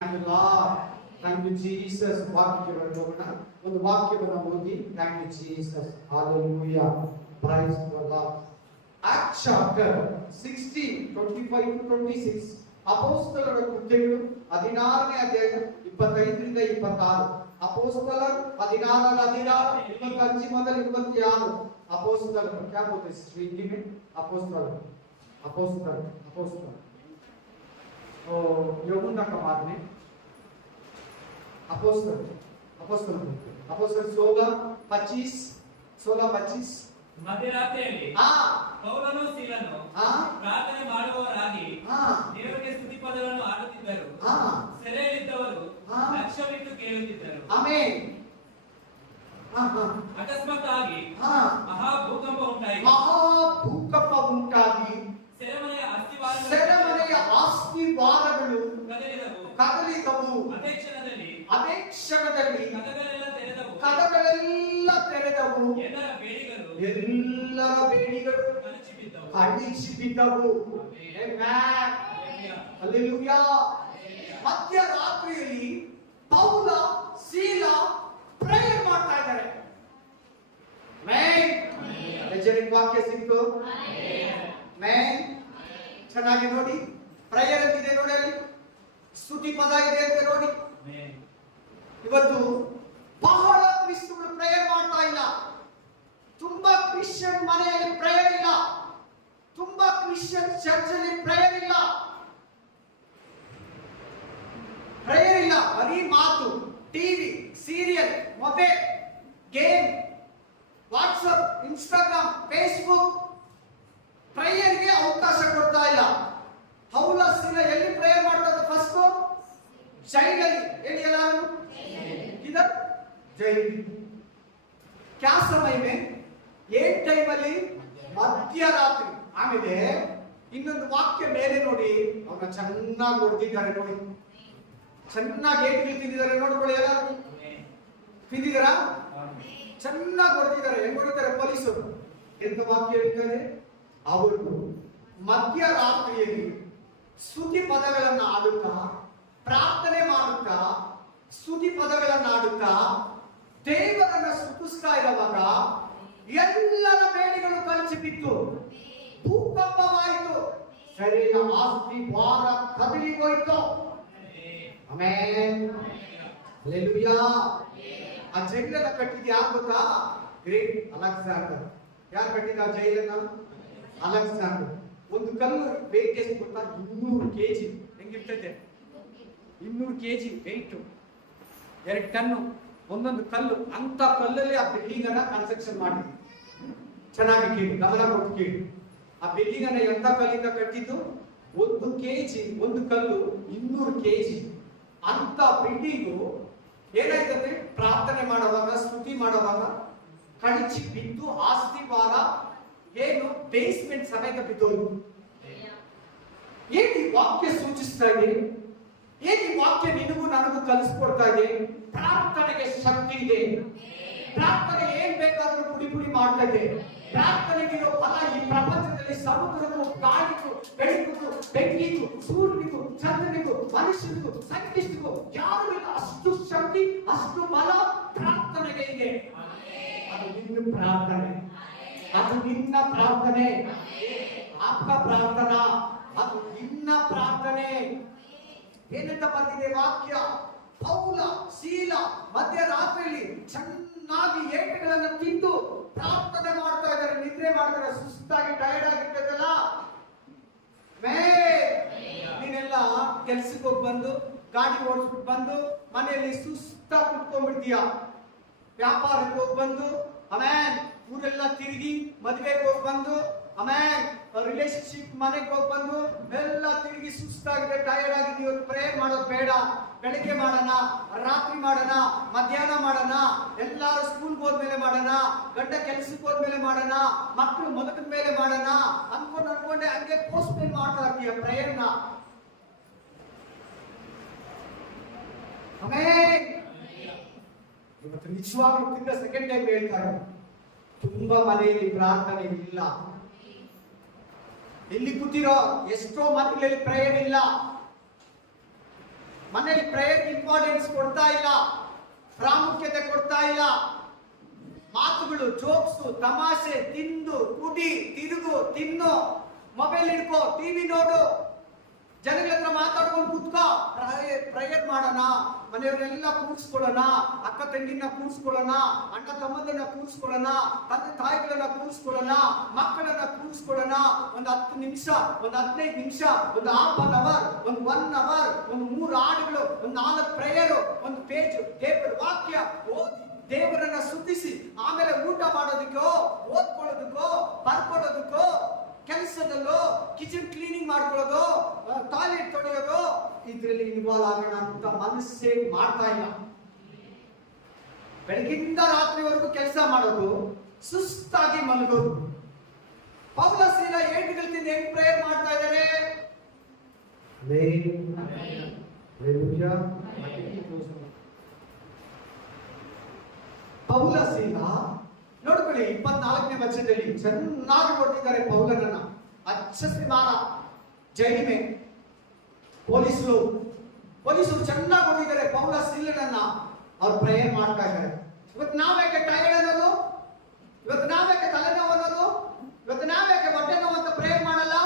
Thank you Jesus. ವಾಕ್ಯವನ್ನು ಹೋಗೋಣ. ಒಂದು ವಾಕ್ಯವನ್ನು ಓದಿ. Thank you Jesus. Hallelujah. Praise the Lord. Acts chapter 16 25 to 26. ಅಪೊಸ್ತಲರ ಕೃತ್ಯಗಳು 16ನೇ ಅಧ್ಯಾಯ 25 ರಿಂದ 26. ಅಪೊಸ್ತಲರು 16 16 25 ಮೊದಲು 26. ಅಪೊಸ್ತಲರು क्या बोलते हैं हिंदी में? अपोस्तल अपोस्तल अपोस्तल ओ यूहन्ना का बाद में अपोस्तल अपोस्तल अपोस्तल 16:25 ಮಧ್ಯರಾತ್ರಿಯಲ್ಲಿ ಪೌಲನು ಸೀಲನು ಪ್ರಾರ್ಥನೆ ಮಾಡುವವರಾಗಿ ದೇವರಿಗೆ ಸ್ತುತಿ ಪದಗಳನ್ನು ಹಾಡುತ್ತಿದ್ದರು. ಸೆರೆಯಲ್ಲಿದ್ದವರು ಲಕ್ಷ್ಯವಿಟ್ಟು ಕೇಳುತ್ತಿದ್ದರು. ಆಮೆನ್. ಅಕಸ್ಮಾತ್ ಆಗಿ ಮಹಾಭೂಕಂಪ ಉಂಟಾಗಿ ಸೆರೆಮನೆಯ ಅಸ್ಥಿವಾರಗಳು ಕದಲಿದವು. ಅದೇ ಕ್ಷಣದಲ್ಲಿ ಕದಗಳೆಲ್ಲ ತೆರೆದವು. ಎಲ್ಲರ ಬೇಡಿಗಳು ಕಳಚಿ ಬಿದ್ದವು. ಹಲ್ಲೆಲೂಯಾ. ಮಧ್ಯರಾತ್ರಿಯಲ್ಲಿ ಪೌಲ ಸೀಲ ಪ್ರೇಯರ್ ಮಾಡ್ತಾ ಇದ್ದಾರೆ. ರಜನಿಗೆ ವಾಕ್ಯ ಸಿಕ್ತು. ಚೆನ್ನಾಗಿ ನೋಡಿ. ಪ್ರೇಯರ್ ಅಂತಿದೆ ನೋಡಿ, ಅಲ್ಲಿ ಸ್ತುತಿ ಪದ ಇದೆ ಅಂತ ನೋಡಿ. ಇವತ್ತು ಬಹಳ ಕ್ರಿಸ್ತರು ಪ್ರೇಯರ್ ಮಾಡ್ತಾ ಇಲ್ಲ. ತುಂಬಾ ಕ್ರಿಶ್ಚಿಯನ್ ಮನೆಯಲ್ಲಿ ಪ್ರೇಯರ್ ಇಲ್ಲ. ತುಂಬಾ ಕ್ರಿಶ್ಚಿಯನ್ ಚರ್ಚ್ ಅಲ್ಲಿ ಪ್ರೇಯರ್ ಇಲ್ಲ. ಪ್ರೇಯರ್ ಇಲ್ಲ. ಬರೀ ಮಾತು, TV, serial, mobile, game, WhatsApp, Instagram, Facebook. ಪ್ರೇಯರ್ಗೆ ಅವಕಾಶ ಕೊಡ್ತಾ ಇಲ್ಲ. ಹೌಲಸ್ಸಿನ ಎಲ್ಲಿ ಪ್ರೇಯರ್ ಮಾಡ್ತಾರೆ? ಫಸ್ಟ್ ಜೈಲಲ್ಲಿ. ಹೇಳಿ ಎಲ್ಲರೂ, इधर जैल. क्या समय में? ಏನ್ ಟೈಮಲ್ಲಿ? ಮಧ್ಯರಾತ್ರಿ. ಆಮೇಲೆ ಇನ್ನೊಂದು ವಾಕ್ಯ ಮೇಲೆ ನೋಡಿ, ಅವನ್ನ ಚೆನ್ನಾಗಿ ಹೊಡೆದಿದ್ದಾರೆ ನೋಡಿ. ಚೆನ್ನಾಗಿ ಏಟಿಗೆ ತಿಂದಿದ್ದಾರೆ ನೋಡ್ಕೊಳ್ಳಿ. ಎಲ್ಲರೂ ತಿಂದಿದ್ದೀರಾ? ಚೆನ್ನಾಗಿ ಹೊಡೆದಿದ್ದಾರೆ. ಹೆಂಗ್ ಹೊಡಿತಾರೆ ಪೊಲೀಸರು? ಎಂತ ವಾಕ್ಯ ಹೇಳ್ತಾರೆ? ಅವರು ಮಧ್ಯರಾತ್ರಿಯಲ್ಲಿ ಸ್ತುತಿ ಪದಗಳನ್ನ ಆಡುತ್ತಾ, ಪ್ರಾರ್ಥನೆ ಮಾಡುತ್ತಾ, ಸ್ತುತಿ ಪದಗಳನ್ನ ಆಡುತ್ತಾ ದೇವರನ್ನ ಸ್ತುತಿಸ್ತಾ ಇರುವಾಗ ಎಲ್ಲರ ಬೇಡಿಗಳು ಕಳಚಿ ಬಿತ್ತು. ಭೂಕಂಪವಾಯಿತು. ಶರೀರ ಆಸ್ತಿ ವಾರ ಕದಲಿ ಹೋಯಿತು. ಆಮೆನ್. ಹಲ್ಲೆಲೂಯಾ. ಆ ಜೈಲನ್ನ ಕಟ್ಟಿದ ಯಾರು ಗೊತ್ತಾ? Great Alexander. ಯಾರು ಕಟ್ಟಿದ ಆ ಜೈಲನ್ನ? ಅಲೆಕ್ಸಾಂಡರ್. ಒಂದು ಕಲ್ಲು ವೇಟ್ ಎಷ್ಟು ಗೊತ್ತಾ? 200 kg. ಹೆಂಗಿರ್ತೈತೆ? 200 kg ವೆಯ್ಟ್. 2 ಟನ್ನು ಒಂದೊಂದು ಕಲ್ಲು. ಅಂತ ಕಲ್ಲಲ್ಲಿ ಆ ಬಿಲ್ಡಿಂಗ್ ಅನ್ನ ಕನ್ಸ್ಟ್ರಕ್ಷನ್ ಮಾಡಿ. ಚೆನ್ನಾಗಿ ಕೇಳಿ, ಗಮನ ಕೊಟ್ಟು ಕೇಳಿ. ಆ ಬಿಲ್ಡಿಂಗ್ ಅನ್ನ ಎಂತ ಕಲ್ಲಿಂದ ಕಟ್ಟಿದ್ದು? 1 kg. ಒಂದು ಕಲ್ಲು 200 kg. ಅಂತ ಬಿಲ್ಡಿಂಗು ಏನಾಯ್ತಂದ್ರೆ ಪ್ರಾರ್ಥನೆ ಮಾಡುವಾಗ, ಸ್ತುತಿ ಮಾಡುವಾಗ ಕಳಚಿ ಬಿದ್ದು ಆಸ್ತಿವಾರ ಏನು ಬೇಸ್ಮೆಂಟ್ ಸಮೇತ ಬಿದ್ದೋಯ್ತು. ಏನ್ ಈ ವಾಕ್ಯ ಸೂಚಿಸ್ತಾ ಇದೆ? ಏನ್ ಈ ವಾಕ್ಯ ನಿನಗೂ ನನಗೂ ಕಲಿಸ್ಕೊಡ್ತಾ ಇದೆ? ಪ್ರಾರ್ಥನೆಗೆ ಶಕ್ತಿ ಇದೆ. ಪ್ರಾರ್ಥನೆ ಏನ್ ಬೇಕಾದ್ರೂ ಪುಡಿ ಪುಡಿ ಮಾಡ್ತಾ ಇದೆ. ಪ್ರಾರ್ಥನೆಗಿರೋ ಫಲ ಈ ಪ್ರಪಂಚದಲ್ಲಿ ಸಮುದ್ರಕ್ಕೂ, ಗಾಳಿಗೂ, ಬೆಳಕಿಗೂ, ಬೆಂಕಿಗೂ, ಸೂರ್ಯನಿಗೂ, ಚಂದ್ರನಿಗೂ, ಮನುಷ್ಯನಿಗೂ, ಸೈಂಟಿಸ್ಟ್ಗೂ ಯಾರು ಇಲ್ಲ. ಅಷ್ಟು ಶಕ್ತಿ, ಅಷ್ಟು ಬಲ ಪ್ರಾರ್ಥನೆಗೆ ಇದೆ. ಅದು ನಿನ್ನ ಪ್ರಾರ್ಥನೆ, ಅದು ನಿನ್ನ ಪ್ರಾರ್ಥನೆ. ಆಪ್ಕ ಪ್ರಾರ್ಥನಾ, ಅದು ನಿನ್ನ ಪ್ರಾರ್ಥನೆ. ಏನಂತ ಬಂದಿದೆ ವಾಕ್ಯ? ಪೌಲ ಸೀಲ ಮಧ್ಯರಾತ್ರಿಯಲ್ಲಿ ಚೆನ್ನಾಗಿ ಏಟುಗಳನ್ನು ತಿಂದು ಪ್ರಾರ್ಥನೆ ಮಾಡ್ತಾ ಇದ್ದಾರೆ. ನಿದ್ರೆ ಮಾಡ್ತಾರೆ. ಸುಸ್ತಾಗಿ ಟೈರ್ಡ್ ಆಗಿರ್ತದಲ್ಲ. ನೀನೆಲ್ಲ ಕೆಲ್ಸಕ್ಕೆ ಹೋಗಿ ಬಂದು, ಗಾಡಿ ಓಡಿಸ್ಬಿಟ್ಟು ಬಂದು ಮನೆಯಲ್ಲಿ ಸುಸ್ತಾಗಿ ಕುತ್ಕೊಂಡ್ಬಿಡ್ತೀಯ. ವ್ಯಾಪಾರಕ್ಕೆ ಹೋಗಿ ಬಂದು, ಆಮೇಲೆ ಊರೆಲ್ಲ ತಿರುಗಿ, ಮದುವೆಗೆ ಹೋಗಿ ಬಂದು, ಆಮೇಲೆ ರಿಲೇಶನ್ಶಿಪ್ ಮನೆಗೆ ಹೋಗಿ ಬಂದು ಎಲ್ಲ ತಿರುಗಿ ಸುಸ್ತಾಗಿದೆ, ಟೈರ್ಡ್ ಆಗಿದೆ. ಇವತ್ತು ಪ್ರೇಯರ್ ಮಾಡೋದು ಬೇಡ. ಬೆಳಿಗ್ಗೆ ಮಾಡೋಣ, ರಾತ್ರಿ ಮಾಡೋಣ, ಮಧ್ಯಾಹ್ನ ಮಾಡೋಣ, ಎಲ್ಲಾರು ಸ್ಕೂಲ್ಗೆ ಹೋದ್ಮೇಲೆ ಮಾಡೋಣ, ಗಂಡ ಕೆಲ್ಸಕ್ಕೆ ಹೋದ್ಮೇಲೆ ಮಾಡೋಣ, ಮಕ್ಕಳು ಮಲಗಿದ ಮೇಲೆ ಮಾಡೋಣ ಅನ್ಕೊಂಡೆ ಹಂಗೆ ಪೋಸ್ಟ್ಪೋನ್ ಮಾಡ್ತಾ ಇರ್ತೀಯ ಪ್ರೇಯರ್ನ. ಆಮೇಲೆ ಇವತ್ತು ನಿಜವಾಗ್ಲೂ ತಿರ್ಗ ಸೆಕೆಂಡ್ ಟೈಮ್ ಹೇಳ್ತಾರೆ, ತುಂಬಾ ಮನೆಯಲ್ಲಿ ಪ್ರಾರ್ಥನೆ ಇಲ್ಲ. ಎಲ್ಲಿ ಕೂತಿರೋ ಎಷ್ಟೋ ಮನೆಗಳಲ್ಲಿ ಪ್ರೇಯರ್ ಇಲ್ಲ. ಮನೆಯಲ್ಲಿ ಪ್ರೇಯರ್ ಇಂಪಾರ್ಟೆನ್ಸ್ ಕೊಡ್ತಾ ಇಲ್ಲ, ಪ್ರಾಮುಖ್ಯತೆ ಕೊಡ್ತಾ ಇಲ್ಲ. ಮಾತುಗಳು, ಜೋಕ್ಸು, ತಮಾಷೆ, ತಿಂದು ಕುಡಿ, ತಿರುಗು, ತಿನ್ನು, ಮೊಬೈಲ್ ಹಿಡ್ಕೋ, ಟಿವಿ ನೋಡು, ಜನಗಳ ಹತ್ರ ಮಾತಾಡ್ಕೊಂಡು ಕುತ್ಕೋ, ಪ್ರೇಯರ್ ಮಾಡೋಣ, ಮನೆಯವರೆಲ್ಲ ಕೂರಿಸ್ಕೊಳ್ಳೋಣ, ಅಕ್ಕ ತಂಗಿನ ಕೂರಿಸ್ಕೊಳ್ಳೋಣ, ಅಣ್ಣ ತಮ್ಮದನ್ನ ಕೂರಿಸ್ಕೊಳ್ಳೋಣ, ತಂದೆ ತಾಯಿಗಳನ್ನ ಕೂರಿಸ್ಕೊಳ್ಳೋಣ, ಮಕ್ಕಳನ್ನ ಕೂರಿಸ್ಕೊಳ್ಳೋಣ. ಒಂದು 10 ನಿಮಿಷ, ಒಂದು 15 ನಿಮಿಷ, ಒಂದು half an hour, ಒಂದು 1 hour, ಒಂದು 3 ಹಾಡುಗಳು, ಒಂದು 4 ಪ್ರೇಯರು, ಒಂದು ಪೇಜ್ ದೇವರ ವಾಕ್ಯ ಓದಿ ದೇವರನ್ನ ಸ್ತುತಿಸಿ ಆಮೇಲೆ ಊಟ ಮಾಡೋದಕ್ಕೋ, ಓದ್ಕೊಳ್ಳೋದಕ್ಕೋ, ಬರ್ಕೊಡೋದಕ್ಕೋ, ಕೆಲಸದಲ್ಲೋ, ಕಿಚನ್ ಕ್ಲೀನಿಂಗ್ ಮಾಡ್ಕೊಳ್ಳೋದು, ಟಾಯ್ಲೆಟ್ ತೊಳೆಯೋದು, ಇದ್ರಲ್ಲಿ ಇನ್ವಾಲ್ವ್ ಆಗೋಣ ಅಂತ ಮನಸ್ಸೇ ಮಾಡ್ತಾ ಇಲ್ಲ. ಬೆಳಗಿಂದ ರಾತ್ರಿವರೆಗೂ ಕೆಲಸ ಮಾಡೋದು, ಸುಸ್ತಾಗಿ ಮಲಗೋದು. ಪೌಲ ಸೀಲ 8 ಗಂಟೆಯಿಂದ ಹೆಂಗ್ ಪ್ರೇಯರ್ ಮಾಡ್ತಾ ಇದ್ದಾರೆ? ಪೌಲ ಸೀಲ ನೋಡ್ಕೊಳ್ಳಿ, 24ನೇ ವಚನದಲ್ಲಿ ಚೆನ್ನಾಗಿ ಕೊಟ್ಟಿದ್ದಾರೆ ಪೌಲನನ್ನ. ಅಚ್ಚಸ್ಮಾನ ಜೈಲಿಮೆ ಪೊಲೀಸರು ಚೆನ್ನಾಗಿ ಕೊಟ್ಟಿದ್ದಾರೆ ಪೌಲ ಸೀಲನನ್ನ. ಅವ್ರು ಪ್ರೇಯರ್ ಮಾಡ್ತಾ ಇದ್ದಾರೆ. ಇವತ್ತು ನಾವ್ಯಾಕೆ ಟೈರ್ಡ್ ಅನ್ನೋದು? ಇವತ್ತು ನಾವ್ಯಾಕೆ ತಲೆನೋವು ಅನ್ನೋದು? ಇವತ್ತು ನಾವ್ಯಾಕೆ ಹೊಟ್ಟೆ ನೋವು ಅಂತ ಪ್ರೇಯರ್ ಮಾಡಲ್ಲ?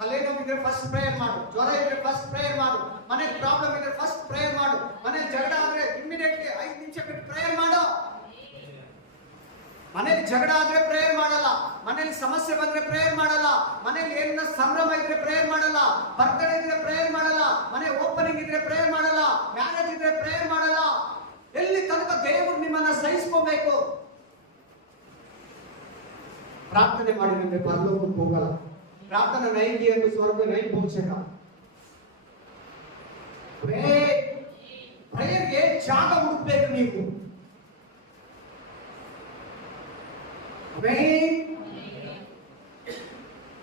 ತಲೆನೋವು ಇದ್ರೆ ಫಸ್ಟ್ ಪ್ರೇಯರ್ ಮಾಡು, ಜ್ವರ ಇದ್ರೆ ಫಸ್ಟ್ ಪ್ರೇಯರ್ ಮಾಡು, ಮನೆಗೆ ಪ್ರಾಬ್ಲಮ್ ಇದ್ರೆ ಫಸ್ಟ್ ಪ್ರೇಯರ್ ಮಾಡು, ಮನೇಲಿ ಜಗಳ ಆದ್ರೆ ಇಮಿಡಿಯೇಟ್ಲಿ 5 ನಿಮಿಷ ಬಿಟ್ಟು ಪ್ರೇಯರ್ ಮಾಡು. ಮನೇಲಿ ಜಗಳ ಆದ್ರೆ ಪ್ರೇಯರ್ ಮಾಡಲ್ಲ, ಮನೇಲಿ ಸಮಸ್ಯೆ ಬಂದ್ರೆ ಪ್ರೇಯರ್ ಮಾಡಲ್ಲ, ಮನೇಲಿ ಏನ ಸಂಭ್ರಮ ಇದ್ರೆ ಪ್ರೇಯರ್ ಮಾಡಲ್ಲ, ಬರ್ತ್ಡೇ ಇದ್ರೆ ಪ್ರೇಯರ್ ಮಾಡಲ್ಲ, ಮನೆ ಓಪನಿಂಗ್ ಇದ್ರೆ ಪ್ರೇಯರ್ ಮಾಡಲ್ಲ, ಮ್ಯಾರೇಜ್ ಇದ್ರೆ ಪ್ರೇಯರ್ ಮಾಡಲ್ಲ. ಎಲ್ಲಿ ತನಕ ದೇವರು ನಿಮ್ಮನ್ನ ಸಹಿಸ್ಕೋಬೇಕು? ಪ್ರಾರ್ಥನೆ ಮಾಡಿದ್ರೆ ಪರಲೋಕಕ್ಕೆ ಹೋಗಲ್ಲ. ಪ್ರಾರ್ಥನಾ ನೈಗಿ ಎಂದು ಸ್ವರ್ಗ ನೈ ಪೋಷಕ. ಪ್ರೇಯರ್ಗೆ ಜಾಗ ಹುಡುಕ್ಬೇಕು ನೀವು.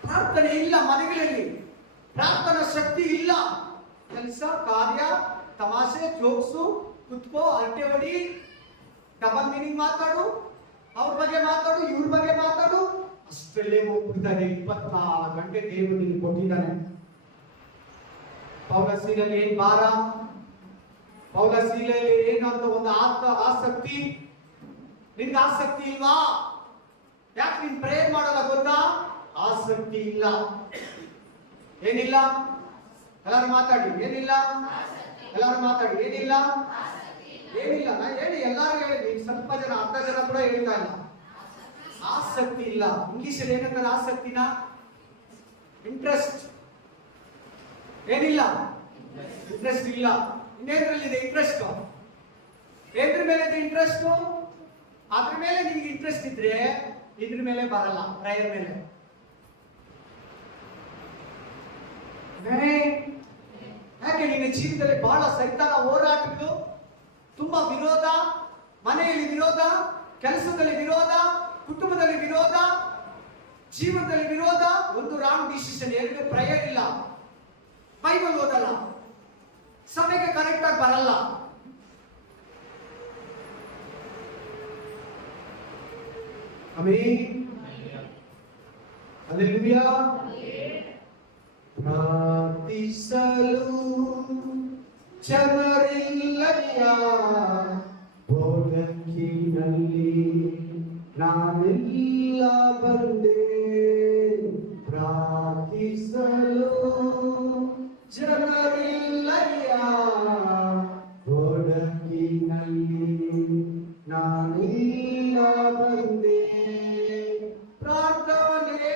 ಪ್ರಾರ್ಥನೆ ಇಲ್ಲ ಮನೆಗಳಲ್ಲಿ, ಪ್ರಾರ್ಥನಾ ಶಕ್ತಿ ಇಲ್ಲ. ಕೆಲಸ, ಕಾರ್ಯ, ತಮಾಷೆ, ಜೋಕ್ಸು, ಕುತ್ಕೋ, ಹರಟೆ ಹೊಡಿ, ಡಬಲ್ ಮೀನಿಂಗ್ ಮಾತಾಡು, ಅವ್ರ ಬಗ್ಗೆ ಮಾತಾಡು, ಇವ್ರ ಬಗ್ಗೆ ಮಾತಾಡು, ಅಷ್ಟರಲ್ಲೇ ಹೋಗ್ಬಿಡ್ತಾರೆ. 24 ಗಂಟೆ ದೇವರು ನಿಮ್ಗೆ ಕೊಟ್ಟಿದ್ದಾನೆ. ಪೌಲ ಸೀಲಲ್ಲಿ ಏನ್ ಭಾರ, ಪೌಲ ಸೀಲಲ್ಲಿ ಏನಂತ ಒಂದು ಆಸಕ್ತಿ. ನಿನ್ಗೆ ಆಸಕ್ತಿ ಇಲ್ವಾ? ಯಾಕೆ ನೀನ್ ಪ್ರೇಯರ್ ಮಾಡಲ್ಲ ಗೊತ್ತಾ? ಆಸಕ್ತಿ ಇಲ್ಲ. ಏನಿಲ್ಲ? ಎಲ್ಲರೂ ಮಾತಾಡಿ. ಏನಿಲ್ಲ? ಎಲ್ಲರೂ ಮಾತಾಡಿ. ಏನಿಲ್ಲ? ಏನಿಲ್ಲ. ನಾ ಹೇಳಿ, ಎಲ್ಲಾರು ಹೇಳಿ. ಸ್ವಲ್ಪ ಜನ, ಅರ್ಧ ಜನ ಕೂಡ ಹೇಳ್ತಾ ಇಲ್ಲ. ಆಸಕ್ತಿ ಇಲ್ಲ. ಇಂಗ್ಲಿಷಲ್ಲಿ ಏನಂತಾರೆ ಆಸಕ್ತಿನ? ಇಂಟ್ರೆಸ್ಟ್. ಏನಿಲ್ಲ? ಇಂಟ್ರೆಸ್ಟ್ ಇಲ್ಲ. ಇನ್ನೇದ್ರಲ್ಲಿದೆ ಇಂಟ್ರೆಸ್ಟ್? ಏದ್ರ ಮೇಲೆ ಇದೆ ಇಂಟ್ರೆಸ್ಟ್? ಅದ್ರ ಮೇಲೆ ನಿಮ್ಗೆ ಇಂಟ್ರೆಸ್ಟ್ ಇದ್ರೆ ಇದ್ರ ಮೇಲೆ ಬರಲ್ಲ, ಪ್ರೇಯರ್ ಮೇಲೆ. ಯಾಕೆ ನಿನ್ನ ಜೀವಿತದಲ್ಲಿ ಬಹಳ ಸೈತಾನ ಹೋರಾಟಗಳು, ತುಂಬಾ ವಿರೋಧ, ಮನೆಯಲ್ಲಿ ವಿರೋಧ, ಕೆಲಸದಲ್ಲಿ ವಿರೋಧ, ಕುಟುಂಬದಲ್ಲಿ ವಿರೋಧ, ಜೀವನದಲ್ಲಿ ವಿರೋಧ. ಒಂದು ರಾಂಗ್ ಡಿಸಿಷನ್, 2 ಪ್ರೇಯರ್ ಇಲ್ಲ, ಬೈಬಲ್ ಓದಲ್ಲ, ಸಮಯಕ್ಕೆ ಕರೆಕ್ಟ್ ಆಗಿ ಬರಲ್ಲ. ಆಮೆನ್. ಹಲ್ಲೆಲೂಯಾ. ಪ್ರಾರ್ಥಿಸಲು ಜನರಿಲ್ಲಯ್ಯ, ಬೋಧಕಿನಲ್ಲಿ ನಾನೆಲ್ಲ ಬಂದೆ. ಪ್ರಾರ್ಥಿಸಲು ಜನರಿಲ್ಲಯ್ಯ, ಬೋಧಕಿನಲ್ಲಿ ನಾನೆಲ್ಲ ಬಂದೆ. ಪ್ರಾರ್ಥನೆ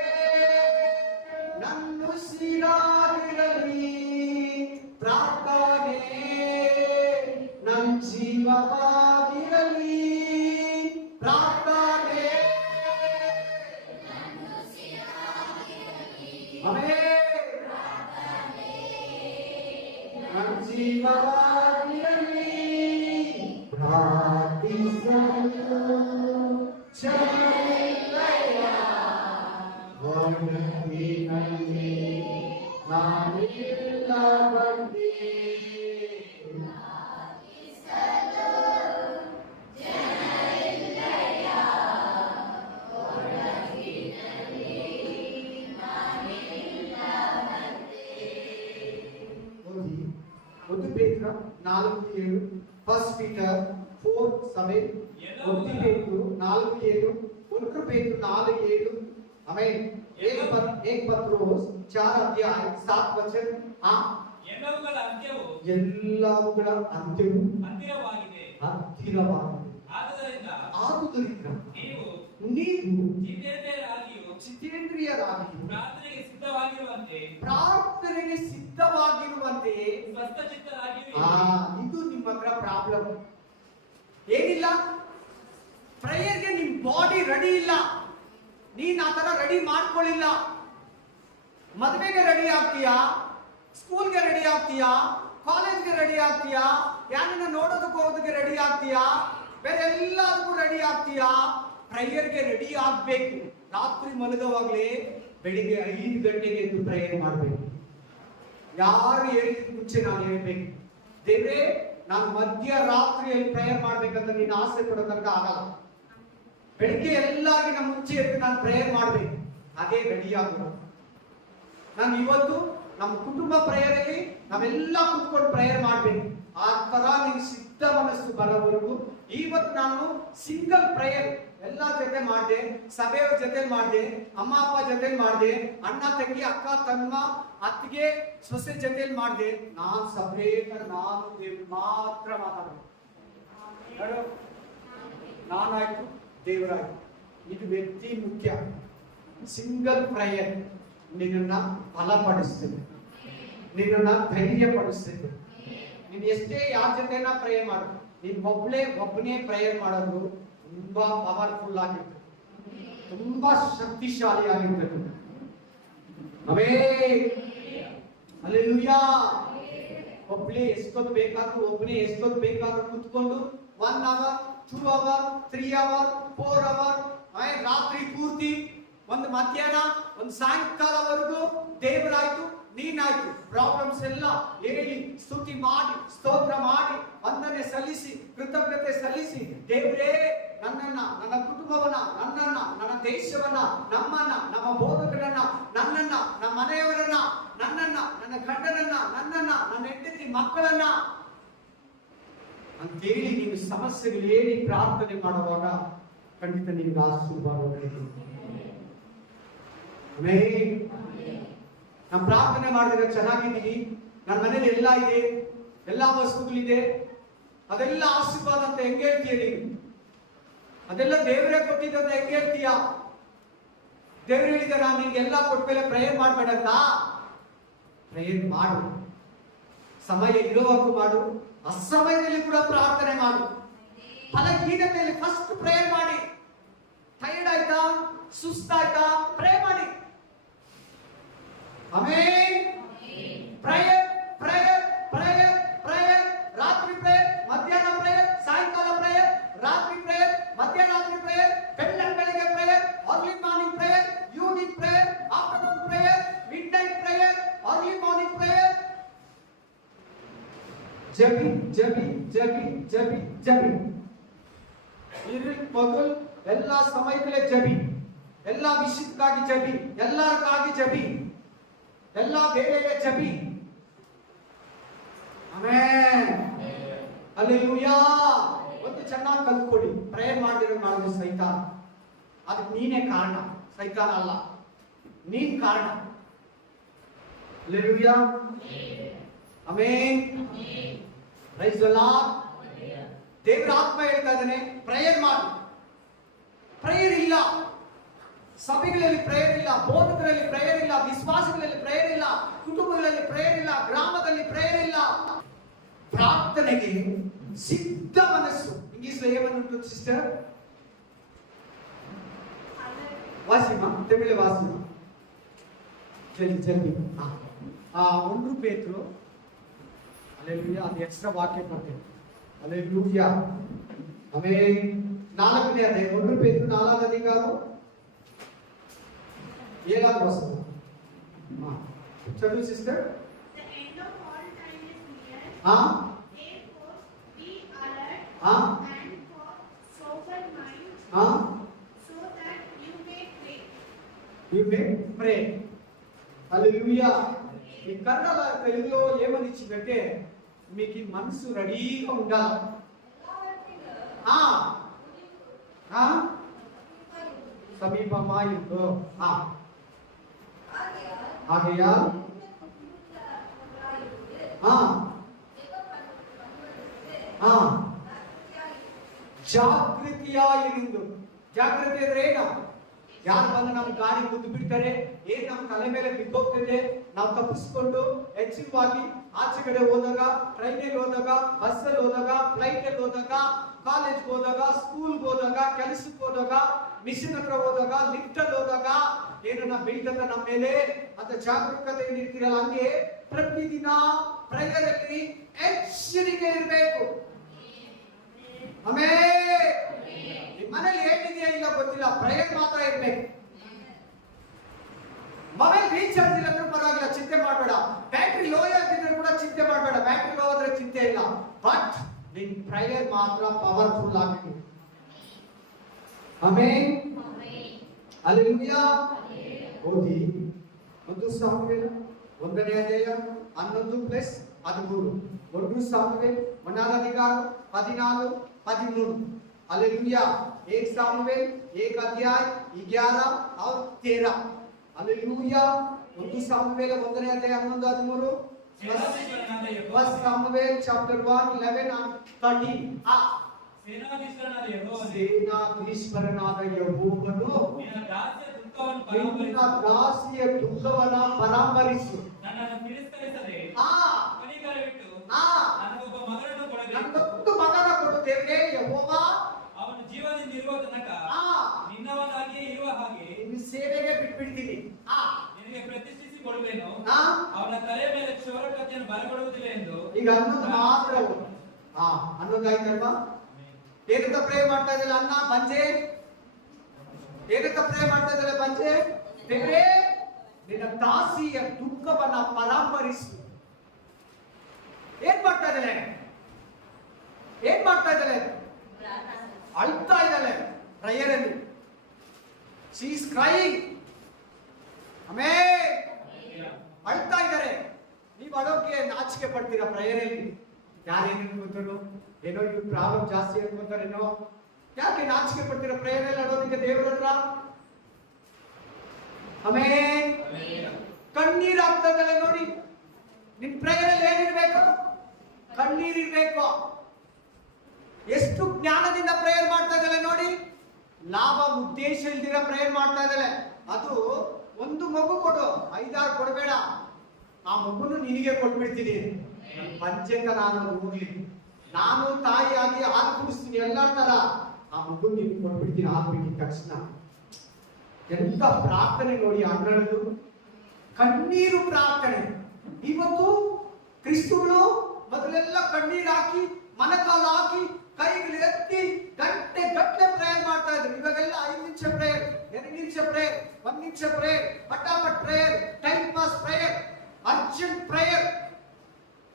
ನನ್ನ ಉಸಿರಾಗಿರಲಿ, ಪ್ರಾರ್ಥನೆ ನನ್ನ ಜೀವವಾಗಿರಲಿ, ಪ್ರಾರ್ಥನೆ ನನ್ನ ಜೀವವಾಗಿರಲಿ. ಪ್ರಾರ್ಥಿಸಲು ಜನರಿಲ್ಲಯ್ಯ, ಬೋಧಕಿನಲ್ಲಿ ನಾನೆಲ್ಲ ಬಂದೆ. ಒಂದು ಪೇತ್ರ 4:7, ఫస్ట్ పీటర్ 4:7, 1 పేతురు 4:7, 1 పేతురు 4:7, आमीन। एक पत्रोस 4 अध्याय 7 वचन। हाँ, ಎಲ್ಲವುಗಳ ಅಂತ್ಯವು ಎಲ್ಲವುಗಳ ಅಂತ್ಯವು ಹತ್ತಿರವಾಗಿದೆ. ಆದುದರಿಂದ ನೀವು ಜಿತೇಂದ್ರಿಯರಾಗಿಯೂ ಪ್ರಾರ್ಥನೆಗೆ ಸಿದ್ಧವಾಗಿರುವಂತೆ ಸ್ವಸ್ಥಚಿತ್ತರಾಗಿಯೂ ಇದು ನಿಮ್ಮ ಹತ್ರ ಪ್ರಾಬ್ಲಮ್ ಏನಿಲ್ಲ, ಪ್ರೇಯರ್ಗೆ ನಿಮ್ ಬಾಡಿ ರೆಡಿ ಇಲ್ಲ, ನೀನ್ ಆ ತರ ರೆಡಿ ಮಾಡ್ಕೊಳ್ಳಿಲ್ಲ. ಮದುವೆಗೆ ರೆಡಿ ಆಗ್ತೀಯಾ, ಸ್ಕೂಲ್ಗೆ ರೆಡಿ ಆಗ್ತೀಯಾ, ಕಾಲೇಜ್ಗೆ ರೆಡಿ ಆಗ್ತೀಯಾ, ಯಾರನ್ನ ನೋಡೋದಕ್ಕೆ ಹೋಗೋದಕ್ಕೆ ರೆಡಿ ಆಗ್ತೀಯಾ, ಬೇರೆ ಎಲ್ಲದಕ್ಕೂ ರೆಡಿ ಆಗ್ತೀಯಾ. ಪ್ರೇಯರ್ಗೆ ರೆಡಿ ಆಗ್ಬೇಕು. ರಾತ್ರಿ ಮಲಗುವಾಗಲೇ ಬೆಳಿಗ್ಗೆ 5 ಗಂಟೆಗೆ ಎದ್ದು ಪ್ರೇಯರ್ ಮಾಡ್ಬೇಕು. ಯಾರು ಹೇಳಿದ ಮುಂಚೆ ನಾನು ಹೇಳ್ಬೇಕು, ದೇವ್ರೇ ನಾನು ಮಧ್ಯರಾತ್ರಿಯಲ್ಲಿ ಪ್ರೇಯರ್ ಮಾಡ್ಬೇಕಂತ ನೀನು ಆಸೆ ಪಡೋದಕ್ಕೆ ಆಗಲ್ಲ. ಬೆಳಿಗ್ಗೆ ಎಲ್ಲರಿಗಿನ ಮುಂಚೆ ಎದ್ದು ನಾನು ಪ್ರೇಯರ್ ಮಾಡ್ಬೇಕು. ಹಾಗೆ ರೆಡಿ ಆಗೋದು. ನಾನು ಇವತ್ತು ನಮ್ಮ ಕುಟುಂಬ ಪ್ರೇಯರಲ್ಲಿ ನಾವೆಲ್ಲ ಕುತ್ಕೊಂಡು ಪ್ರೇಯರ್ ಮಾಡ್ಬೇಕು. ಆ ತರ ನಿನ್ ಸಿದ್ಧ ಮನಸ್ಸು ಬರೋವರೆಗೂ ಇವತ್ತು ನಾನು ಸಿಂಗಲ್ ಪ್ರೇಯರ್ ಎಲ್ಲ ಜೊತೆ ಮಾಡಿದೆ, ಸಭೆಯವ್ರ ಜೊತೆ ಮಾಡಿದೆ, ಅಮ್ಮ ಅಪ್ಪ ಜೊತೆ ಮಾಡಿದೆ, ಅಣ್ಣ ತಂಗಿ ಅಕ್ಕ ತಮ್ಮ ಅತ್ತಿಗೆ ಸೊಸೆ ಜೊತೆ ಮಾಡಿದೆ. ನಾನು ಸಪರೇಟ್ ನಾನು ದೇವ್ರು ಮಾತ್ರ ಮಾತಾಡಬೇಕು. ನಾನಾಯ್ತು ದೇವರಾಯ್ತು, ಇದು ವ್ಯಕ್ತಿ ಮುಖ್ಯ. ಸಿಂಗಲ್ ಪ್ರೇಯರ್ ನಿನ್ನನ್ನ ಬಲಪಡಿಸ್ತದೆ, ನಿನ್ನನ್ನ ಧೈರ್ಯಪಡಿಸ್ತದೆ. ನೀನು ಎಷ್ಟೇ ಯಾರ ಜೊತೆನ ಪ್ರೇಯರ್ ಮಾಡು, ನೀನ್ ಒಬ್ಬನೇ ಪ್ರೇಯರ್ ಮಾಡೋದು ತುಂಬಾ ಪವರ್ಫುಲ್ ಆಗಿರ್ತದೆ, ತುಂಬಾ ಶಕ್ತಿಶಾಲಿ ಆಗಿರ್ತದೆ. ಹಲ್ಲೆಲೂಯಾ. ಒಬ್ಬನೇ ಎಷ್ಟೊತ್ತು ಬೇಕಾದ್ರೂ ಕುತ್ಕೊಂಡು 1 hour 2 hour 3 hour 4 hour ರಾತ್ರಿ ಪೂರ್ತಿ, ಒಂದು ಮಧ್ಯಾಹ್ನ ಒಂದು ಸಾಯಂಕಾಲವರೆಗೂ ದೇವರಾಯ್ತು ನೀನಾಯ್ತು ಪ್ರಾಬ್ಲಮ್ಸ್ ಎಲ್ಲ ಹೇಳಿ ಸ್ತುತಿ ಮಾಡಿ ಸ್ತೋತ್ರ ಮಾಡಿ ವಂದನೆ ಸಲ್ಲಿಸಿ ಕೃತಜ್ಞತೆ ಸಲ್ಲಿಸಿ, ದೇವರೇ ನನ್ನನ್ನ, ನನ್ನ ಕುಟುಂಬವನ್ನ, ನನ್ನನ್ನ, ನನ್ನ ದೇಶವನ್ನ, ನಮ್ಮನ್ನ, ನಮ್ಮ ಬೋಧಕರನ್ನ, ನನ್ನನ್ನ, ನಮ್ಮ ಮನೆಯವರನ್ನ, ನನ್ನನ್ನ, ನನ್ನ ಗಂಡನನ್ನ, ನನ್ನನ್ನ, ನನ್ನ ಹೆಂಡತಿ ಮಕ್ಕಳನ್ನ ಅಂತೇಳಿ ನೀವು ಸಮಸ್ಯೆಗಳು ಹೇಳಿ ಪ್ರಾರ್ಥನೆ ಮಾಡುವಾಗ ಖಂಡಿತ ನಿಮ್ಗೆ ಆಶೀರ್ವಾದ. ನಾನು ಪ್ರಾರ್ಥನೆ ಮಾಡಿದ್ರೆ ಚೆನ್ನಾಗಿದ್ದೀನಿ, ನನ್ನ ಮನೇಲಿ ಎಲ್ಲ ಇದೆ, ಎಲ್ಲಾ ವಸ್ತುಗಳಿದೆ, ಅದೆಲ್ಲ ಆಶೀರ್ವಾದ ಅಂತ ಹೆಂಗ್ ಹೇಳ್ತೀಯ ನೀನು? ಅದೆಲ್ಲ ದೇವರೇ ಕೊಟ್ಟಿದ್ದ ಅಂತ ಹೆಂಗ್ ಹೇಳ್ತೀಯ? ದೇವ್ರು ಹೇಳಿದಾರ ನಿನ್ಗೆಲ್ಲ ಕೊಟ್ಮೇಲೆ ಪ್ರೇಯರ್ ಮಾಡ್ಬೇಡ ಅಂತ. ಪ್ರೇಯರ್ ಮಾಡು, ಸಮಯ ಇರುವಾಗೂ ಮಾಡು, ಅಸಮಯದಲ್ಲಿ ಕೂಡ ಪ್ರಾರ್ಥನೆ ಮಾಡು. ಫಲಹೀನತೆಯಲ್ಲಿ ಫಸ್ಟ್ ಪ್ರೇಯರ್ ಮಾಡಿ. ಟೈರ್ಡ್ ಆಯ್ತಾ, ಸುಸ್ತಾಯ್ತಾ, ಪ್ರೇ ಮಾಡಿ. Amen. Prayer prayer prayer prayer. ರಾತ್ರಿ ಪ್ರೇಯರ್, ಮಧ್ಯಾಹ್ನ ಪ್ರೇಯರ್, ಸಾಯಂಕಾಲ ಪ್ರೇಯರ್, ರಾತ್ರಿ ಪ್ರೇಯರ್, ಮಧ್ಯರಾತ್ರಿ ಪ್ರೇಯರ್, ಬೆಳಗ್ಗೆ prayer, early morning prayer, evening prayer, afternoon prayer, midnight prayer, early morning prayer. ಜಪಿ ಜಪಿ ಜಪಿ ಜಪಿ ಜಪಿ. ಇರಿಲ್ ಪಗಲ್ ಎಲ್ಲ ಸಮಯದಲ್ಲೇ ಜಪಿ, ಎಲ್ಲ ವಿಷಯಕ್ಕಾಗಿ ಜಪಿ, ಎಲ್ಲರಿಗಾಗಿ ಜಪಿ, ಎಲ್ಲ ಬೇರೆಗೆ ಜಪಿ. ಆಮೆನ್. ಹಲ್ಲೆಲೂಯಾ. ಒಂದು ಚೆನ್ನಾಗಿ ಕಲ್ತ್ಕೊಳ್ಳಿ, ಪ್ರೇಯರ್ ಮಾಡಿರೋದು ಸೈತಾನ. ಅದಕ್ಕೆ ನೀನೇ ಕಾರಣ, ಸೈತಾನ ಅಲ್ಲ, ನೀನ್ ಕಾರಣ. Hallelujah. Amen. Praise the Lord. ದೇವರ ಆತ್ಮ ಹೇಳ್ತಾ ಇದ್ದಾನೆ ಪ್ರೇಯರ್ ಮಾಡು. ಪ್ರೇಯರ್ ಇಲ್ಲ, ಸಭೆಗಳಲ್ಲಿ ಪ್ರೇಯರ್ ಇಲ್ಲ, ಬೋಧಕರಲ್ಲಿ ಪ್ರೇಯರ್ ಇಲ್ಲ, ವಿಶ್ವಾಸಗಳಲ್ಲಿ ಪ್ರೇಯರ್ ಇಲ್ಲ, ಕುಟುಂಬಗಳಲ್ಲಿ ಪ್ರೇಯರ್ ಇಲ್ಲ, ಗ್ರಾಮದಲ್ಲಿ ಪ್ರೇಯರ್ ಇಲ್ಲ. ಪ್ರಾರ್ಥನೆಗೆ ಸಿದ್ಧ ಮನಸ್ಸು. ಇಂಗ್ಲಿಷ್ ಏಮನ್ನುಂಟು ಸಿಸ್ಟರ್? ವಾಸಿಮಾ, ತಮಿಳು ವಾಸಿಮಾ, ಜಲ್ದಿ ಜಲ್ದಿ. 1 ಪೇತ್ರ, ಹಲ್ಲೆಲೂಯಾ, ಅದು ಎಕ್ಸ್ಟ್ರಾ ವಾಕ್ಯ ಬರ್ತೇನೆ. ಹಲ್ಲೆಲೂಯಾ. ಆಮೆನ್. 4ನೇ ಅಧ್ಯಾಯ 1 ಪೇತ್ರ 4ನೇ ಅಧಿಕಾರ 7ನೇ ವಚನ. ಚಲು sister. The end of all time is near. Therefore, be alert and for sober mind, so that you may pray. You may pray. Hallelujah. ఈ కన్నడ తెలుగులో ఏమని ఇచ్చిందంటే మీకు ఈ మనసు రెడీగా ఉండాలి. ఆ ఆ సమీపమాయిందో ஆகையால் ಜಾಗೃತಿಯಾಗಿರು. ಜಾಗೃತಿ ಅಂದ್ರೆ ಏನು? ಯಾರು ಬಂದು ನಮ್ಮ ಗಾಡಿ ಮುದ್ದು ಬಿಡ್ತಾರೆ, ಏನ್ ನಮ್ಮ ತಲೆ ಮೇಲೆ ಬಿದ್ದೋಗ್ತದೆ, ನಾವು ತಪ್ಪಿಸ್ಕೊಂಡು ಹೆಚ್ಚಿನವಾಗಿ ಆಚೆ ಕಡೆ ಹೋದಾಗ, ಟ್ರೈನಲ್ಲಿ ಹೋದಾಗ, ಬಸ್ಸಲ್ಲಿ ಹೋದಾಗ, ಫ್ಲೈಟ್ ಅಲ್ಲಿ ಹೋದಾಗ, ಕಾಲೇಜ್ಗೆ ಹೋದಾಗ, ಸ್ಕೂಲ್ಗೆ ಹೋದಾಗ, ಕೆಲಸಕ್ಕೆ ಹೋದಾಗ, ಮಿಷನ್ ಹತ್ರ ಹೋದಾಗ, ಲಿಫ್ಟ್ ಅಲ್ಲಿ ಹೋದಾಗ ಏನನ್ನ ಬೀಳ್ತದ ನಮ್ಮ ಮೇಲೆ ಅಂತ ಜಾಗರೂಕತೆ ಇರ್ತೀರಲ್ಲ, ಹಂಗೆ ಪ್ರತಿದಿನ ಪ್ರೇಯರ್ ಅಲ್ಲಿ ಎಚ್ಚರಿಕೆ ಇರಬೇಕು. ಆಮೇಲೆ ಮನೇಲಿ ಏನಿದೆಯಾ ಇಲ್ಲ ಗೊತ್ತಿಲ್ಲ, ಪ್ರೇಯರ್ ಮಾತ್ರ ಇರ್ಬೇಕು. ಮೊಬೈಲ್ ರೀಚಾರ್ಜ್ ಇಲ್ಲ ಅಂದ್ರೆ ಪರವಾಗಿಲ್ಲ, ಚಿಂತೆ ಮಾಡಬೇಡ. ಬ್ಯಾಟ್ರಿ ಲೋ ಆಗಿದ್ರೆ ಕೂಡ ಚಿಂತೆ ಮಾಡಬೇಡ, ಬ್ಯಾಟ್ರಿ ಲೋ ಆದ್ರೆ ಚಿಂತೆ ಇಲ್ಲ. ಬಟ್ ನಿನ್ ಪ್ರೇಯರ್ ಮಾತ್ರ ಪವರ್ಫುಲ್ ಆಗಿದೆ. Amen, hallelujah. ಓದಿ 1 ಸಾಮುವೇಲ 1ನೇ ಅಧ್ಯಾಯ 11+13. 1 ಸಾಮುವೇಲ್ 1ನೇ ಅಧಿಕಾರ 14-13. हालेलुया. 1 सामुएल 1 अध्याय 11 और 13. हालेलुया. 1 सामुएल 1ನೇ ಅಧ್ಯಾಯ 11-13. 1 सामुएल chapter 1 11 and 13. ಸೇನಾಧೀಶ್ವರನಾದ ಯೆಹೋವನು ನಿನ್ನ ದಾಸಿಯ ದುಃಖವನ್ನ ಪರಾಮರಿಸು, ನನ್ನನ್ನು ತಿರಸ್ಕರಿಸದೆ ಕನಿಕರವಿಟ್ಟು ನನಗೊಬ್ಬ ಮಗನನ್ನು ಕೊಡಬೇಕು. ನನಗೊಂದು ಮಗನ ಕೊಡು ದೇವರೇ ಯೆಹೋವಾ. ಅವನು ಜೀವದಿಂದ ಇರುವ ತನಕ ನಿನ್ನವನಾಗಿಯೇ ಇರುವ ಹಾಗೆ ನಿನ್ನ ಸೇವೆಗೆ ಬಿಟ್ಬಿಡ್ತೀನಿ. ನಿನಗೆ ಪ್ರತಿಷ್ಠಿಸಿ ಕೊಡುವೆನು. ಅವನ ತಲೆ ಮೇಲೆ ಕ್ಷೌರ ಕತ್ತಿಯನ್ನು ಬರಗೊಡುವುದಿಲ್ಲ ಎಂದು. ಈಗ ಅನ್ನೋದು ಮಾತ್ರ ಅನ್ನೋದಾಯ್ತಲ್ವಾ? ಏನಂತ ಪ್ರೇ ಮಾಡ್ತಾ ಇದ್ದಲ್ಲ ಅನ್ನ ಬಂಜೆ, ಏನಂತ ಪ್ರೇ ಮಾಡ್ತಾ ಇದ್ದಲ್ಲ ಬಂಜೆ, ದೇವರೇ ನಿನ್ನ ದಾಸಿಯ ದುಃಖವನ್ನ ಪರಾಮರಿಸು. ಏನ್ ಮಾಡ್ತಾ ಇದ್ದಾಳೆ? ಏನ್ ಮಾಡ್ತಾ ಇದ್ದಾಳೆ? ಅಳ್ತಾ ಇದ್ದಾಳೆ ಪ್ರೇಯರ್ ಅಲ್ಲಿ. She is crying. ಆಮೆನ್. ಅಳ್ತಾ ಇದ್ದಾರೆ. ನೀವು ಅಳೋಕೆ ನಾಚಿಕೆ ಪಡ್ತೀರಾ ಪ್ರೇಯರ್ ಅಲ್ಲಿ? ಯಾರೇನು ಅನ್ಕೊಂತಾರೋ ಏನೋ, ಇವ್ರು ಪ್ರಾಬ್ಲಮ್ ಜಾಸ್ತಿ ಅನ್ಕೊಂತಾರೇನೋ. ಯಾಕೆ ನಾಚಿಕೆ ಪಡ್ತೀರಾ ಪ್ರೇಯರ್ ಅಲ್ಲಿ ಅಳೋದಕ್ಕೆ ದೇವರ ಹತ್ರ? ಆಮೆನ್. ಕಣ್ಣೀರು ಆಗ್ತಾ ಇದ್ದಾಳೆ ನೋಡಿ. ನಿನ್ ಪ್ರೇಯರ್ ಅಲ್ಲಿ ಏನಿರ್ಬೇಕು? ಕಣ್ಣೀರಿರ್ಬೇಕು. ಎಷ್ಟು ಜ್ಞಾನದಿಂದ ಪ್ರೇಯರ್ ಮಾಡ್ತಾ ಇದ್ದಾಳೆ ನೋಡಿ. ಲಾಭ ಉದ್ದೇಶ ಇಲ್ದಿರ ಪ್ರೇಯರ್ ಮಾಡ್ತಾ ಇದ್ದಾಳೆ. ಅದು ಒಂದು ಮಗು ಕೊಡು, 5-6 ಕೊಡಬೇಡ. ಆ ಮಗುನು ನಿನಗೆ ಕೊಟ್ಬಿಡ್ತೀನಿ. ಪಂಚೇತ ನಾನು ಹೋಗ್ಲಿ, ನಾನು ತಾಯಿಯಾಗಿ ಹಾಲು ಕುಡಿಸ್ತೀನಿ ಎಲ್ಲರ ತರ. ಆ ಮಗು ನಿನ್ಗೆ ಕೊಟ್ಬಿಡ್ತೀನಿ ಆಗ್ಬಿಟ್ಟಿದ ತಕ್ಷಣ. ಎಂತ ಪ್ರಾರ್ಥನೆ ನೋಡಿ ಅಣ್ಣಳದು. ಕಣ್ಣೀರು ಪ್ರಾರ್ಥನೆ. ಇವತ್ತು ಕ್ರಿಸ್ತುಗಳು ಮೊದಲೆಲ್ಲ ಕಣ್ಣೀರು ಹಾಕಿ, ಮನಕಾಲ ಹಾಕಿ, ಕೈಗಳು ಎತ್ತಿ ಗಂಟೆ ಗಟ್ಟಲೆ ಪ್ರೇಯರ್ ಮಾಡ್ತಾ ಇದ್ರು. ಇವಾಗೆಲ್ಲ 5 ನಿಮಿಷ ಪ್ರೇಯರ್, 2 ನಿಮಿಷ ಪ್ರೇಯರ್, 1 ನಿಮಿಷ ಪ್ರೇಯರ್, ಪಟಾಪಟ್ prayer, time pass prayer, urgent prayer.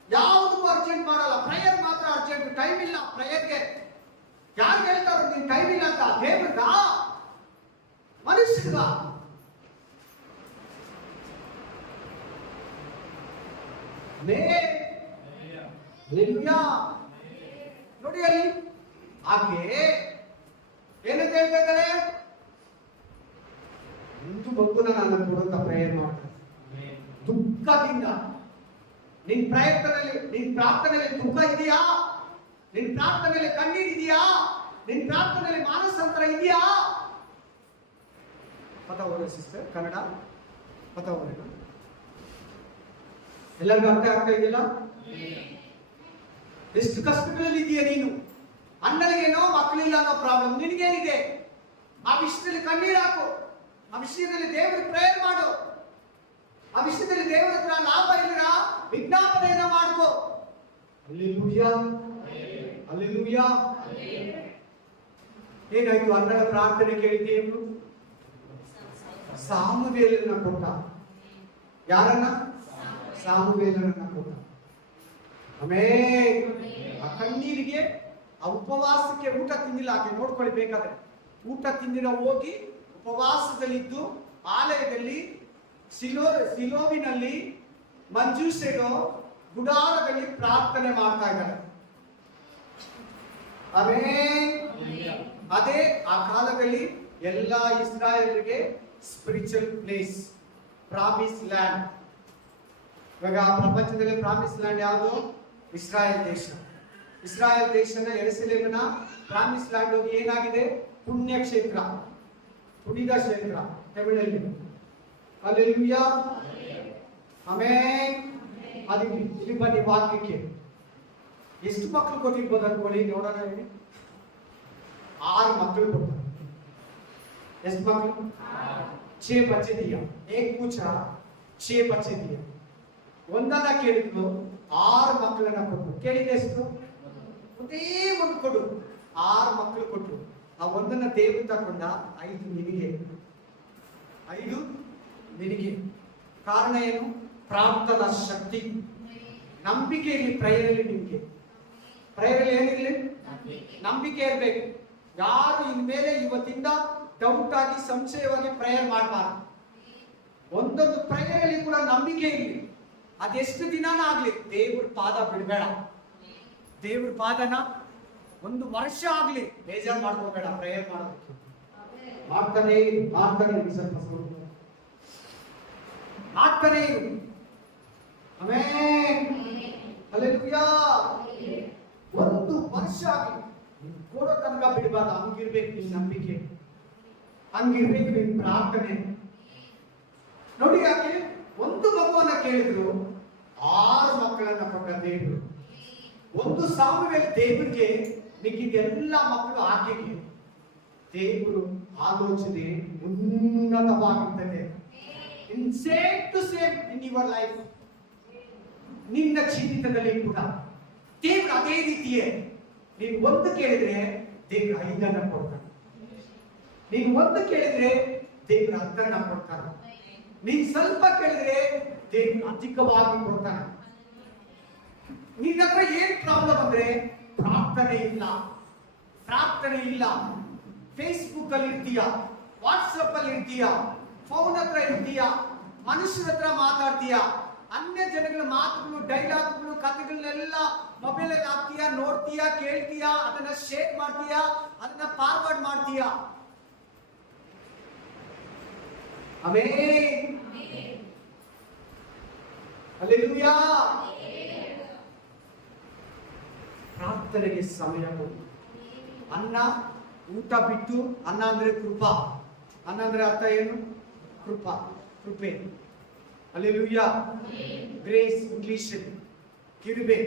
ಯಾವುದಕ್ಕೂ ಅರ್ಜೆಂಟ್ ಮಾಡಲ್ಲ, ಪ್ರೇಯರ್ ಮಾತ್ರ ಅರ್ಜೆಂಟ್. ಟೈಮ್ ಇಲ್ಲ ಪ್ರೇಯರ್ಗೆ. ಯಾರು ಹೇಳ್ತಾರೋ ನೀನ್ ಟೈಮ್ ಇಲ್ಲ ಅಂತ? ದೇವ್ರಿಗ? ಮನುಷ್ಯರಿಗ? ನೋಡಿ ಅಲ್ಲಿ ಹಾಗೆ ಏನಂತ ಹೇಳ್ತಾ ಇದ್ದಾರೆ? ಒಂದು ಮಗುನ ನನ್ನ ಕೊಡುವಂತ ಪ್ರೇಯರ್ ಮಾಡ್ತಾರೆ ದುಃಖದಿಂದ. ನಿನ್ ಪ್ರಯತ್ನದಲ್ಲಿ, ನಿನ್ ಪ್ರಾರ್ಥನೆಯಲ್ಲಿ ದುಃಖ ಇದೆಯಾ? ನಿನ್ ಪ್ರಾರ್ಥನೆಯಲ್ಲಿ ಕಣ್ಣೀರ್ ಇದೆಯಾ? ನಿನ್ ಪ್ರಾರ್ಥನೆಯಲ್ಲಿ ಮಾನಸಾಂತರ ಇದೆಯಾ? ಪತ ಹೋದ್ರೆ ಸಿಸ್ಟರ್ ಕನ್ನಡ ಪತ ಹೋದ್ರೆ ಎಲ್ಲರಿಗೂ ಅರ್ಥ ಆಗ್ತಾ ಇದೆಯಲ್ಲ? ಎಷ್ಟು ಕಷ್ಟಗಳಲ್ಲಿ ಇದೆಯಾ ನೀನು? ಅಣ್ಣನಿಗೇನೋ ಮಕ್ಕಳಿಲ್ಲ ಅನ್ನೋ ಪ್ರಾಬ್ಲಮ್ ನಿನಗೇನಿದೆ? ಆ ವಿಷಯದಲ್ಲಿ ಕಣ್ಣೀರು ಹಾಕು. ಆ ವಿಷಯದಲ್ಲಿ ದೇವರಿಗೆ ಪ್ರೇಯರ್ ಮಾಡು. ಆ ವಿಷಯದಲ್ಲಿ ದೇವರ ಹತ್ರ ಲಾಭ ಇಲ್ಲರ ವಿಜ್ಞಾಪನೆಯನ್ನ ಮಾಡ್ಕೋ. Hallelujah, hallelujah. ಏನಾಯ್ತು? ಅಣ್ಣನ ಪ್ರಾರ್ಥನೆ ಕೇಳಿದ್ದೇನು? ಸಾಮುವೇಲನ ಕೊಟ್ಟ. ಯಾರನ್ನ? ಸಾಮುವೇಲನನ್ನ ಕೊಟ್ಟ. ಆಮೇಲೆ ಆ ಕಣ್ಣೀರಿಗೆ, ಆ ಉಪವಾಸಕ್ಕೆ, ಊಟ ತಿಂದಿಲ್ಲ ಆಕೆ ನೋಡ್ಕೊಳ್ಳಿ ಬೇಕಾದ್ರೆ. ಊಟ ತಿಂದಿರ ಹೋಗಿ ಉಪವಾಸದಲ್ಲಿದ್ದು ಆಲಯದಲ್ಲಿ ಸಿಲೋವಿನಲ್ಲಿ ಮಂಜೂಷೆಗಳು ಗುಡಾರದಲ್ಲಿ ಪ್ರಾರ್ಥನೆ ಮಾಡ್ತಾ ಇದ್ದಾರೆ. ಆಮೆನ್. ಅದೇ ಆ ಕಾಲದಲ್ಲಿ ಎಲ್ಲ ಇಸ್ರಾಯೇಲ್ರಿಗೆ ಸ್ಪಿರಿಚುವಲ್ ಪ್ಲೇಸ್, ಪ್ರಾಮಿಸ್ ಲ್ಯಾಂಡ್. ಇವಾಗ ಪ್ರಪಂಚದಲ್ಲಿ ಪ್ರಾಮಿಸ್ ಲ್ಯಾಂಡ್ ಯಾವುದು? ಇಸ್ರಾಯೇಲ್ ದೇಶ. ಇಸ್ರಾಯೇಲ್ ದೇಶನ ಯೆರೂಸಲೇಮಿನ ಪ್ರಾಮಿಸ್ ಲ್ಯಾಂಡ್ ಹೋಗಿ ಏನಾಗಿದೆ? ಪುಣ್ಯಕ್ಷೇತ್ರ, ಪುಣ್ಯದ ಕ್ಷೇತ್ರ ತಮಿಳಲ್ಲಿ. Hallelujah, amen. ಅದು ಇಲ್ಲಿ ಬನ್ನಿ ವಾಕ್ಯಕ್ಕೆ. ಎಷ್ಟು ಮಕ್ಕಳು ಕೊಟ್ಟಿರ್ಬೋದು ಅನ್ಕೊಳ್ಳಿ, ನೋಡೋಣ ಹೇಳಿ. 6 ಮಕ್ಕಳು ಕೊಡ್ತಾರೆ. ಎಷ್ಟು ಮಕ್ಕಳು? 6 बच्चे दिया. एक पूछा 6 बच्चे दिया. ಒಂದನ್ನ ಕೇಳಿದ್ರು, 6 ಮಕ್ಕಳನ್ನ ಕೊಟ್ಟರು. ಕೇಳಿದೆ ಎಷ್ಟು? ಒಂದೇ ಒಂದು ಕೊಡು. 6 ಮಕ್ಕಳು ಕೊಟ್ಟರು. ಆ ಒಂದನ್ನ ದೇವರು ತಕೊಂಡ, 5 ನಿನಗೆ, 5 ನಿನಗೆ. ಕಾರಣ ಏನು? ಪ್ರಾರ್ಥನಾ ಶಕ್ತಿ, ನಂಬಿಕೆ ಇರಲಿ. ಪ್ರೇಯರಲ್ಲಿ ನಿಮಗೆ ಪ್ರೇಯರಲ್ಲಿ ಏನಿರಲಿ? ನಂಬಿಕೆ ಇರಬೇಕು. ಯಾರು ಇನ್ಮೇಲೆ ಇವತ್ತಿಂದ ಡೌಟ್ ಆಗಿ ಸಂಶಯವಾಗಿ ಪ್ರೇಯರ್ ಮಾಡಬಾರ್ದು. ಒಂದೊಂದು ಪ್ರೇಯರಲ್ಲಿ ಕೂಡ ನಂಬಿಕೆ ಇರಲಿ. ಅದೆಷ್ಟು ದಿನಾನ ಆಗ್ಲಿ, ದೇವ್ರ ಪಾದ ಬಿಡಬೇಡ. ದೇವ್ರ ಪಾದನ 1 ವರ್ಷ ಆಗ್ಲಿ ಬೇಜಾರು ಮಾಡ್ಕೋಬೇಡ. ಪ್ರೇಯರ್ ಮಾಡೋದಕ್ಕೆ ಮಾಡ್ತಾನೆ ಇರು, ಮಾಡ್ತಾನೆ ಇರು. ಸ್ವಲ್ಪ ಮಾಡ್ತಾನೆ ಇರು. Amen, hallelujah. 1 ವರ್ಷ ಆಗ್ಲಿ ಕೊಡೋ ತನಕ ಬಿಡಬಾರ್ದು. ಹಂಗಿರ್ಬೇಕು ನಿನ್ ನಂಬಿಕೆ, ಹಂಗಿರ್ಬೇಕು ನಿನ್ ಪ್ರಾರ್ಥನೆ. ನೋಡಿ, ಯಾಕೆ 1 ಮಗುವನ್ನ ಕೇಳಿದ್ರು, 6 ಮಕ್ಕಳನ್ನ ಕೊಟ್ಟ ದೇವರು. 1 ಸಾಮುವೇಲ್ ದೇವರಿಗೆ ಮಿಕ್ಕಿದೆಲ್ಲ ಮಕ್ಕಳು ಆಕೆಗೆ. ದೇವರು ಆಲೋಚನೆ ಉನ್ನತವಾಗಿರ್ತದೆ. In same to same in your life, ನಿನ್ನ ಜೀವಿತದಲ್ಲಿ ಕೂಡ ದೇವರು ಅದೇ ರೀತಿಯೇ. ನೀನು 1 ಕೇಳಿದ್ರೆ ದೇವರು 5 ಕೊಡ್ತಾನೆ. ನೀನು 1 ಕೇಳಿದ್ರೆ ದೇವರು 10 ಕೊಡ್ತಾನೆ. ನೀನ್ ಸ್ವಲ್ಪ ಕೇಳಿದ್ರೆ ದೇವರು ಅಧಿಕವಾಗಿ ಕೊಡ್ತಾನೆ. ನಿನ್ನ ಹತ್ರ ಏನ್ ಪ್ರಾಬ್ಲಮ್ ಅಂದ್ರೆ ಪ್ರಾರ್ಥನೆ ಇಲ್ಲ, ಪ್ರಾರ್ಥನೆ ಇಲ್ಲ. ಫೇಸ್ಬುಕ್ ಅಲ್ಲಿ ಇರ್ತೀಯ, ವಾಟ್ಸ್ಆಪ್ ಅಲ್ಲಿ ಇರ್ತೀಯ, ಫೋನ್ ಹತ್ರ ಇರ್ತೀಯ, ಮನುಷ್ಯರ ಹತ್ರ ಮಾತಾಡ್ತೀಯ, ಅನ್ಯ ಜನಗಳ ಮಾತುಗಳು, ಡೈಲಾಗ್ಗಳು, ಕಥೆಗಳನ್ನೆಲ್ಲ ಮೊಬೈಲ್ ಅಲ್ಲಿ ಹಾಕ್ತೀಯ, ನೋಡ್ತೀಯ, ಕೇಳ್ತೀಯ, ಅದನ್ನ ಶೇರ್ ಮಾಡ್ತೀಯ, ಅದನ್ನ ಫಾರ್ವರ್ಡ್ ಮಾಡ್ತೀಯ. Amen, hallelujah. ಪ್ರಾರ್ಥನೆಗೆ ಸಮಯ ಕೊಡು. ಅನ್ನ ಊಟ ಬಿಟ್ಟು, ಅನ್ನ ಅಂದ್ರೆ ಕೃಪಾ. ಅನ್ನ ಅಂದ್ರೆ ಅರ್ಥ ಏನು? ಕೃಪಾ, ಕೃಪೆ. ಹಲ್ಲೆಲೂಯಾ. Grace English Kirby.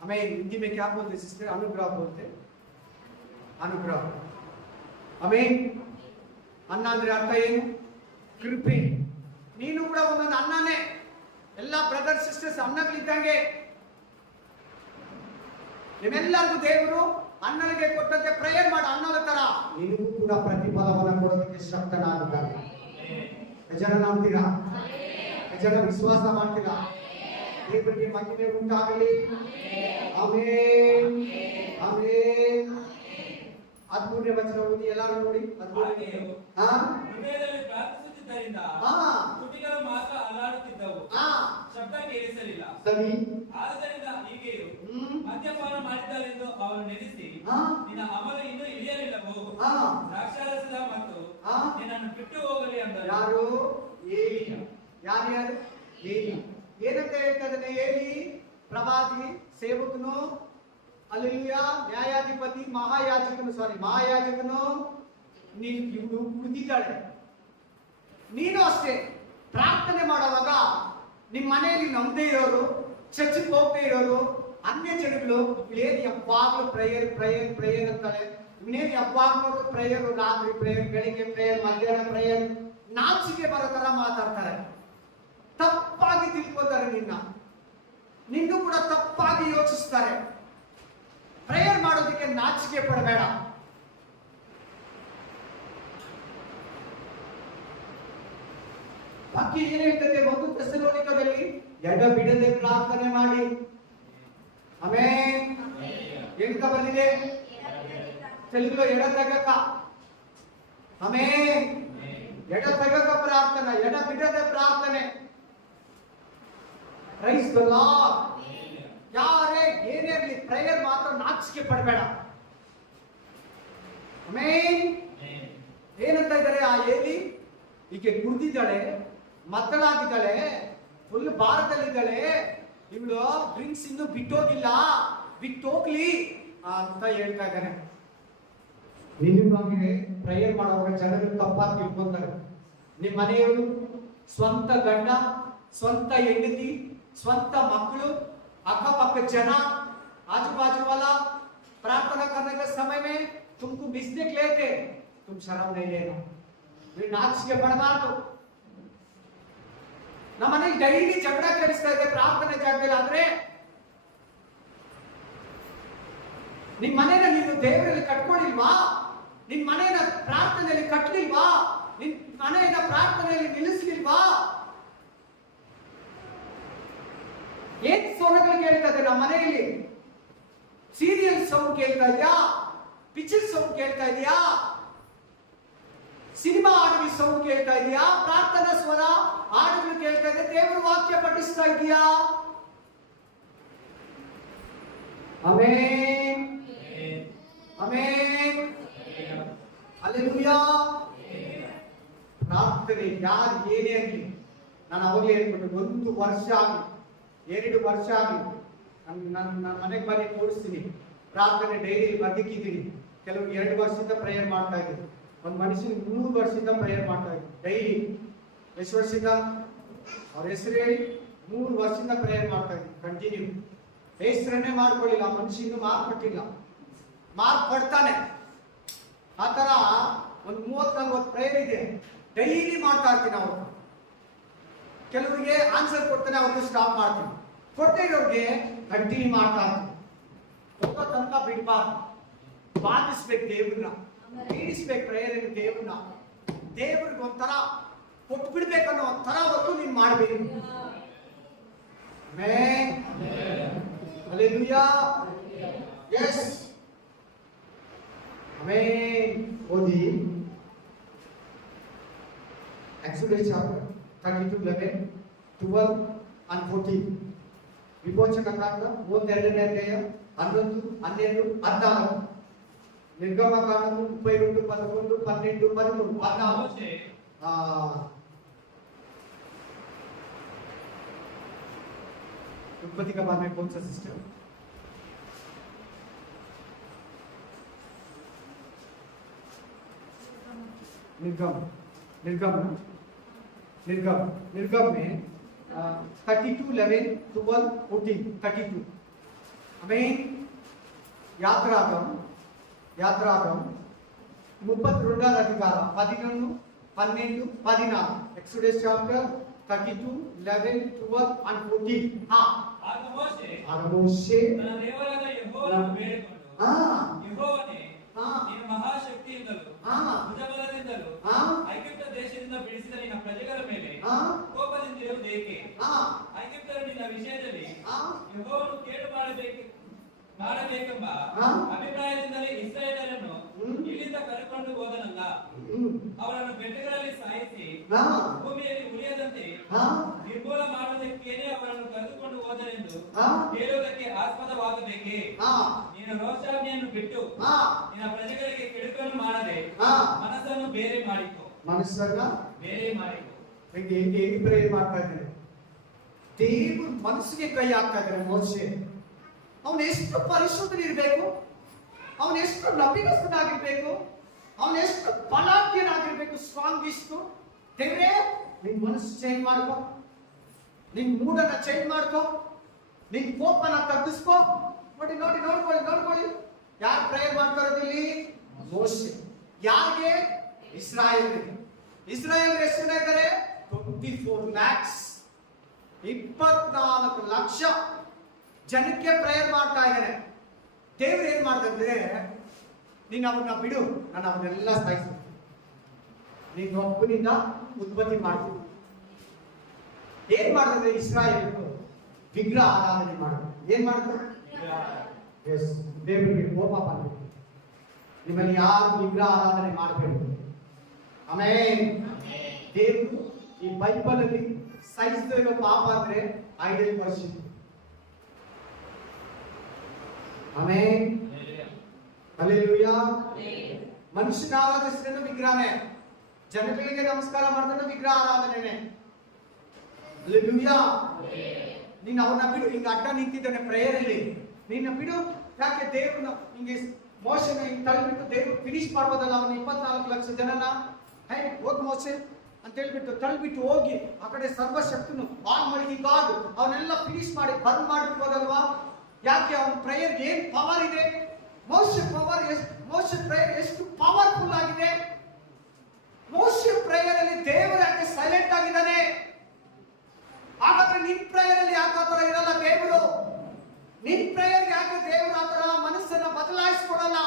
हमें हिंदी में क्या बोलते सिस्टर? अनुग्रह बोलते, अनुग्रह. हमें ಅನ್ನ ಅಂದ್ರೆ ಅರ್ಥ ಏನು? ಕೃಪೆ. ನೀನು ಕೂಡ ಒಂದೊಂದು ಅನ್ನನೇ. ಎಲ್ಲ ಬ್ರದರ್ ಸಿಸ್ಟರ್ಸ್ ಅನ್ನಗಳಿದ್ದಂಗೆ. ನಿಮ್ಮೆಲ್ಲರಿಗೂ ದೇವರು ಅನ್ನಗಳಿಗೆ ಕೊಟ್ಟಂತೆ ಪ್ರೇಯರ್ ಮಾಡು. ಅನ್ನದ ತರ ನಿನಗೂ ಕೂಡ ಪ್ರತಿಫಲವನ್ನು ಕೊಡೋದಕ್ಕೆ ಶಕ್ತನಾಗಿದ್ದಾನೆ. ಜನ ನಂಬ್ತೀರಾ? ಜನ ವಿಶ್ವಾಸ ಮಾಡ್ತೀರಾ? ದೇವರಿಗೆ ಮಹಿಮೆ ಉಂಟಾಗಲಿ. Amen, amen. 13ನೇ ವಚನ ಓದಿ ಎಲ್ಲರೂ ನೋಡಿ. ಹೃದಯದಲ್ಲಿ ಪ್ರಾರ್ಥಿಸುತ್ತಿದ್ದರಿಂದ ತುಟಿಗಳು ಮಾತ್ರ ಅಲ್ಲಾಡುತ್ತಿದ್ದವು, ಶಬ್ದ ಕೇಳಿಸಲಿಲ್ಲ. ಸರಿ. ಆದ್ದರಿಂದ ಹೀಗೆಯೂ ಮದ್ಯಪಾನ ಮಾಡಿದ್ದಾರೆಂದು ಅವರು ನೆನೆಸಿ, ನಿನ್ನ ಅಮಲು ಇನ್ನೂ ಇಳಿಯಲಿಲ್ಲವೋ, ದ್ರಾಕ್ಷಾರಸದ ಮತ್ತು ನಿನ್ನನ್ನು ಬಿಟ್ಟು ಹೋಗಲಿ ಅಂದರು. ಯಾರು? ಏಲಿ. ಯಾರ್ಯಾರು? ಏಲಿ. ಏನಂತ ಹೇಳ್ತಾರೆ? ಏಲಿ ಪ್ರವಾದಿ, ಸೇವಕನು, ಹಲ್ಲೆಲೂಯಾ, ನ್ಯಾಯಾಧಿಪತಿ, ಮಹಾಯಾಜಕನು. ನೀನು ಕುಡಿದಿದ್ದಾಳೆ. ನೀನು ಅಷ್ಟೇ ಪ್ರಾರ್ಥನೆ ಮಾಡುವಾಗ ನಿಮ್ಮ ಮನೆಯಲ್ಲಿ ನಂಬದೇ ಇರೋರು, ಚರ್ಚಿಗೆ ಹೋಗದೆ ಇರೋರು, ಅನ್ಯ ಜನಗಳು ಇವಳೇನು ಯಾವಾಗಲೂ ಪ್ರೇಯರ್ ಪ್ರೇಯರ್ ಪ್ರೇಯರ್ ಅಂತಾರೆ. ಇವನೇನು ಯಾವಾಗಲೂ ಪ್ರೇಯರ್, ರಾತ್ರಿ ಪ್ರೇಯರ್, ಬೆಳಿಗ್ಗೆ ಪ್ರೇಯರ್, ಮಧ್ಯಾಹ್ನ ಪ್ರೇಯರ್, ನಾಚಿಕೆ ಬರೋ ತರ ಮಾತಾಡ್ತಾರೆ. ತಪ್ಪಾಗಿ ತಿಳ್ಕೊತಾರೆ. ನಿನ್ನೂ ಕೂಡ ತಪ್ಪಾಗಿ ಯೋಚಿಸ್ತಾರೆ. ಪ್ರೇಯರ್ ಮಾಡೋದಕ್ಕೆ ನಾಚಿಕೆ ಪಡಬೇಡ. ಬಾಕಿ ಏನ್ ಹೇಳ್ತದೆ? 1 ಥೆಸಲೋನಿಕದಲ್ಲಿ ಎಡಬಿಡದೆ ಪ್ರಾರ್ಥನೆ ಮಾಡಿ. ಆಮೆನ್. ಎಂತ ಬಂದಿದೆ? ತೆಲುಗುలో ಎಡತೆಗಕ. ಆಮೆನ್. ಎಡತೆಗಕ ಪ್ರಾರ್ಥನೆ, ಎಡಬಿಡದೆ ಪ್ರಾರ್ಥನೆ. Price the lord. ಯಾರೇ ಏನೇ ಇರಲಿ ಪ್ರೇಯರ್ ಮಾತ್ರ ನಾಚಿಕೆ ಪಡಬೇಡ. ಆಮೆನ್. ಏನಂತ ಇದ್ದಾರೆ ಆ ಏಲಿ, ಈಕೆ ಕುಡ್ದಿದ್ದಾಳೆ, ಮಕ್ಕಳಾಗಿದ್ದಾಳೆ, ಫುಲ್ ಭಾರತದಲ್ಲಿದ್ದಾಳೆ, ಇವಳು ಡ್ರಿಂಕ್ಸ್ ಇನ್ನು ಬಿಟ್ಟೋಗಿಲ್ಲ, ಬಿಟ್ಟೋಗ್ಲಿ ಅಂತ ಹೇಳ್ತಾ ಇದ್ದಾನೆ. ನಿಜವಾಗಿ ಪ್ರೇಯರ್ ಮಾಡುವಾಗ ಜನರು ತಪ್ಪಾಗಿ ತಿಳ್ಕೊಂತಾರೆ. ನಿಮ್ಮ ಮನೆಯವರು, ಸ್ವಂತ ಗಂಡ, ಸ್ವಂತ ಹೆಂಡತಿ, ಸ್ವಂತ ಮಕ್ಕಳು, अಕ್ಕಪಕ್ಕ जन, आजू बाजू वाला प्रार्थना करने के समय में तुमको मिस्टेक लेते, तुम शर्म नहीं लेना, ನೀವು ನಾಚಿಕೆ ಪಡಬಾರ್ದು. ನಮ್ಮನೆಗೆ ಡೈಲಿ ಜಗಳ ಕೇಳಿಸ್ತಾ ಇದೆ ಪ್ರಾರ್ಥನೆ ಜಾಗದಲ್ಲಿ ಆದ್ರೆ, ನಿಮ್ ಮನೇನ ನೀನು ದೇವರಲ್ಲಿ ಕಟ್ಕೊಂಡಿಲ್ವಾ? ನಿನ್ ಮನೇನ ಪ್ರಾರ್ಥನೆಯಲ್ಲಿ ಕಟ್ಟಲಿಲ್ವಾ? ನಿನ್ ಮನೆಯನ್ನ ಪ್ರಾರ್ಥನೆಯಲ್ಲಿ ನಿಲ್ಲಿಸಲಿಲ್ವಾ? ಏನ್ ಸ್ವರಗಳು ಕೇಳ್ತಾ ಇದೆ ನಮ್ಮ ಮನೆಯಲ್ಲಿ? ಸೀರಿಯಲ್ ಸೌಂಡ್ ಕೇಳ್ತಾ ಇದೆಯಾ? ಪಿಕ್ಚರ್ ಸೌಂಡ್ ಕೇಳ್ತಾ ಇದೆಯಾ? ಸಿನಿಮಾ ಹಾಡುಗಳ ಸೌಂಡ್ ಕೇಳ್ತಾ ಇದೆಯಾ? ಪ್ರಾರ್ಥನಾ ಸ್ವರ ಹಾಡುಗಳು ಕೇಳ್ತಾ ಇದೆ? ದೇವರ ವಾಕ್ಯ ಪಠಿಸ್ತಾ ಇದೆಯಾ? Amen, amen, hallelujah. ಪ್ರಾರ್ಥನೆ ಯಾರು ಏನೇ ಆಗಲಿ, ನಾನು ಅವಾಗಲೇ ಹೇಳ್ಬಿಟ್ಟು, 1 ವರ್ಷ ಆಗಲಿ, 2 ವರ್ಷ ಆಗಲಿ, ನನ್ನ ಮನೆಗೆ ಬನ್ನಿ ತೋರಿಸ್ತೀನಿ. ಪ್ರಾರ್ಥನೆ ಡೈಲಿ ಬದುಕಿದ್ದೀನಿ. ಕೆಲವು 2 ವರ್ಷದಿಂದ ಪ್ರೇಯರ್ ಮಾಡ್ತಾ ಇದ್ದೀನಿ. ಒಂದು ಮನುಷ್ಯನಿಗೆ 3 ವರ್ಷದಿಂದ ಪ್ರೇಯರ್ ಮಾಡ್ತಾ ಇದ್ದೀನಿ ಡೈಲಿ. ಎಷ್ಟು ವರ್ಷದಿಂದ? ಅವ್ರ ಹೆಸರು ಹೇಳಿ. 3 ವರ್ಷದಿಂದ ಪ್ರೇಯರ್ ಮಾಡ್ತಾ ಇದ್ದೀನಿ ಕಂಟಿನ್ಯೂ. ಹೆಸರನ್ನೇ ಮಾಡ್ಕೊಳ್ಳಿಲ್ಲ, ಮನುಷ್ಯ ಇನ್ನೂ ಮಾರ್ಪಟ್ಟಿಲ್ಲ, ಮಾರ್ಪಡ್ತಾನೆ. ಆ ತರ ಒಂದು 30-40 ಪ್ರೇಯರ್ ಇದೆ, ಡೈಲಿ ಮಾಡ್ತಾ ಇರ್ತೀನಿ. ಅವ್ರು ಕೆಲವರಿಗೆ ಆನ್ಸರ್ ಕೊಡ್ತಾನೆ, ಅವ್ರಿಗೆ ಸ್ಟಾಪ್ ಮಾಡ್ತೀನಿ. ಕೊಡ್ತಾ ಇರೋರಿಗೆ ಕಂಟಿನ್ಯೂ ಮಾಡ್ತಾ ಇರ್ತೀನಿ. ಹೋಗೋ ತನಕ ಬಿಡ್ಬಾರ್ದು. ಬಾಧಿಸ್ಬೇಕು ದೇವ್ರನ್ನ, ಬೀಳಿಸ್ಬೇಕು ಪ್ರೇಯರ್ ದೇವ್ರನ್ನ. ದೇವ್ರಿಗೆ ಒಂಥರ ಕೊಟ್ಟು ಬಿಡ್ಬೇಕನ್ನೋ ಒಂಥರ ಹೊತ್ತು ನೀನ್ ಮಾಡ್ಬೇಕು. ಹಲ್ಲೆಲೂಯಾ. Yes, amen. ಓದಿ Exodus chapter 32, 11, 12 and 14. ವಿಮೋಚಕ ಕಾಂಡ 32ನೇ ಅಧ್ಯಾಯ 11, 12, 14. ನಿರ್ಗಮ ಕಾಂಡ 32, 11, 12, 13, 14. उत्पत्ति का बाद में कौन सा सिस्टम? निर्गम, निर्गम, निर्गम, निर्गम में 32, 11, 12, 14, 32. हमें यात्रागम, यात्रागम 32వ అధికారం 11, 12, 14. Exodus chapter 32, 11, 12 and 14. ಆಗ ಮೋಶೆ ತನ್ನ ದೇವರಾದ ಯೆಹೋವನನ್ನು ಬೇಡಿಕೊಂಡು, ಯೆಹೋವನೇ, ನೀನು ಮಹಾಶಕ್ತಿಯಿಂದಲೂ ಭುಜಬಲದಿಂದಲೂ ಐಗುಪ್ತ ದೇಶದಿಂದ ಬಿಡಿಸಿದ ನಿನ್ನ ಪ್ರಜೆಗಳ ಮೇಲೆ ಕೋಪದಿಂದಿರುವುದೇಕೆ? ಐಗುಪ್ತರ ನಿನ್ನ ವಿಷಯದಲ್ಲಿ ಯೆಹೋವನು ಕೇಡು ಮಾಡಬೇಕೆಂಬ ಅಭಿಪ್ರಾಯದಿಂದಲೇ ಇಸ್ರಾಯೇಲರನ್ನು ಇಲ್ಲಿಂದ ಕರೆಕೊಂಡು ಹೋದನಲ್ಲ. ಅವರನ್ನು ಬೆಟ್ಟಗಳಲ್ಲಿ ಸಾಯಿಸಿ ಭೂಮಿಯಲ್ಲಿ ಉಳಿಯದಂತೆ ನಿರ್ಮೂಲ ಮಾಡುವುದಕ್ಕೇನೆ ಅವರನ್ನು ಕರೆದುಕೊಂಡು ಹೋದರೆಂದು ಹೇಳುವುದಕ್ಕೆ ಆಸ್ಪದವಾಗಬೇಕೆ? ನಿನ್ನ ರೋಷಾಜ್ಞೆಯನ್ನು ಬಿಟ್ಟು ನಿನ್ನ ಪ್ರಜೆಗಳಿಗೆ ಕೆಡುಕನ್ನು ಮಾಡದೆ ಮನಸ್ಸನ್ನು ಬೇರೆ ಮಾಡಿಕೊ. ಮನಸ್ಸನ್ನ ಬೇರೆ ಮಾಡಿಕೊ. ಹೇಗೆ ಪ್ರೇಯರ್ ಮಾಡ್ತಾ ಇದ್ದಾರೆ? ದೇವರು ಮನಸ್ಸಿಗೆ ಕೈ ಹಾಕ್ತಾ ಇದ್ದಾರೆ. ಮೋಶೆ ಅವನು ಎಷ್ಟು ಪರಿಶುದ್ಧನಿರ್ಬೇಕು, ಅವನು ಎಷ್ಟು ನಂಬಿಕಸ್ಥನಾಗಿರ್ಬೇಕು, ಅವನು ಎಷ್ಟು ಬಲಾಢ್ಯನಾಗಿರ್ಬೇಕು, ಸ್ಟ್ರಾಂಗಿಸ್ಟ್. ದೇವ್ರೇ, ನಿನ್ ಮನಸ್ಸು ಚೇಂಜ್ ಮಾಡ್ಕೋ, ನಿನ್ ಮೂಡನ್ನ ಚೇಂಜ್ ಮಾಡ್ಕೋ, ನಿನ್ ಕೋಪನ ತಗ್ಗಿಸ್ಕೋ. ನೋಡಿ ನೋಡಿ ನೋಡ್ಕೊಳ್ಳಿ. ಯಾರು ಪ್ರೇಯರ್ ಮಾಡ್ತಾ ಇರೋದು ಇಲ್ಲಿ? ಮೋಶೆ. ಯಾರಿಗೆ? ಇಸ್ರಾಯೇಲ್ಗೆ. ಇಸ್ರಾಯೇಲ್ ಎಷ್ಟು ಜನ ಇದ್ದಾರೆ? 24 lakhs, 24 ಲಕ್ಷ ಜನಕ್ಕೆ ಪ್ರೇಯರ್ ಮಾಡ್ತಾ ಇದ್ದಾರೆ. ದೇವ್ರು ಏನ್ ಮಾಡ್ತಾರೆ? ನೀನು ಅವ್ರನ್ನ ಬಿಡು, ನಾನು ಅವ್ರನ್ನೆಲ್ಲ ಸಾಯಿಸ್ತೀನಿ, ನೀನು ಒಬ್ಬನಿಂದ ಉತ್ಪತ್ತಿ ಮಾಡ್ತೀನಿ. ಏನ್ ಮಾಡಿದ್ರೆ ಇಸ್ರಾಯೇಲ್ರು? ವಿಗ್ರಹ ಆರಾಧನೆ ಮಾಡಿದ್ರು. ಏನ್ ಮಾಡಿದ್ರು? ಎಸ್, ದೇವರಿಗೆ ಕೋಪ ಬಂದಿದೆ. ನಿಮ್ಮಲ್ಲಿ ಯಾರು ವಿಗ್ರಹ ಆರಾಧನೆ ಮಾಡಬೇಡಿ. ಆಮೇನ್. ದೇವರು ಈ ಬೈಬಲ್ ಅಲ್ಲಿ ಸಹಿಸದೇ ಇರೋ ಪಾಪ ಅಂದ್ರೆ ಐಡಲ್ ವರ್ಷಿಪ್. ಆಮೆನ್. ಹಲ್ಲೆಲೂಯಾ. ಮನುಷ್ಯನ ಆರಾಧಿಸಿದ ವಿಗ್ರಹನೇ, ಜನಗಳಿಗೆ ನಮಸ್ಕಾರ ಮಾಡಿದ ವಿಗ್ರಹ ಆರಾಧನೆ. ಹಲ್ಲೆಲೂಯಾ. ನೀನು ಅವನ್ನ ಬಿಡು, ಹಿಂಗ ಅಡ್ಡ ನಿಂತಿದ್ದಾನೆ ಪ್ರೇಯರ್ ಅಲ್ಲಿ, ನಿನ್ನ ಬಿಡು. ಯಾಕೆ ದೇವ್ರನ್ನ ಹಿಂಗೆ ಮೋಶನ ಹಿಂಗ್ ತಳ್ಳಿಬಿಟ್ಟು ದೇವ್ರು ಫಿನಿಶ್ ಮಾಡ್ಬೋದಲ್ಲ ಅವನು 24 ಲಕ್ಷ ಜನನ. ಹೋಗ್ ಮೋಶೆ ಅಂತ ಹೇಳ್ಬಿಟ್ಟು ತಳ್ಳಿಬಿಟ್ಟು ಹೋಗಿ ಆ ಕಡೆ ಸರ್ವಶಕ್ತನು ಆಲ್ ಮಲ್ಟಿ ಗಾಡ್ ಅವನ್ನೆಲ್ಲ ಫಿನಿಶ್ ಮಾಡಿ ಬಂದ್ ಮಾಡ್ಬೋದಲ್ವಾ? ಯಾಕೆ ಅವನ ಪ್ರೇಯರ್ ಏನ್ ಪವರ್ ಇದೆ? ಮೋಶೆ ಪ್ರೇಯರ್ ಎಷ್ಟು ಪವರ್ಫುಲ್ ಆಗಿದೆ. ಮೋಶೆ ಪ್ರೇಯರ್ ಅಲ್ಲಿ ದೇವರು ಯಾಕೆ ಸೈಲೆಂಟ್ ಆಗಿದ್ದಾನೆ? ಹಾಗಾದ್ರೆ ನಿನ್ ಪ್ರೇಯರ್ ಅಲ್ಲಿ ಯಾಕೆ ಆತರ ಇರಲ್ಲ ದೇವರು? ನಿನ್ ಪ್ರೇಯರ್ ಯಾಕೆ ದೇವರು ಆತರ ಮನಸ್ಸನ್ನ ಬದಲಾಯಿಸ್ಕೊಡಲ್ಲ?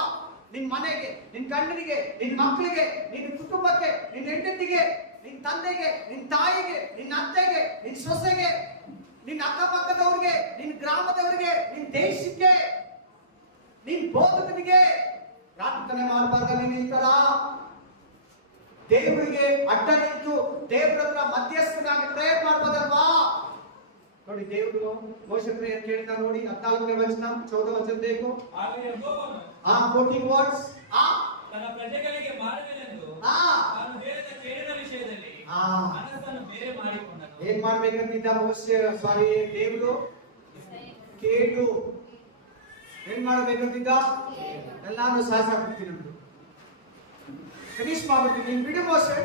ನಿನ್ ಮನೆಗೆ, ನಿನ್ ಗಂಡನಿಗೆ, ನಿನ್ ಮಕ್ಕಳಿಗೆ, ನಿನ್ ಕುಟುಂಬಕ್ಕೆ, ನಿನ್ ಹೆಂಡತಿಗೆ, ನಿನ್ ತಂದೆಗೆ, ನಿನ್ ತಾಯಿಗೆ, ನಿನ್ ಅತ್ತೆಗೆ, ನಿನ್ ಸೊಸೆಗೆ, ನಿನ್ ಅಕ್ಕಪಕ್ಕದವ್ರಿಗೆ, ನಿನ್ ಗ್ರಾಮದವರಿಗೆ, ನಿನ್ ದೇಶಕ್ಕೆ, ನಿನ್ ಬೋಧಕನಿಗೆ ಪ್ರಾರ್ಥನೆ ಮಾಡಬಾರ್ದ? ನೀನು ಈ ತರ ದೇವರಿಗೆ ಅಡ್ಡ ನಿಂತು ದೇವರ ಹತ್ರ ಮಧ್ಯಸ್ಥನಾಗಿ ಪ್ರೇಯರ್ ಮಾಡ್ಬೋದಲ್ವಾ? ನೋಡಿ, ದೇವರು ಮೋಶೆ ಪ್ರೇಯರ್ ಕೇಳಿದ ನೋಡಿ, 14ನೇ ವಚನ 14 ವಚನ ಬೇಕು. ಆಗ ಯೆಹೋವನು 14 ವರ್ಡ್ಸ್ ತನ್ನ ಪ್ರಜೆಗಳಿಗೆ ಮಾಡುವೆನೆಂದು ತಾನು ಹೇಳಿದ ಕೇಳಿದ ವಿಷಯದಲ್ಲಿ ಮನಸ್ಸನ್ನು ಬೇರೆ ಮಾಡಿಕೊಂಡನು. ಏನ್ ಮಾಡ್ಬೇಕಂತಿದ್ದ ಮೋಶೆ, ಸಾರಿ ದೇವರು? ಕೇಳು. ಏನ್ ಮಾಡ್ಬೇಕಂತಿದ್ದ? ಎಲ್ಲಾನು ಸಾಕಾಗ್ಬಿಡ್ತೀನಿ ನಮ್ದು, ಫಿನಿಶ್ ಮಾಡ್ಬಿಡ್ತೀನಿ, ನೀನ್ ಬಿಡು ಮೋಶೆ,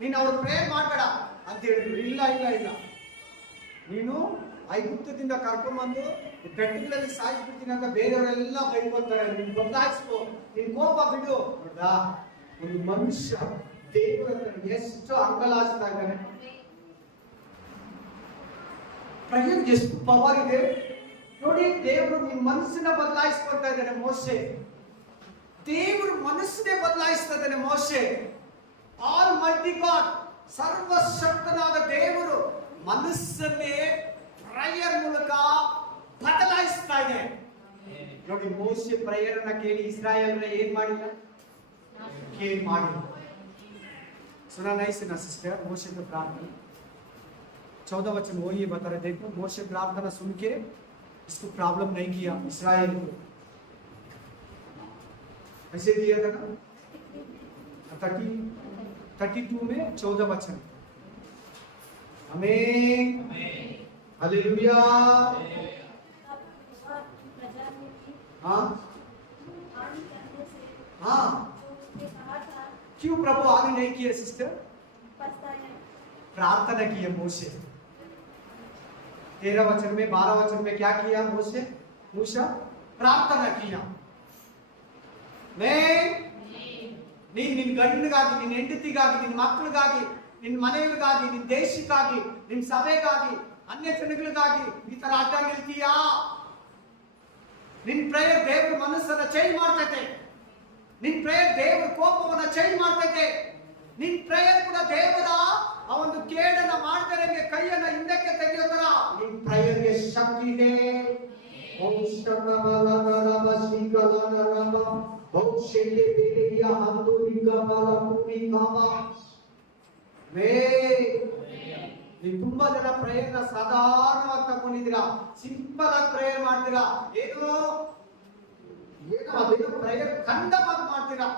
ನೀನ್ ಅವ್ರು ಪ್ರೇಯರ್ ಮಾಡ್ಬೇಡ ಅಂತ ಹೇಳಿದ್ರು. ಇಲ್ಲ ಇಲ್ಲ ಇಲ್ಲ, ನೀನು ಐಗುಪ್ತದಿಂದ ಕರ್ಕೊಂಡ್ಬಂದು ಬೆಟ್ಟಗಳಲ್ಲಿ ಸಾಯಿಸ್ಬಿಡ್ತೀನಿ ಅಂತ ಬೇರೆಯವರೆಲ್ಲ ಬೈಕೊಳ್ತಾರೆ. ನೀನ್ ಬದಲಾಯಿಸ್ಕೋ, ನಿನ್ ಕೋಪ ಬಿಡು. ನೋಡ್ದಾ, ಒಂದು ಮನುಷ್ಯ ದೇವರ ಎಷ್ಟು ಅಂಗಲಾಚ್ತಾ ಇದ್ದಾನೆ. ಪ್ರೇಯರ್ ಎಷ್ಟು ಪವರ್ ಇದೆ ನೋಡಿ. ದೇವರು ನಿನ್ ಮನಸ್ಸನ್ನ ಬದಲಾಯಿಸ್ಕೊಳ್ತಾ ಇದ್ದಾನೆ ಮೋಶೆ. ದೇವರು ಮನಸ್ಸನ್ನೇ ಬದಲಾಯಿಸ್ತಾ ಇದ್ದಾನೆ ಮೋಶೆ. ಆಲ್ ಮಲ್ಟಿ ಗಾಡ್, ಸರ್ವಶಕ್ತನಾದ ದೇವರು ಮನಸ್ಸನ್ನೇ ಪ್ರೇಯರ್ ಮೂಲಕ ಬದಲಾಯಿಸ್ತಾ ಇದೆ ನೋಡಿ. ಮೋಶೆ ಪ್ರೇಯರ್ ಅನ್ನ ಕೇಳಿ ಇಸ್ರಾಯೇಲ್ ಏನ್ ಮಾಡಿಲ್ಲ? ಕೇಳಿ ಮಾಡಿಲ್ಲ. सुना नहीं सुना सिस्टर? मोशे की प्रार्थना 14 वचन वो ये बता रहे, देखो मोशे प्रार्थना सुन के इसको प्रॉब्लम नहीं किया इस्राएल को, ऐसे दिया था ना 32 में 14 वचन. आमीन, हालेलुया. हाँ हाँ, क्यों प्रभु आगे नहीं किया सिस्टर? प्रार्थना किया मोशे. 13 वचन में 12 वचन में क्या किया मोशे? मूसा प्रार्थना किया. ನೀನ್ ನಿನ್ ಗಂಡನಿಗಾಗಿ, ನಿನ್ ಹೆಂಡತಿಗಾಗಿ, ನಿನ್ ಮಕ್ಕಳಿಗಾಗಿ, ನಿನ್ ಮನೆಯವರಿಗಾಗಿ, ನಿನ್ ದೇಶಕ್ಕಾಗಿ, ನಿನ್ ಸಭೆಗಾಗಿ, ಅನ್ಯ ಜನಗಳಿಗಾಗಿ ಈ ತರ ಅಡ್ಡ ನಿಲ್ತೀಯಾ? ನಿನ್ ಪ್ರೇಯರ್ ದೇವರ ಮನಸ್ಸನ್ನ ಚೇಂಜ್ ಮಾಡ್ತೈತೆ. ನಿನ್ ಪ್ರೇಯರ್ ದೇವರ ಕೋಪವನ್ನ ಚೇಂಜ್ ಮಾಡ್ತೈತೆ. ನಿನ್ ಪ್ರೇಯರ್ ಕೂಡ ದೇವರ ಆ ಒಂದು ಕೇಡನ್ನ ಮಾಡ್ತಾರೆ, ಕೈಯನ್ನ ಹಿಂದಕ್ಕೆ ತೆಗೆಯೋ ತರ ನಿನ್ ಪ್ರೇಯರ್ಗೆ ಶಕ್ತಿ ಇದೆ. ನೀವು ತುಂಬಾ ಜನ ಪ್ರೇಯರ್ನ ಸಾಧಾರಣವಾಗಿ ತಗೊಂಡಿದ್ದೀರಾ, ಸಿಂಪಲ್ ಆಗಿ ಪ್ರೇಯರ್ ಮಾಡ್ತೀರಾ, ಏನೋ ಅದೇನೋ ಪ್ರೇಯರ್ ಖಂಡವಾಗಿ ಮಾಡ್ತೀರಾ.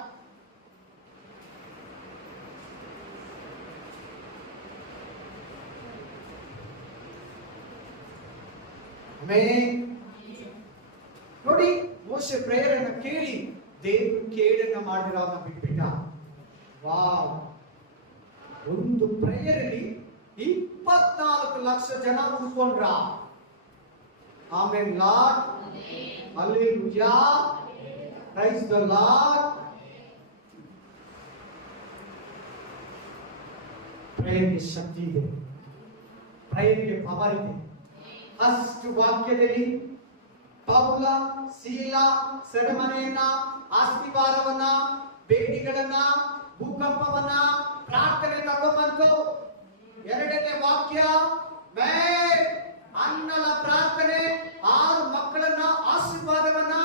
ನೋಡಿ, ಮೋಶೆ ಪ್ರೇಯರ್ ಅನ್ನ ಕೇಳಿ ದೇವರು ಕೇಡನ್ನ ಮಾಡಿದ್ರ ಅವನ್ನ ಬಿಟ್ಬಿಟ್ಟ. ವಾವ್, ಒಂದು ಪ್ರೇಯರ್ ಅಲ್ಲಿ 24 ಲಕ್ಷ ಜನ ಉಳ್ಕೊಂಡ್ರ. Amen Lord, hallelujah, praise the Lord. ಪ್ರೇಯರ್ಗೆ ಶಕ್ತಿ ಇದೆ, ಪ್ರೇಯರ್ಗೆ ಪವರ್ ಇದೆ. ಫಸ್ಟ್ ವಾಕ್ಯದಲ್ಲಿ ಪೌಲ ಶೀಲ ಸೆರೆಮನೆಯನ್ನ, ಆಶೀರ್ವಾದವನ್ನ, ಬೇಡಿಗಳನ್ನ, ಭೂಕಂಪವನ್ನ, ಪ್ರಾರ್ಥನೆ ತಗೊಂಡ್ಬಂತು. ಎರಡನೇ ವಾಕ್ಯ ಅನ್ನಲ ಪ್ರಾರ್ಥನೆ, 6 ಮಕ್ಕಳನ್ನ, ಆಶೀರ್ವಾದವನ್ನ,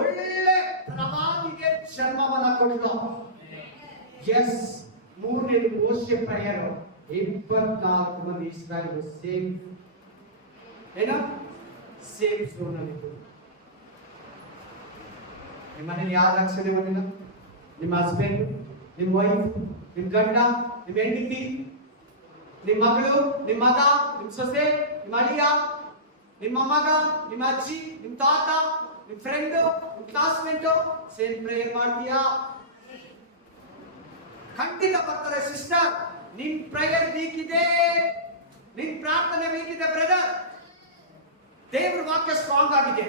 ಒಳ್ಳೆ ಪ್ರವಾದಿಗೆ ಜನ್ಮವನ್ನ ಕೊಟ್ಟರು. ಎಸ್, ಮೂರನೇ ಮೋಶೆ ಪ್ರೇಯರ್, 24 ಮಂದಿ ಇಸ್ರಾಯೇಲ್ ಸೇವ್. ಏನೋ ಸೇಫ್ ಝೋನ್ ಅಲ್ಲಿ ಇದ್ದು. ನಿಮ್ಮ ಮನೇಲಿ ಯಾರು ರಕ್ಷಣೆ ಮಾಡಿಲ್ಲ? ನಿಮ್ಮ ಹಸ್ಬೆಂಡ್, ನಿಮ್ಮ ವೈಫ್, ನಿಮ್ಮ ಗಂಡ, ನಿಮ್ಮ ಹೆಂಡತಿ, ನಿಮ್ಮ ಮಗಳು, ನಿಮ್ಮ ಮಗ, ನಿಮ್ಮ ಸೊಸೆ, ನಿಮ್ಮ ಅಳಿಯ, ನಿಮ್ಮ ಮಗ, ನಿಮ್ಮ ಅಜ್ಜಿ, ನಿಮ್ಮ ತಾತ, ನಿಮ್ಮ ಫ್ರೆಂಡ್, ನಿಮ್ಮ ಕ್ಲಾಸ್ಮೇಟ್ ಸೇಮ್ ಪ್ರೇಯರ್ ಮಾಡ್ತೀಯಾ? ಖಂಡಿತ ಬರ್ತಾರೆ ಸಿಸ್ಟರ್. ನಿಮ್ ಪ್ರೇಯರ್ ವೀಕ್ ಇದೆ, ನಿಮ್ ಪ್ರಾರ್ಥನೆ ವೀಕ್ ಇದೆ ಬ್ರದರ್. ದೇವ್ರ ವಾಕ್ಯ ಸ್ಟ್ರಾಂಗ್ ಆಗಿದೆ.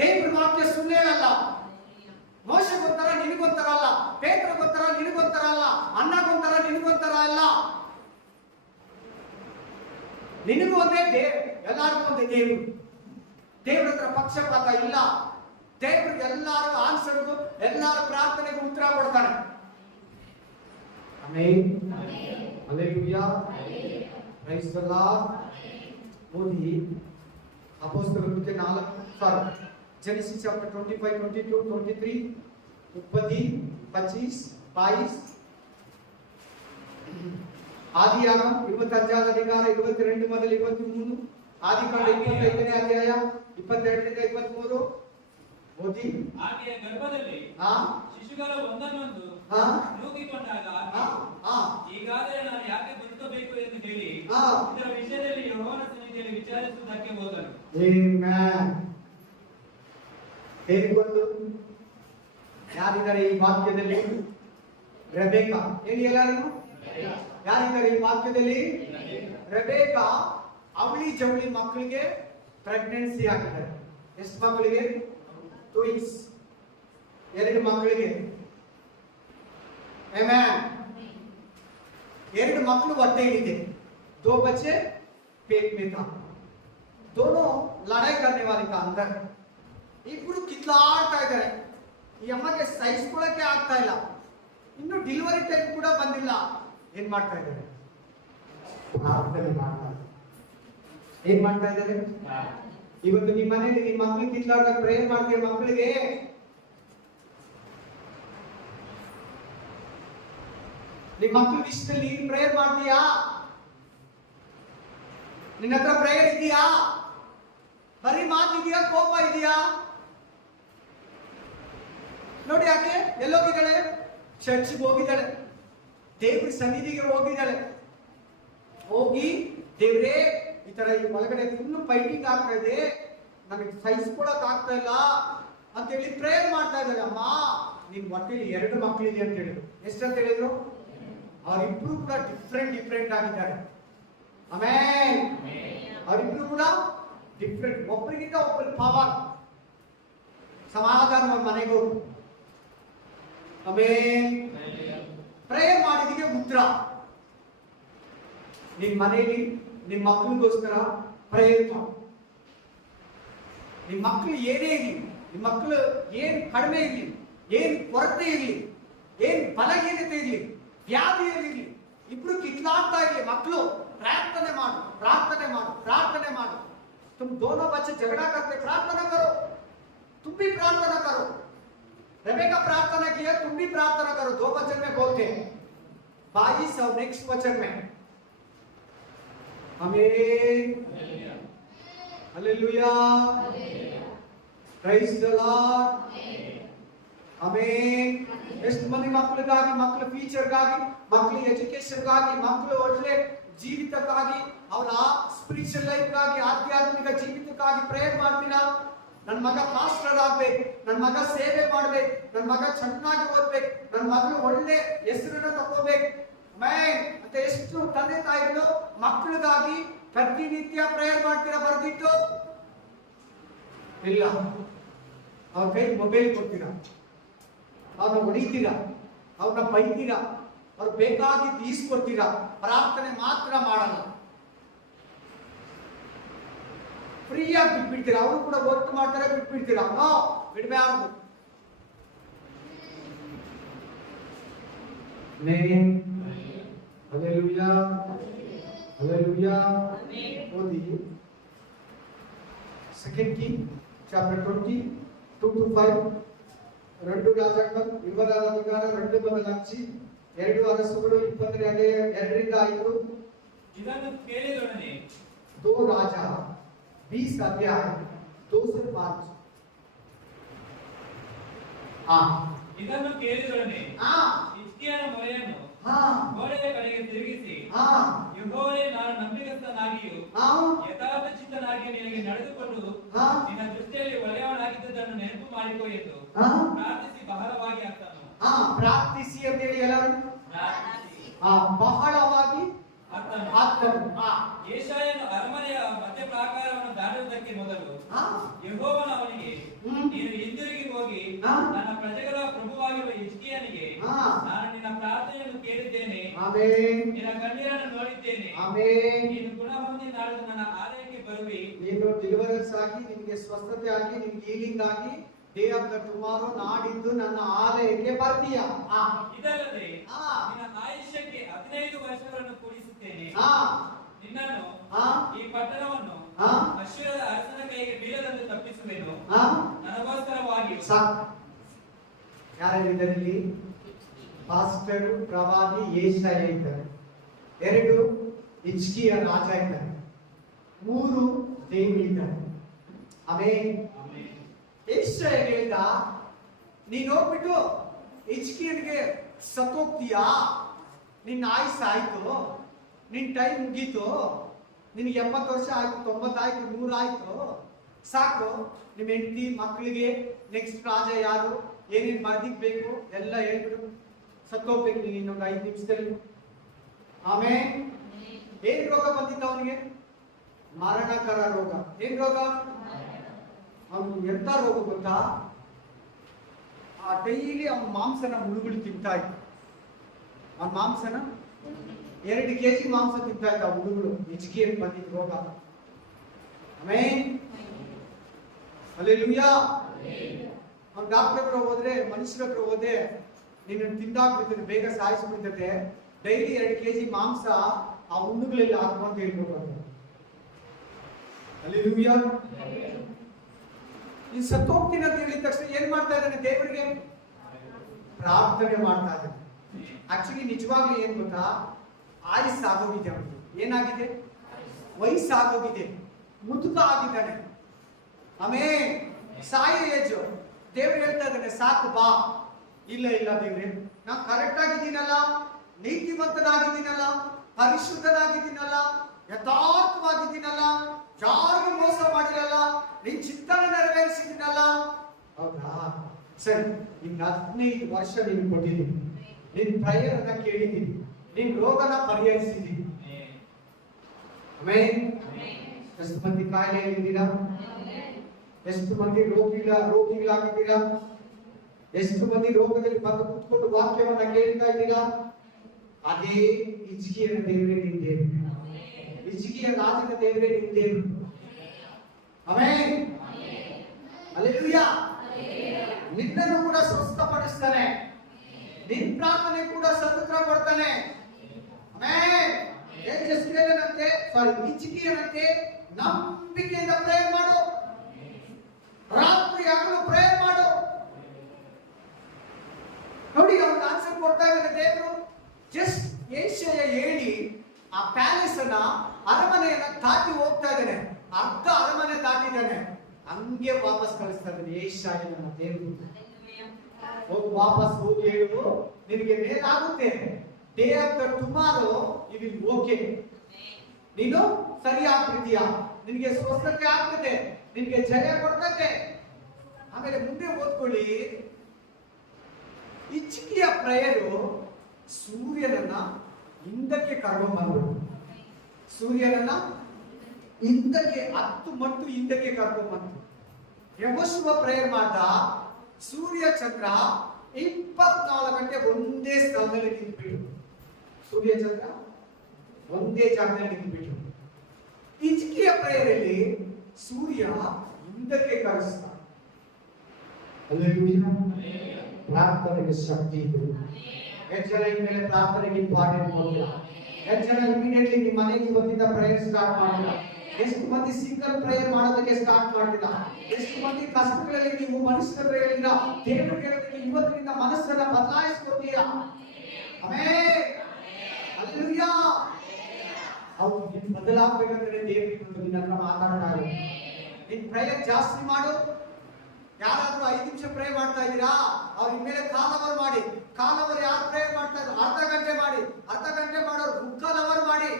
ದೇವ್ರ ವಾಕ್ಯ ಸುಳ್ಳು ಹೇಳಲ್ಲ. ಮೋಶೆಗೊಂಥರ ನಿನಗೊಂಥರ ಅಲ್ಲ, ಪೇತ್ರಗೊಂಥರ ನಿನಗೊಂಥರ ಅಲ್ಲ, ಅನ್ನಗೊಂಥರ ನಿನಗೊಂಥರ ಅಲ್ಲ. ನಿನಗೂ ಒಂದೇ ಎಲ್ಲರಿಗೂ ಒಂದೇ ದೇವ್ರು. ದೇವ್ರ ಹತ್ರ ಪಕ್ಷಪಾತ ಇಲ್ಲ. ದೇವ್ರು ಎಲ್ಲಾರು ಆನ್ಸರ್ಗೂ, ಎಲ್ಲಾರ ಪ್ರಾರ್ಥನೆಗೂ ಉತ್ತರ ಕೊಡ್ತಾನೆ. Amen. Hallelujah. Praise the Lord. ಓದಿ ಅಪೊಸ್ತಲರ ಕೃತ್ಯ 4 Genesis chapter 25, 22, 23, उत्पत्ति 25, 22, ಆದಿಯಾಗಮ 25ನೇ ಅಧಿಕಾರ 22 ಮೊದಲು 23, ಆದಿಕಾಂಡ 25ನೇ ಅಧ್ಯಾಯ 22ರಿಂದ 23. ಓದಿ. ಆಕೆಯ ಗರ್ಭದಲ್ಲಿ ಶಿಶುಗಳ ಒಂದನ್ನೊಂದು ನೂಕಿಕೊಂಡಾಗ ಈಗಾಗಲೇ ನಾನು ಯಾಕೆ ಬದುಕಬೇಕು ಎಂದು ಹೇಳಿ ಇದರ ವಿಷಯದಲ್ಲಿ ಯೆಹೋವನ ಸನ್ನಿಧಿಯಲ್ಲಿ ವಿಚಾರಿಸುವುದಕ್ಕೆ ಹೋದನು. ಆಮೆನ್. ಹೇಗಿತ್ತು? ಯಾರಿದ್ದಾರೆ ಈ ವಾಕ್ಯದಲ್ಲಿ? ರೆಬೆಕಾ. ಹೇಳಿ ಎಲ್ಲರೂ. ಯಾರಿದ್ದಾರೆ ಈ ವಾಕ್ಯದಲ್ಲಿ? ರೆಬೆಕಾ ಅವಳಿ ಜವಳಿ ಮಕ್ಕಳಿಗೆ ಪ್ರೆಗ್ನೆನ್ಸಿ ಆಗಿದ್ದಾರೆ. ಎಷ್ಟು ಮಕ್ಕಳಿಗೆ? ಟ್ವಿನ್ಸ್, 2 ಮಕ್ಕಳಿಗೆ. ಆಮೆನ್. 2 ಮಕ್ಕಳು ಹೊಟ್ಟೆಯಲ್ಲಿದೆ. 2 बच्चे पेट में था. दोनों लड़ाई करने वाले का अंदर. ಇಬ್ರು ಕಿತ್ಲಾಡ್ತಾ ಇದ್ದಾರೆ. ಈ ಅಮ್ಮಗೆ ಸಹಿಸ್ಕೊಳ್ಳಕ್ಕೆ ಆಗ್ತಾ ಇಲ್ಲ. ಇನ್ನು ಡೆಲಿವರಿ ಟೈಮ್ ಕೂಡ ಬಂದಿಲ್ಲ. ಏನ್ ಮಾಡ್ತಾ ಇದ್ದಾರೆ? ಪ್ರಾರ್ಥನೆ ಮಾಡ್ತಾರೆ. ಏನ್ ಮಾಡ್ತಾ ಇದ್ದಾರೆ? ಇವತ್ತು ನಿಮ್ಮ ಮನೆಯಲ್ಲಿ ನಿಮ್ಮ ಮಕ್ಕಳಿಗೆ ಕಿತ್ಲಾಡ್ದಾಗ ಪ್ರೇಯರ್ ಮಾಡ್ತೀಯ? ಮಕ್ಕಳಿಗೆ ನಿಮ್ಮ ಮಕ್ಕಳ ವಿಷಯದಲ್ಲಿ ನೀನು ಪ್ರೇಯರ್ ಮಾಡ್ತೀಯಾ? ನಿನ್ನ ಹತ್ರ ಪ್ರೇಯರ್ ಇದೆಯಾ? ಬರೀ ಮಾತಿದೆಯಾ? ಕೋಪ ಇದೆಯಾ? ನೋಡಿ ಯಾಕೆ ಎಲ್ಲೋಗಿದ್ದಾಳೆ? ಚರ್ಚ್ಗೆ ಹೋಗಿದ್ದಾಳೆ, ದೇವ್ರ ಸನ್ನಿಧಿಗೆ ಹೋಗಿದ್ದಾಳೆ. ಹೋಗಿ ದೇವ್ರೇ ಈ ತರ ಈ ಒಳಗಡೆ ಫುಲ್ ಫೈಟಿಂಗ್ ಆಗ್ತಾ ಇದೆ, ನನಗೆ ಸಹಿಸ್ಕೊಳಕ್ ಆಗ್ತಾ ಇಲ್ಲ ಅಂತ ಹೇಳಿ ಪ್ರೇಯರ್ ಮಾಡ್ತಾ ಇದ್ದಾರೆ. ಅಮ್ಮ ನಿನ್ ಹೊಟ್ಟೆಲಿ 2 ಮಕ್ಕಳಿದೆ ಅಂತ ಹೇಳಿದ್ರು. ಎಷ್ಟಂತ ಹೇಳಿದ್ರು? ಅವರಿಬ್ರು ಕೂಡ ಡಿಫ್ರೆಂಟ್ ಆಗಿದ್ದಾರೆ. ಆಮೆನ್. ಅವರಿಬ್ರು ಕೂಡ ಡಿಫ್ರೆಂಟ್. ಒಬ್ಬರಿಗಿಂತ ಒಬ್ಬರು ಪವರ್. ಸಮಾಧಾನ ಮನೆಗೆ ಹೋಗು. ಆಮೆನ್. ಪ್ರೇಯರ್ ಮಾಡಿದಿಗೆ ಉತ್ತರ. ನಿಮ್ ಮನೆಯಲ್ಲಿ ನಿಮ್ ಮಕ್ಕಳಿಗೋಸ್ಕರ ಪ್ರೇಯರ್ ಮಾಡು. ನಿಮ್ ಮಕ್ಕಳು ಏನೇ ಇರಲಿ, ನಿಮ್ ಮಕ್ಕಳು ಏನ್ ಕಡಿಮೆ ಇರಲಿ, ಏನ್ ಕೊರತೆ ಇರಲಿ, ಏನ್ ಬಲಹೀನತೆ ಇರಲಿ, ವ್ಯಾಧಿ ಇರಲಿ, ಇಬ್ರು ಕಿತ್ಲಾಡ್ತಾ ಇರಲಿ, ಮಕ್ಕಳು ಪ್ರಾರ್ಥನೆ ಮಾಡು, ಪ್ರಾರ್ಥನೆ ಮಾಡು, ಪ್ರಾರ್ಥನೆ ಮಾಡು. तुम दोनों बच्चे झगड़ा करते, प्रार्थना करो, तुम भी प्रार्थना करो. रेबेका प्रार्थना की है, तुम भी प्रार्थना करो. 2 वचन में बोलते हैं 22 और नेक्स्ट वचन में. Amen. Hallelujah. Praise the Lord. Amen. ಎಷ್ಟು ಮಂದಿ ಮಕ್ಕಳಿಗಾಗಿ, ಮಕ್ಕಳ ಫ್ಯೂಚರ್ಗಾಗಿ, ಮಕ್ಕಳ ಎಜುಕೇಶನ್ಗಾಗಿ, ಮಕ್ಕಳು ಒಳ್ಳೆ ಜೀವಿತಕ್ಕಾಗಿ, ಅವರ ಸ್ಪಿರಿಚುವಲ್ ಲೈಫ್ಗಾಗಿ, ಆಧ್ಯಾತ್ಮಿಕ ಜೀವಿತಕ್ಕಾಗಿ ಪ್ರೇಯರ್ ಮಾಡ್ತೀರಾ? ನನ್ನ ಮಗ ಪಾಸ್ಟರ್ ಆಗ್ಬೇಕು, ನನ್ನ ಮಗ ಸೇವೆ ಮಾಡ್ಬೇಕು, ನನ್ನ ಮಗ ಚೆನ್ನಾಗಿ ಓದ್ಬೇಕು, ನನ್ನ ಮಗಳು ಒಳ್ಳೆ ಹೆಸರನ್ನ ತಗೋಬೇಕು ಅಂತ ಎಷ್ಟು ತಂದೆ ತಾಯಿಗಳು ಮಕ್ಕಳಿಗಾಗಿ ಪ್ರತಿನಿತ್ಯ ಪ್ರೇಯರ್ ಮಾಡ್ತೀರಾ? ಬರ್ದಿಟ್ಟು ಇಲ್ಲ. ಅವ್ರ ಕೈ ಮೊಬೈಲ್ ಕೊಡ್ತೀರಾ, ಅವ್ರನ್ನ ಹೊಡಿತೀರಾ, ಅವ್ರನ್ನ ಬೈತೀರಾ, ಅವ್ರು ಬೇಕಾಗಿದ್ದು ಈಸ್ಕೊಡ್ತೀರಾ, ಪ್ರಾರ್ಥನೆ ಮಾತ್ರ ಮಾಡಲ್ಲ. ಫ್ರೀಯಾಗಿ ಬಿಟ್ಬಿಡ್ತೀರಾ. ಅವರು ಕೂಡ ವರ್ಕ್ ಮಾಡ್ತಾರೆ, ಬಿಟ್ಬಿಡ್ತೀರಾ. ನೋ, ಬಿಡಬಾರ್ದು. ಹಲ್ಲೆಲೂಯಾ. ಹಲ್ಲೆಲೂಯಾ. ಓದಿ. 2 King chapter 20 2-5. 2 ರಾಜಾಂಗಂ 20ನೇ ಅಧಿಕಾರ 2 ಮೊದಲ 2 ಅರಸುಗಳು 20ನೇ ಅಧ್ಯಾಯ 2-5. ಇದನ್ನು ಕೇಳಿದೊಡನೆ 2 ರಾಜ 20 अध्याय 2 से 5। हाँ ಇದನ್ನು ಕೇಳಿದೊಡನೆ हाँ ಹಿಜ್ಕೀಯನ ಮೊರೆಯನ್ನು हाँ ಗೋಡೆಯ ಕಡೆಗೆ ತಿರುಗಿಸಿ, हाँ ಯೆಹೋವನೇ, ನಾನು ನಂಬಿಗಸ್ತನಾಗಿಯೂ हाँ ಯಥಾರ್ಥ ಚಿತ್ತನಾಗಿಯೂ ನಿನಗೆ ನಡೆದುಕೊಂಡು हाँ ನಿನ್ನ ದೃಷ್ಟಿಯಲ್ಲಿ ಒಳ್ಳೆಯವನಾಗಿದ್ದುದನ್ನು ನೆನಪು ಮಾಡಿಕೊ ಎಂದು हाँ ಪ್ರಾರ್ಥಿಸಿ ಬಹಳವಾಗಿ ಅತ್ತನು. हाँ ಪ್ರಾರ್ಥಿಸಿ ಅಂತ ಹೇಳಿ ಎಲ್ಲರೂ ಪ್ರಾರ್ಥಿಸಿ ಬಹಳವಾಗಿ ಅತ್ತನು. ಆತನು ಯೆಶಾಯನು ಅರಮನೆಯ ಮಧ್ಯ ಪ್ರಾಕಾರವನ್ನು ದಾಟುವುದಕ್ಕೆ ಮೊದಲು ಯೆಹೋವನು ಅವನಿಗೆ, ನೀನು ಹಿಂದಿರುಗಿ ಹೋಗಿ ನನ್ನ ಪ್ರಜೆಗಳ ಪ್ರಭುವಾಗಿರುವ ಹಿಜ್ಕೀಯನಿಗೆ, ನಾನು ನಿನ್ನ ಪ್ರಾರ್ಥನೆಯನ್ನು ಕೇಳಿದ್ದೇನೆ, ಆಮೆನ್, ನಿನ್ನ ಕಣ್ಣೀರನ್ನು ನೋಡಿದ್ದೇನೆ, ಆಮೆನ್, ನೀನು ಗುಣ ಹೊಂದಿ ನಾಳೆ ನನ್ನ ಆಲಯಕ್ಕೆ ಬರುವಿ, ನೀನು ಡೆಲಿವರೆನ್ಸ್ ಆಗಿ ನಿನಗೆ ಸ್ವಸ್ಥತೆ ಆಗಿ ನಿನಗೆ ಹೀಲಿಂಗ್ ಆಗಿ ಡೇ ಆಫ್ಟರ್ ಟುಮಾರೋ ನಾಡಿದ್ದು ನನ್ನ ಆಲಯಕ್ಕೆ ಬರ್ತೀಯ. ಇದಲ್ಲದೆ ನಿನ್ನ ಆಯುಷ್ಯಕ್ಕೆ 15 ವರ್ಷಗಳನ್ನು ಕೂಡಿಸುತ್ತೇನೆ, ನಿನ್ನನ್ನು ಈ ಪಟ್ಟಣವನ್ನು ಅಶ್ಶೂರದ ಅರಸನ ಕೈಗೆ ಬೀಳದಂತೆ ತಪ್ಪಿಸುವೆನು, ನನಗೋಸ್ಕರವಾಗಿ. ಯಾರಿದ್ದಾರೆ ಇಲ್ಲಿ? ಪಾಸ್ಟರ್, ಪ್ರವಾದಿ ಯೆಶಾಯ ಇದ್ದಾರೆ, 2 ಹಿಜ್ಕೀಯ ರಾಜ ಇದ್ದಾರೆ, 3 ದೇವರಿದ್ದಾರೆ. ಆಮೆನ್. ಯೆಶಾಯ ಹೇಳಿದ, ನೀನು ಹೋಗ್ಬಿಟ್ಟು ಹಿಜ್ಕೀಯನಿಗೆ ಸತ್ತೋಗ್ತೀಯಾ, ನಿನ್ನ ಆಯುಸ್ ಆಯ್ತು, ನಿನ್ ಟೈಮ್ ಮುಗೀತು, ನಿನಗೆ 80 ವರ್ಷ ಆಯ್ತು, 90 ಆಯ್ತು, 100 ಆಯ್ತು, ಸಾಕು, ನಿಮ್ಮ ಹೆಂಡತಿ ಮಕ್ಕಳಿಗೆ ನೆಕ್ಸ್ಟ್ ರಾಜ ಯಾರು, ಏನೇನು ಬರ್ದಿಕ್ಬೇಕು ಎಲ್ಲ ಹೇಳ್ಬಿಡು, ಸತ್ತೋಗ್ಬೇಕು ನೀನು ಇನ್ನೊಂದು 5 ನಿಮಿಷದಲ್ಲಿ. ಆಮೇಲೆ ಏನ್ ರೋಗ ಬಂದಿತ್ತು ಅವನಿಗೆ? ಮರಣಕರ ರೋಗ. ಏನ್ ರೋಗ? ಅವನು ಎಂತ ರೋಗ ಗೊತ್ತಾ? ಡೈಲಿ ಅವನ ಮಾಂಸನ ಮುಳುಗುಳು ತಿಂತಾ ಇದ್ದ, ಅವನ ಮಾಂಸನ 2 kg ಮಾಂಸ ತಿಂತಾ ಇದ್ದ ಹುಡುಗರು. ಹಿಜ್ಕೀಯನಿಗೆ ಬಂದಿದ್ದ ರೋಗ. Amen, hallelujah. ಅವ್ನು ಡಾಕ್ಟರ್ ಹತ್ರ ಹೋದ್ರೆ, ಮನುಷ್ಯರ ಹತ್ರ ಹೋದ್ರೆ ನಿನ್ನ ತಿಂದಾಕ್ಬಿಡ್ತದೆ, ಬೇಗ ಸಾಯಿಸ್ಬಿಡ್ತದೆ, ಡೈಲಿ 2 kg ಮಾಂಸ ಆ ಹುಣ್ಣುಗಳಲ್ಲಿ ಹಾಕು ಅಂತ ಹೇಳ್ಬೇಕು. ಹಲ್ಲೆಲೂಯಾ. ನೀನು ಸತ್ತೋಗ್ತೀನಿ ಅಂತ ಹೇಳಿದ ತಕ್ಷಣ ಏನ್ ಮಾಡ್ತಾ ಇದ್ದಾನೆ? ದೇವರಿಗೆ ಪ್ರಾರ್ಥನೆ ಮಾಡ್ತಾ ಇದ್ದಾನೆ. ಆಕ್ಚುಲಿ ನಿಜವಾಗ್ಲೂ ಏನ್ ಗೊತ್ತಾ? ಆಯುಸ್ ಆಗೋಗಿದೆ ಅವನಿಗೆ. ಏನಾಗಿದೆ? ವಯಸ್ಸಾಗೋಗಿದೆ, ಮುದುಕ ಆಗಿದ್ದಾನೆ. ಆಮೇಲೆ ಸಾಯೋ ಏಜ್. ದೇವ್ರು ಹೇಳ್ತಾ ಇದ್ದಾನೆ, ಸಾಕು ಬಾ. ಇಲ್ಲ ಇಲ್ಲ ದೇವ್ರೆ, ನಾನು ಕರೆಕ್ಟ್ ಆಗಿದ್ದೀನಲ್ಲ, ನೀತಿವಂತನಾಗಿದ್ದೀನಲ್ಲ, ಪರಿಶುದ್ಧನಾಗಿದ್ದೀನಲ್ಲ, ಯಥಾರ್ಥವಾಗಿದ್ದೀನಲ್ಲ, ಯಾರಿಗೂ ಮೋಸ ಮಾಡಿರಲ್ಲ, ನಿನ್ ಚಿತ್ತನ ನೆರವೇರಿಸಿದ್ದೀನಲ್ಲ. ಹೌದಾ? ಸರಿ, ನಿನ್ 15 ವರ್ಷ ನೀನು ಕೊಟ್ಟಿದ್ದೀನಿ, ನಿನ್ ಪ್ರೇಯರ್ ಅನ್ನ ಕೇಳಿದ್ದೀನಿ, ನಿನ್ ರೋಗನ ಪರಿಹರಿಸಿದ್ದೀನಿ. ಆಮೆನ್. ಎಷ್ಟು ಮಂದಿ ಕಾಯಿಲೆಯಲ್ಲಿದ್ದೀರಾ? ಎಷ್ಟು ಮಂದಿ ರೋಗಿಗಳಾಗಿದ್ದೀರಾ? ಎಷ್ಟು ಮಂದಿ ರೋಗದಲ್ಲಿ ಬಂದು ಕುತ್ಕೊಂಡು ವಾಕ್ಯವನ್ನ ಕೇಳ್ತಾ ಇದ್ದೀರಾ? ಅದೇ ಹಿಜ್ಕೀಯನ ದೇವರೇ ನಿನ್ ದೇವರು, ಹಿಜ್ಕೀಯ ರಾಜನ ದೇವರೇ ನಿನ್ ದೇವರು. Amen, hallelujah. ನಿನ್ನನ್ನು ಕೂಡ ಸ್ವಸ್ಥಪಡಿಸ್ತಾನೆ, ನಿನ್ ಪ್ರಾರ್ಥನೆ ಕೂಡ ಸದುತ್ತರ ಕೊಡ್ತಾನೆ. ಆಮೆನ್. ಹಿಜ್ಕೀಯನಂತೆ ನಂಬಿಕೆಯಿಂದ ಪ್ರೇಯರ್ ಮಾಡು, ರಾತ್ರಿ ಹಗಲು ಪ್ರೇಯರ್ ಮಾಡು. ನೋಡಿ, ಅವ್ನಿಗೆ ಆನ್ಸರ್ ಕೊಡ್ತಾ ಇದ್ದಾನೆ ದೇವರು. ಜಸ್ಟ್ ಯೆಶಾಯ ಹೇಳಿ ಆ ಪ್ಯಾಲೇಸ್ ಅನ್ನ, ಅರಮನೆಯನ್ನ ದಾಟಿ ಹೋಗ್ತಾ ಇದ್ದಾನೆ, ಅರ್ಧ ಅರಮನೆ ದಾಟಿದ್ದಾನೆ, ಹಂಗೆ ವಾಪಸ್ ಕಳಿಸ್ತಾ ಇದ್ದಾನೆ ಯೆಶಾಯನ ದೇವರು. ಹೋಗಿ ವಾಪಸ್ ಹೋಗಿ ಹೇಳು, ನಿನಗೆ ಮೇಲಾಗುತ್ತೆ, day after tomorrow you will okay, ನೀನು ಸರಿ ಆಗ್ಬಿಡ್ತೀಯಾ, ನಿನಗೆ ಸ್ವಸ್ಥತೆ ಆಗ್ತದೆ, ನಿನಗೆ ಜಯ ಕೊಡ್ತದೆ. ಆಮೇಲೆ ಮುಂದೆ ಓದ್ಕೊಳ್ಳಿ, ಹಿಜ್ಕೀಯ ಪ್ರೇಯರು ಸೂರ್ಯನನ್ನ ಹಿಂದಕ್ಕೆ ಕರ್ಕೊಂಡ್ಬಂದ್ರು, ಸೂರ್ಯನನ್ನ ಹಿಂದಕ್ಕೆ 10 ಮಟ್ಟು ಹಿಂದಕ್ಕೆ ಕರ್ಕೊಂಡ್ಬಂದ್ರು. ಯೆಹೋಶುವ ಪ್ರೇಯರ್ ಮಾಡ್ದ, ಸೂರ್ಯ ಚಂದ್ರ 24 ಗಂಟೆ ಒಂದೇ ಸ್ಥಳದಲ್ಲಿ ನಿಂತ್ಬಿಟ್ಟು, ಸೂರ್ಯ ಚಂದ್ರ ಒಂದೇ ಜಾಗದಲ್ಲಿ ನಿಂತ್ಬಿಟ್ಟು. ಹಿಜ್ಕೀಯ ಪ್ರೇಯರಲ್ಲಿ ಸೂರ್ಯ ಹಿಂದಕ್ಕೆ ಕರೆಸ್ತ. ಪ್ರಾರ್ಥನೆಗೆ ಶಕ್ತಿ ಇದೆ. ಎಷ್ಟು ಜನ ಇನ್ಮೇಲೆ ಪ್ರಾರ್ಥನೆಗೆ ಇಂಪಾರ್ಟೆಂಟ್ ಕೊಡ್ತೀರಾ? ಎಷ್ಟು ಜನ ಇಮಿಡಿಯೇಟ್ಲಿ ನಿಮ್ಮ ಮನೆಗೆ ಇವತ್ತಿಂದ ಪ್ರೇಯರ್ ಸ್ಟಾರ್ಟ್ ಮಾಡ್ತೀರಾ? ಎಷ್ಟು ಮಂದಿ ಸಿಂಗಲ್ ಪ್ರೇಯರ್ ಮಾಡೋದಕ್ಕೆ ಸ್ಟಾರ್ಟ್ ಮಾಡ್ತೀರಾ? ಎಷ್ಟು ಮಂದಿ ಕಷ್ಟಗಳಲ್ಲಿ ನೀವು ಮನುಷ್ಯರ ಪ್ರೇಯರ್ನಿಂದ ದೇವರ ಕೇಳೋದಕ್ಕೆ ಇವತ್ತಿನಿಂದ ಮನಸ್ಸನ್ನ ಬದಲಾಯಿಸ್ಕೊತೀರಾ? Amen, hallelujah. ಅವ್ರು ಬದಲಾಗಬೇಕಂದ್ರೆ ದೇವರಿಗೆ ನಿನ್ನ ಹತ್ರ ಮಾತಾಡ್ತಾರೆ. ನಿನ್ ಪ್ರೇಯರ್ ಜಾಸ್ತಿ ಮಾಡು. ಯಾರಾದ್ರೂ 5 ನಿಮಿಷ ಪ್ರೇ ಮಾಡ್ತಾ ಇದ್ದೀರಾ, ಅವ್ರ ಮೇಲೆ ಕಾಲವರ್ ಮಾಡಿ. ಕಾಲವರ್ ಯಾರು ಪ್ರೇಯರ್ ಮಾಡ್ತಾ ಇದ್ರು ಅರ್ಧ ಗಂಟೆ ಮಾಡಿ. ಅರ್ಧ ಗಂಟೆ ಮಾಡೋರು ಮುಕ್ಕಾಲ್ ಅವರ್ ಮಾಡಿ.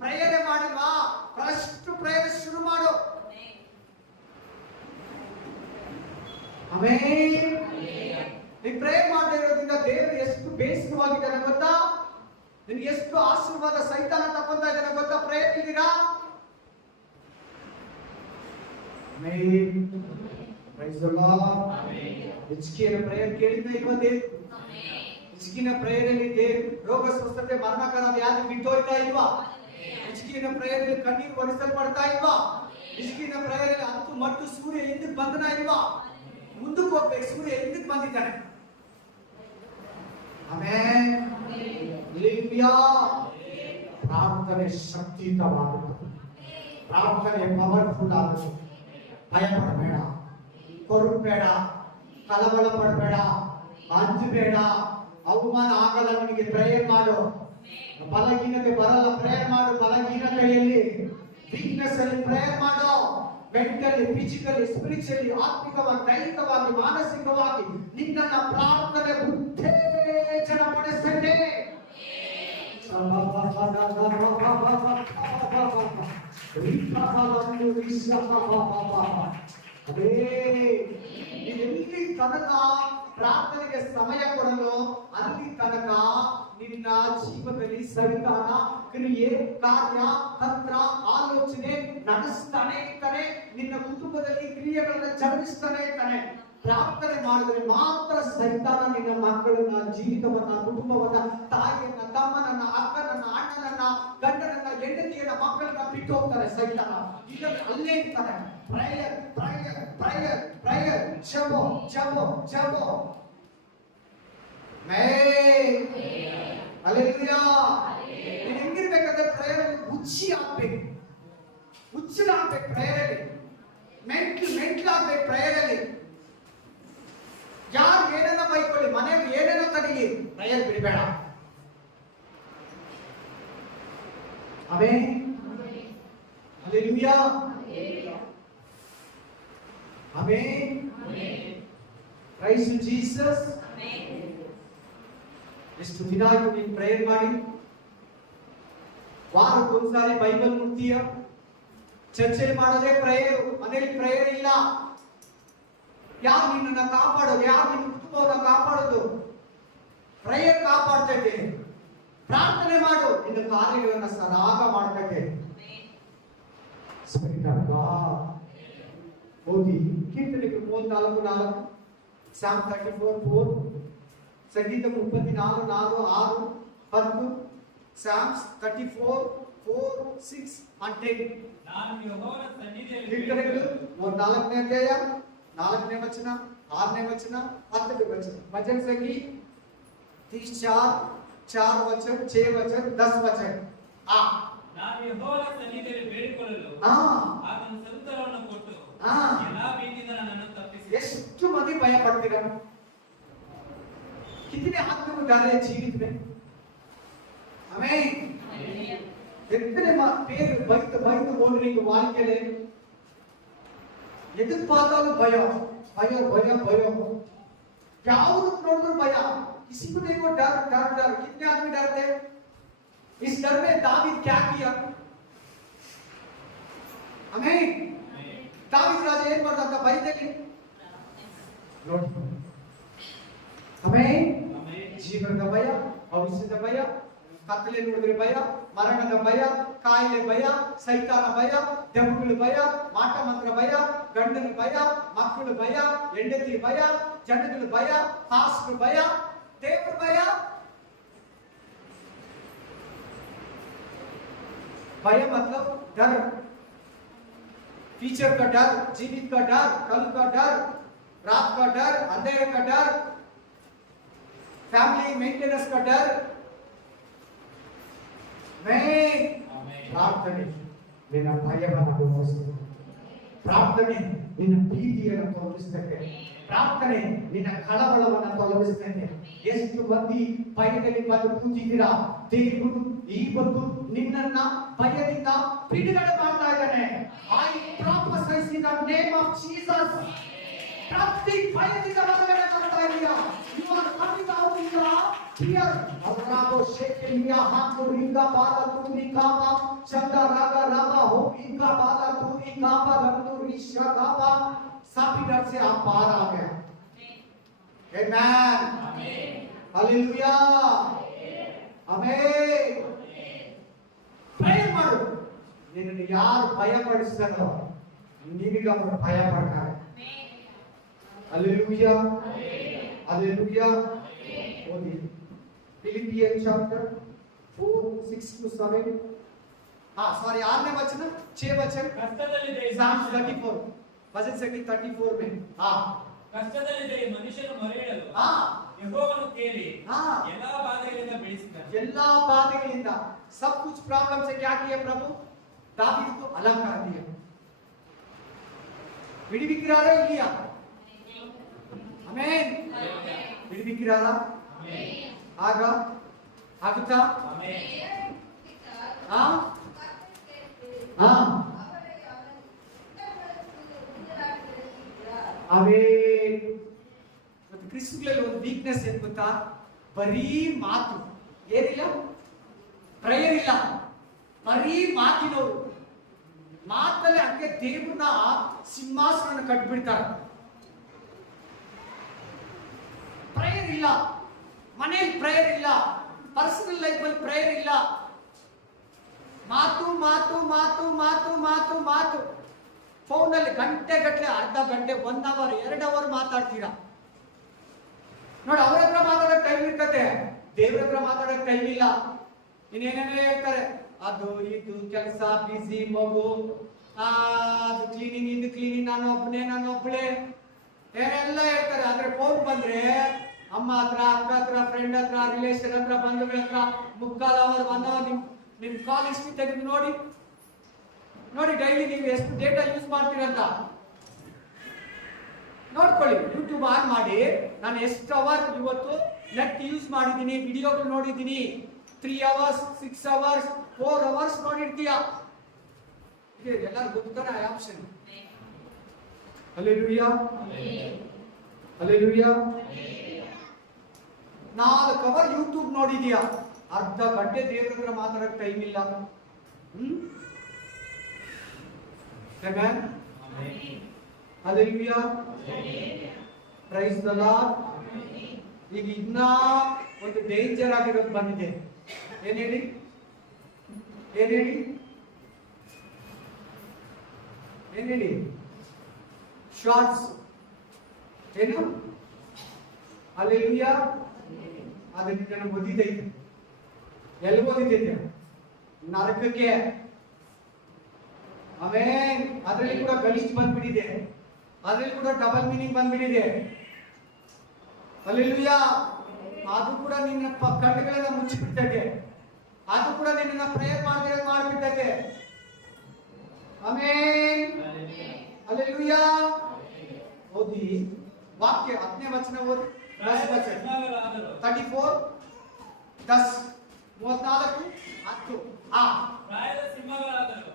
ಪ್ರೇಯರೇ ಮಾಡಿಲ್ವಾ, ಫಸ್ಟ್ ಪ್ರೇಯರ್ ಶುರು ಮಾಡು. ಆಮೆನ್. ನೀನ್ ಪ್ರೇ ಮಾಡ್ತಾ ಇರೋದ್ರಿಂದ ದೇವರು ಎಷ್ಟು ಬೇಸರವಾಗಿದ್ದಾನೆ ಗೊತ್ತಾ? ನಿನ್ಗೆ ಎಷ್ಟು ಆಶೀರ್ವಾದ ಸೈತಾನ ತಗೊಂತಾ ಇದ್ದಾನೆ ಗೊತ್ತಾ? ಪ್ರೇಯರ್ ಇದ್ದೀರಾ? ಆಮೆನ್. Praise the Lord. ಹಿಜ್ಕೀಯನ ಪ್ರೇಯರ್ ಕೇಳಿದ್ನ ಇಲ್ವಾ ದೇವ್ರು? ಹಿಜ್ಕೀಯನ ಪ್ರೇಯರ್ ಅಲ್ಲಿ ದೇವ್ರು ರೋಗ ಸ್ವಸ್ಥತೆ ಮರಣಕರ ವ್ಯಾಧಿ ಬಿಟ್ಟೋಯ್ತಾ ಇಲ್ವಾ? ಹಿಜ್ಕೀಯನ ಪ್ರೇಯರ್ ಅಲ್ಲಿ ಕಣ್ಣೀರು ಒರೆಸಲ್ಪಡ್ತಾ ಇಲ್ವಾ? ಹಿಜ್ಕೀಯನ ಪ್ರೇಯರ್ ಅಲ್ಲಿ ಅಂತೂ ಮಟ್ಟು ಸೂರ್ಯ ಹಿಂದಕ್ಕೆ ಬಂದನ ಇಲ್ವಾ? ಮುಂದಕ್ಕೆ ಹೋಗ್ಬೇಕು, ಸೂರ್ಯ ಹಿಂದಕ್ಕೆ ಬಂದಿದ್ದಾನೆ. ಆಮೆನ್. ಹಲ್ಲೆಲೂಯಾ. ಪ್ರಾರ್ಥನೆ ಶಕ್ತಿಯುತವಾಗುತ್ತದೆ. ಪ್ರಾರ್ಥನೆ ಪವರ್ಫುಲ್ ಆಗುತ್ತದೆ. ಭಯ ಪಡಬೇಡ, ಕೊರಗಬೇಡ, ಕಲಬಲ ಪಡಬೇಡ, ಅಂಜಬೇಡ. ಅವಮಾನ ಆಗಲ್ಲ ನಿನಗೆ. ಪ್ರೇಯರ್ ಮಾಡು. ಬಲಹೀನತೆ ಬರಲ್ಲ. ಪ್ರೇಯರ್ ಮಾಡು. ಬಲಹೀನತೆಯಲ್ಲಿ ವೀಕ್ನೆಸ್ ಅಲ್ಲಿ ಪ್ರೇಯರ್ ಮಾಡು. ಮೆಂಟಲಿ, ಫಿಸಿಕಲಿ, ಸ್ಪಿರಿಚುವಲಿ, ಆತ್ಮಿಕವಾಗಿ, ದೈಹಿಕವಾಗಿ, ಮಾನಸಿಕವಾಗಿ ನಿನ್ನನ್ನ ಪ್ರಾರ್ಥನೆ ಉತ್ತೇಜನ ಪಡಿಸ್ತದೆ. ಅದೇ ಎಲ್ಲಿ ತನಕ ಪ್ರಾರ್ಥನೆಗೆ ಸಮಯ ಕೊಡಲು ಅಲ್ಲಿ ತನಕ ನಿನ್ನ ಜೀವನದಲ್ಲಿ ಸೈತಾನ ಕ್ರಿಯೆ, ಕಾರ್ಯ, ತಂತ್ರ, ಆಲೋಚನೆ ನಡೆಸ್ತಾನೆ ಇರ್ತಾನೆ. ನಿನ್ನ ಕುಟುಂಬದಲ್ಲಿ ಕ್ರಿಯೆಗಳನ್ನ ಜರುಗಿಸ್ತಾನೆ ಇರ್ತಾನೆ. ಪ್ರಾರ್ಥನೆ ಮಾಡಿದ್ರೆ ಮಾತ್ರ ಸೈತಾನ ನಿನ್ನ ಮಕ್ಕಳನ್ನ, ಜೀವಿತವನ್ನ, ಕುಟುಂಬವನ್ನ, ತಾಯಿಯನ್ನ, ತಮ್ಮನನ್ನ, ಅಕ್ಕನನ್ನ, ಅಣ್ಣನನ್ನ, ಗಂಡನನ್ನ, ಹೆಂಡತಿಯನ್ನ, ಮಕ್ಕಳನ್ನ ಬಿಟ್ಟು ಹೋಗ್ತಾರೆ ಸೈತಾನ. ಈಗ ಅಲ್ಲೇ ಇರ್ತಾನೆ. ಪ್ರೇಯರ್ ಪ್ರೇಯರ್ ಪ್ರೇಯರ್ ಪ್ರೇಯರ್, ಜಪೋ ಜಪೋ ಜಪೋ. ಹಲ್ಲೆಲೂಯಾ. ನೀನು ಹೆಂಗಿರ್ಬೇಕಂದ್ರೆ ಪ್ರೇಯರ್ ಅಲ್ಲಿ ಹುಚ್ಚಿ ಆಗ್ಬೇಕು. ಹುಚ್ಚಿನ ಆಗ್ಬೇಕು ಪ್ರೇಯರ್ ಅಲ್ಲಿ. ಮೆಂಟ್ಲ್ ಆಗ್ಬೇಕು ಪ್ರೇಯರ್ ಅಲ್ಲಿ. ಯಾರು ಏನನ್ನ ಬೈಕೊಳ್ಳಿ, ಮನೆಗೆ ಏನನ್ನ ತಡೀಲಿ, ಪ್ರೇಯರ್ ಬಿಡಬೇಡ. Amen. Hallelujah. Amen. Praise to Jesus. ಎಷ್ಟು ದಿನ ಆಯ್ತು ನೀನು ಪ್ರೇಯರ್ ಮಾಡಿ? ವಾರಕ್ಕೊಂದ್ಸಾರಿ ಬೈಬಲ್ ಮುಟ್ತೀಯ? ಚರ್ಚೆಲಿ ಮಾಡೋದೇ ಪ್ರೇಯರ್, ಮನೇಲಿ ಪ್ರೇಯರ್ ಇಲ್ಲ. ಯಾರು ನಿನ್ನನ್ನ ಕಾಪಾಡೋದು? ಯಾರು ನಿನ್ನ ಕುಟುಂಬವನ್ನ ಕಾಪಾಡೋದು? ಪ್ರೇಯರ್ ಕಾಪಾಡ್ತೈತೆ. ಪ್ರಾರ್ಥನೆ ಮಾಡು, ನಿನ್ನ ಕಾರ್ಯಗಳನ್ನ ಸರಾಗ ಮಾಡ್ತೈತೆ. ಹೋಗಿ ಕೀರ್ತನೆಗಳು 34:4, ಸಾಮ್ 34:4, ಸಂಗೀತ 34:4, 6, 10, ಸಾಮ್ಸ್ 34:4, 6 and 10. ನಾನು ಯೆಹೋವನ ಸನ್ನಿಧಿಯಲ್ಲಿ ಕೀರ್ತನೆಗಳು 4ನೇ ಅಧ್ಯಾಯ 4ನೇ ವಚನ, 6ನೇ ವಚನ, 10ನೇ ವಚನ. भजन संगीत 34, 4 वचन, 6 वचन, 10 वचन. ನಾನು ಯೆಹೋವನ ಸನ್ನಿಧಿಯಲ್ಲಿ ಬೇಡಿಕೊಳ್ಳಲು ಆತನ ಸಂತರವನ್ನು ಕೊಟ್ಟು ಎಲ್ಲಾ ಭೀತಿಯಿಂದ ನನ್ನನ್ನು ತಪ್ಪಿಸಿ. ಎಷ್ಟು ಮಂದಿ ಭಯ ಪಡ್ತೀರಾ? कितने आदमी को डाले जीवित में? हमें कितने पेर बैठ बोल रही वाक्य ಎದುರು ಪಾತಾಲು ಭಯ ಭಯ ಭಯ ಭಯ. ಯಾವುದು ನೋಡಿದ್ರು ಭಯ. किसी को देखो डर डर डर. कितने आदमी डरते? इस डर में दावीद क्या किया? हमें दावीद राजा ಏನ್ ಮಾಡ್ದ ಭಯದಲ್ಲಿ ನೋಡಿ. ಹಮೇ ಜೀವನದ ಭಯ, ಭವಿಷ್ಯದ ಭಯ, ಕತ್ತಲೆ ನೋಡಿದ್ರೆ ಭಯ, ಮರಣದ ಭಯ, ಕಾಯಿಲೆ ಭಯ, ಸೈತಾನ ಭಯ, ದೆವ್ವಗಳ ಭಯ, ಮಾಟ ಮಂತ್ರ ಭಯ, ಗಂಡನ ಭಯ, ಮಕ್ಕಳ ಭಯ, ಹೆಂಡತಿ ಭಯ, ಜನಗಳ ಭಯ, ಪಾಸ್ಟರ್ ಭಯ, ದೇವರ ಭಯ. भय मतलब डर, फ्यूचर का डर, जीवित का डर, कल का डर, रात का डर, अंधेरे का डर, फैमिली मेंटेनेंस का डर. मैं प्रार्थने ನಿನ್ನ ಭಯವನ್ನು ತೋರಿಸ್ತೇನೆ. ಪ್ರಾರ್ಥನೆ ನಿನ್ನ ಭೀತಿಯನ್ನು ತೋರಿಸ್ತೇನೆ. ಪ್ರಾರ್ಥನೆ ನಿನ್ನ ಕಳವಳವನ್ನು ತೊಲಗಿಸ್ತೇನೆ. ಎಷ್ಟು ಮಂದಿ ಭಯದಲ್ಲಿ ಬಂದು ಕೂತಿದ್ದೀರಾ? ದೇವರು ಇವತ್ತು ನಿನ್ನನ್ನ ಭಯದಿಂದ ಬಿಡುಗಡೆ ಮಾಡ್ತಾ ಇದ್ದಾನೆ. I prophesies in the name of Jesus. ಪ್ರತಿ ಭಯದಿಂದ ಹೊರಗಡೆ ಬರ್ತಾ ಇದೆಯಾ? You are coming out in the fear. ಅಲ್ರಾಬೋ ಶೇಕೆಲಿಯಾ ಹಾಕುರಿಂಗಾ ಬಾಲ ತುರಿಕಾಪ ಚಂದ ರಾಗ ರಾಗ ಹೋಗಿಂಗಾ ಬಾಲ ತುರಿಕಾಪ ರಂದು ರಿಷಾ ಕಾಪ. सब डर से आप बाहर आ गए. Amen. हालेलुया. ಆಮೆನ್. ಪ್ರೇಯರ್ ಮಾಡು. ನಿನ್ನನ್ನು ಯಾರು ಭಯ ಪಡಿಸ್ತಾರೋ ನಿನಗೆ ಅವರು ಭಯ ಪಡ್ತಾರೆ. ಹಾಲೆಲುಯಾ. ಹಾಲೆಲುಯಾ. ಓದಿ ಫಿಲಿಪಿಯನ್ ಚಾಪ್ಟರ್ 4:6-7. ಸಾರಿ 6ನೇ ವಚನ 6 ವಚನ. ಕಷ್ಟದಲ್ಲಿದೆ Psalms 34 वचन संख्या 34 में. ಕಷ್ಟದಲ್ಲಿದೆ ಮನುಷ್ಯನು ಮೊರೆಯಿಡಲು ಯೆಹೋವನು ಕೇಳಿ ಎಲ್ಲಾ ಬಾಧೆಗಳಿಂದ ಬಿಡಿಸಿದ್ದಾನೆ. ಎಲ್ಲಾ ಬಾಧೆಗಳಿಂದ सब कुछ प्रॉब्लम से क्या किया प्रभु? दावीद को अलग कर दिया. ಬಿಡಿಬಿಕ್ಕಿರಾರ ಇಲ್ಲಿಯಾ? ಆಮೆನ್. ಬಿಡಿಬಿಕ್ಕಿರಾರ? ಆಗ ಆಗುತ್ತಾ? ಆಮೆನ್. ಮತ್ತು ಕ್ರಿಸ್ತನಲ್ಲಿ ಒಂದು ವೀಕ್ನೆಸ್ ಏನು ಗೊತ್ತಾ? ಬರೀ ಮಾತು ಏನಿಲ್ಲ, ಪ್ರೇಯರ್ ಇಲ್ಲ, ಬರೀ ಮಾತಿನವರು. ಮಾತಲ್ಲಿ ಹಂಗೆ ದೇವ್ರನ್ನ ಸಿಂಹಾಸನ ಕಟ್ಬಿಡ್ತಾರೆ. ಪ್ರೇಯರ್ ಇಲ್ಲ, ಮನೆಯಲ್ಲಿ ಪ್ರೇಯರ್ ಇಲ್ಲ, ಪರ್ಸನಲ್ ಲೈಫಲ್ಲಿ ಪ್ರೇಯರ್ ಇಲ್ಲ. ಮಾತು ಮಾತು ಮಾತು ಮಾತು ಮಾತು ಮಾತು. ಫೋನಲ್ಲಿ ಗಂಟೆ ಗಟ್ಟಲೆ, ಅರ್ಧ ಗಂಟೆ, 1 ಅವರ್ 2 ಅವರ್ ಮಾತಾಡ್ತೀರಾ. ನೋಡಿ, ಅವ್ರ ಹತ್ರ ಮಾತಾಡೋಕೆ ಟೈಮ್ ಇರ್ತದೆ, ದೇವ್ರ ಹತ್ರ ಮಾತಾಡೋಕೆ ಟೈಮ್ ಇಲ್ಲ. ಇನ್ನೇನೇನೋ ಹೇಳ್ತಾರೆ, ಅದು ಇದು ಕೆಲಸ, ಬಿಸಿ, ಮಗು, ಅದು ಕ್ಲೀನಿಂಗ್, ಇದು ಕ್ಲೀನಿಂಗ್, ನಾನು ಒಬ್ಬಳೇ ಏನೆಲ್ಲ ಹೇಳ್ತಾರೆ. ಆದ್ರೆ ಫೋನ್ ಬಂದ್ರೆ ಅಮ್ಮ ಹತ್ರ, ಅಕ್ಕ ಹತ್ರ, ಫ್ರೆಂಡ್ ಹತ್ರ, ರಿಲೇಷನ್ ಹತ್ರ, ಬಂಧುಗಳ ಹತ್ರ 3/4 ಅವರ್ 1 ಅವರ್ ನಿಮ್ ಕಾಲ್ ಹಿಸ್ಟ್ರಿ ತೆಗೆದು ನೋಡಿ. ಡೈಲಿ ನೀವು ಎಷ್ಟು ಡೇಟಾ ಯೂಸ್ ಮಾಡ್ತೀರಂತ ನೋಡ್ಕೊಳ್ಳಿ. ಯೂಟ್ಯೂಬ್ ಆನ್ ಮಾಡಿ, ನಾನು ಎಷ್ಟು ಅವರ್ ಇವತ್ತು ನೆಟ್ ಯೂಸ್ ಮಾಡಿದ್ದೀನಿ, ವಿಡಿಯೋಗಳು ನೋಡಿದ್ದೀನಿ. 3 ಅವರ್ಸ್, 6 ಅವರ್ಸ್, 4 ಅವರ್ಸ್ ನೋಡಿರ್ತೀಯ. ಎಲ್ಲರೂ ಗೊತ್ತಾರ option. Hallelujah. Hallelujah. 4 hour YouTube ನೋಡಿದ್ಯಾ, ಅರ್ಧ ಗಂಟೆ ದೇವರ ಹತ್ರ ಮಾತಾಡೋಕೆ ಟೈಮ್ ಇಲ್ಲ. Amen. Hallelujah. Praise the Lord. ಈಗ ಇನ್ನ ಒಂದು ಡೇಂಜರ್ ಆಗಿರೋದು ಬಂದಿದೆ. ಏನ್ ಹೇಳಿ? ಶಾರ್ಟ್ಸ್. ಏನು? Hallelujah. ಅದನ್ನ ನನಗೆ ಓದಿದೈತೆ. ಎಲ್ಲಿ ಓದಿದ್ದೆ? ನರಕಕ್ಕೆ. ಆಮೆನ್. ಅದರಲ್ಲಿ ಕೂಡ ಗಲಿಷ್ಠ ಬಂದ್ಬಿಟ್ಟಿದೆ, ಅದರಲ್ಲಿ ಕೂಡ ಡಬಲ್ ಮೀನಿಂಗ್ ಬಂದ್ಬಿಟ್ಟಿದೆ. ಹಲ್ಲೆಲೂಯಾ. ಅದು ಕೂಡ ನಿನ್ನ ಕಣ್ಣುಗಳನ್ನ ಮುಚ್ಚಿಬಿಡ್ತದೆ, ಅದು ಕೂಡ ನಿನ್ನ ಪ್ರೇಯರ್ ಮಾಡಿಬಿಡ್ತದೆ. ಆಮೆನ್. ಹಲ್ಲೆಲೂಯಾ. ಓದಿ ವಾಕ್ಯ 10ನೇ ವಚನ ಓದಿ. 34:10. ಪ್ರಾಯದ ಸಿಂಹಗಳಾದರು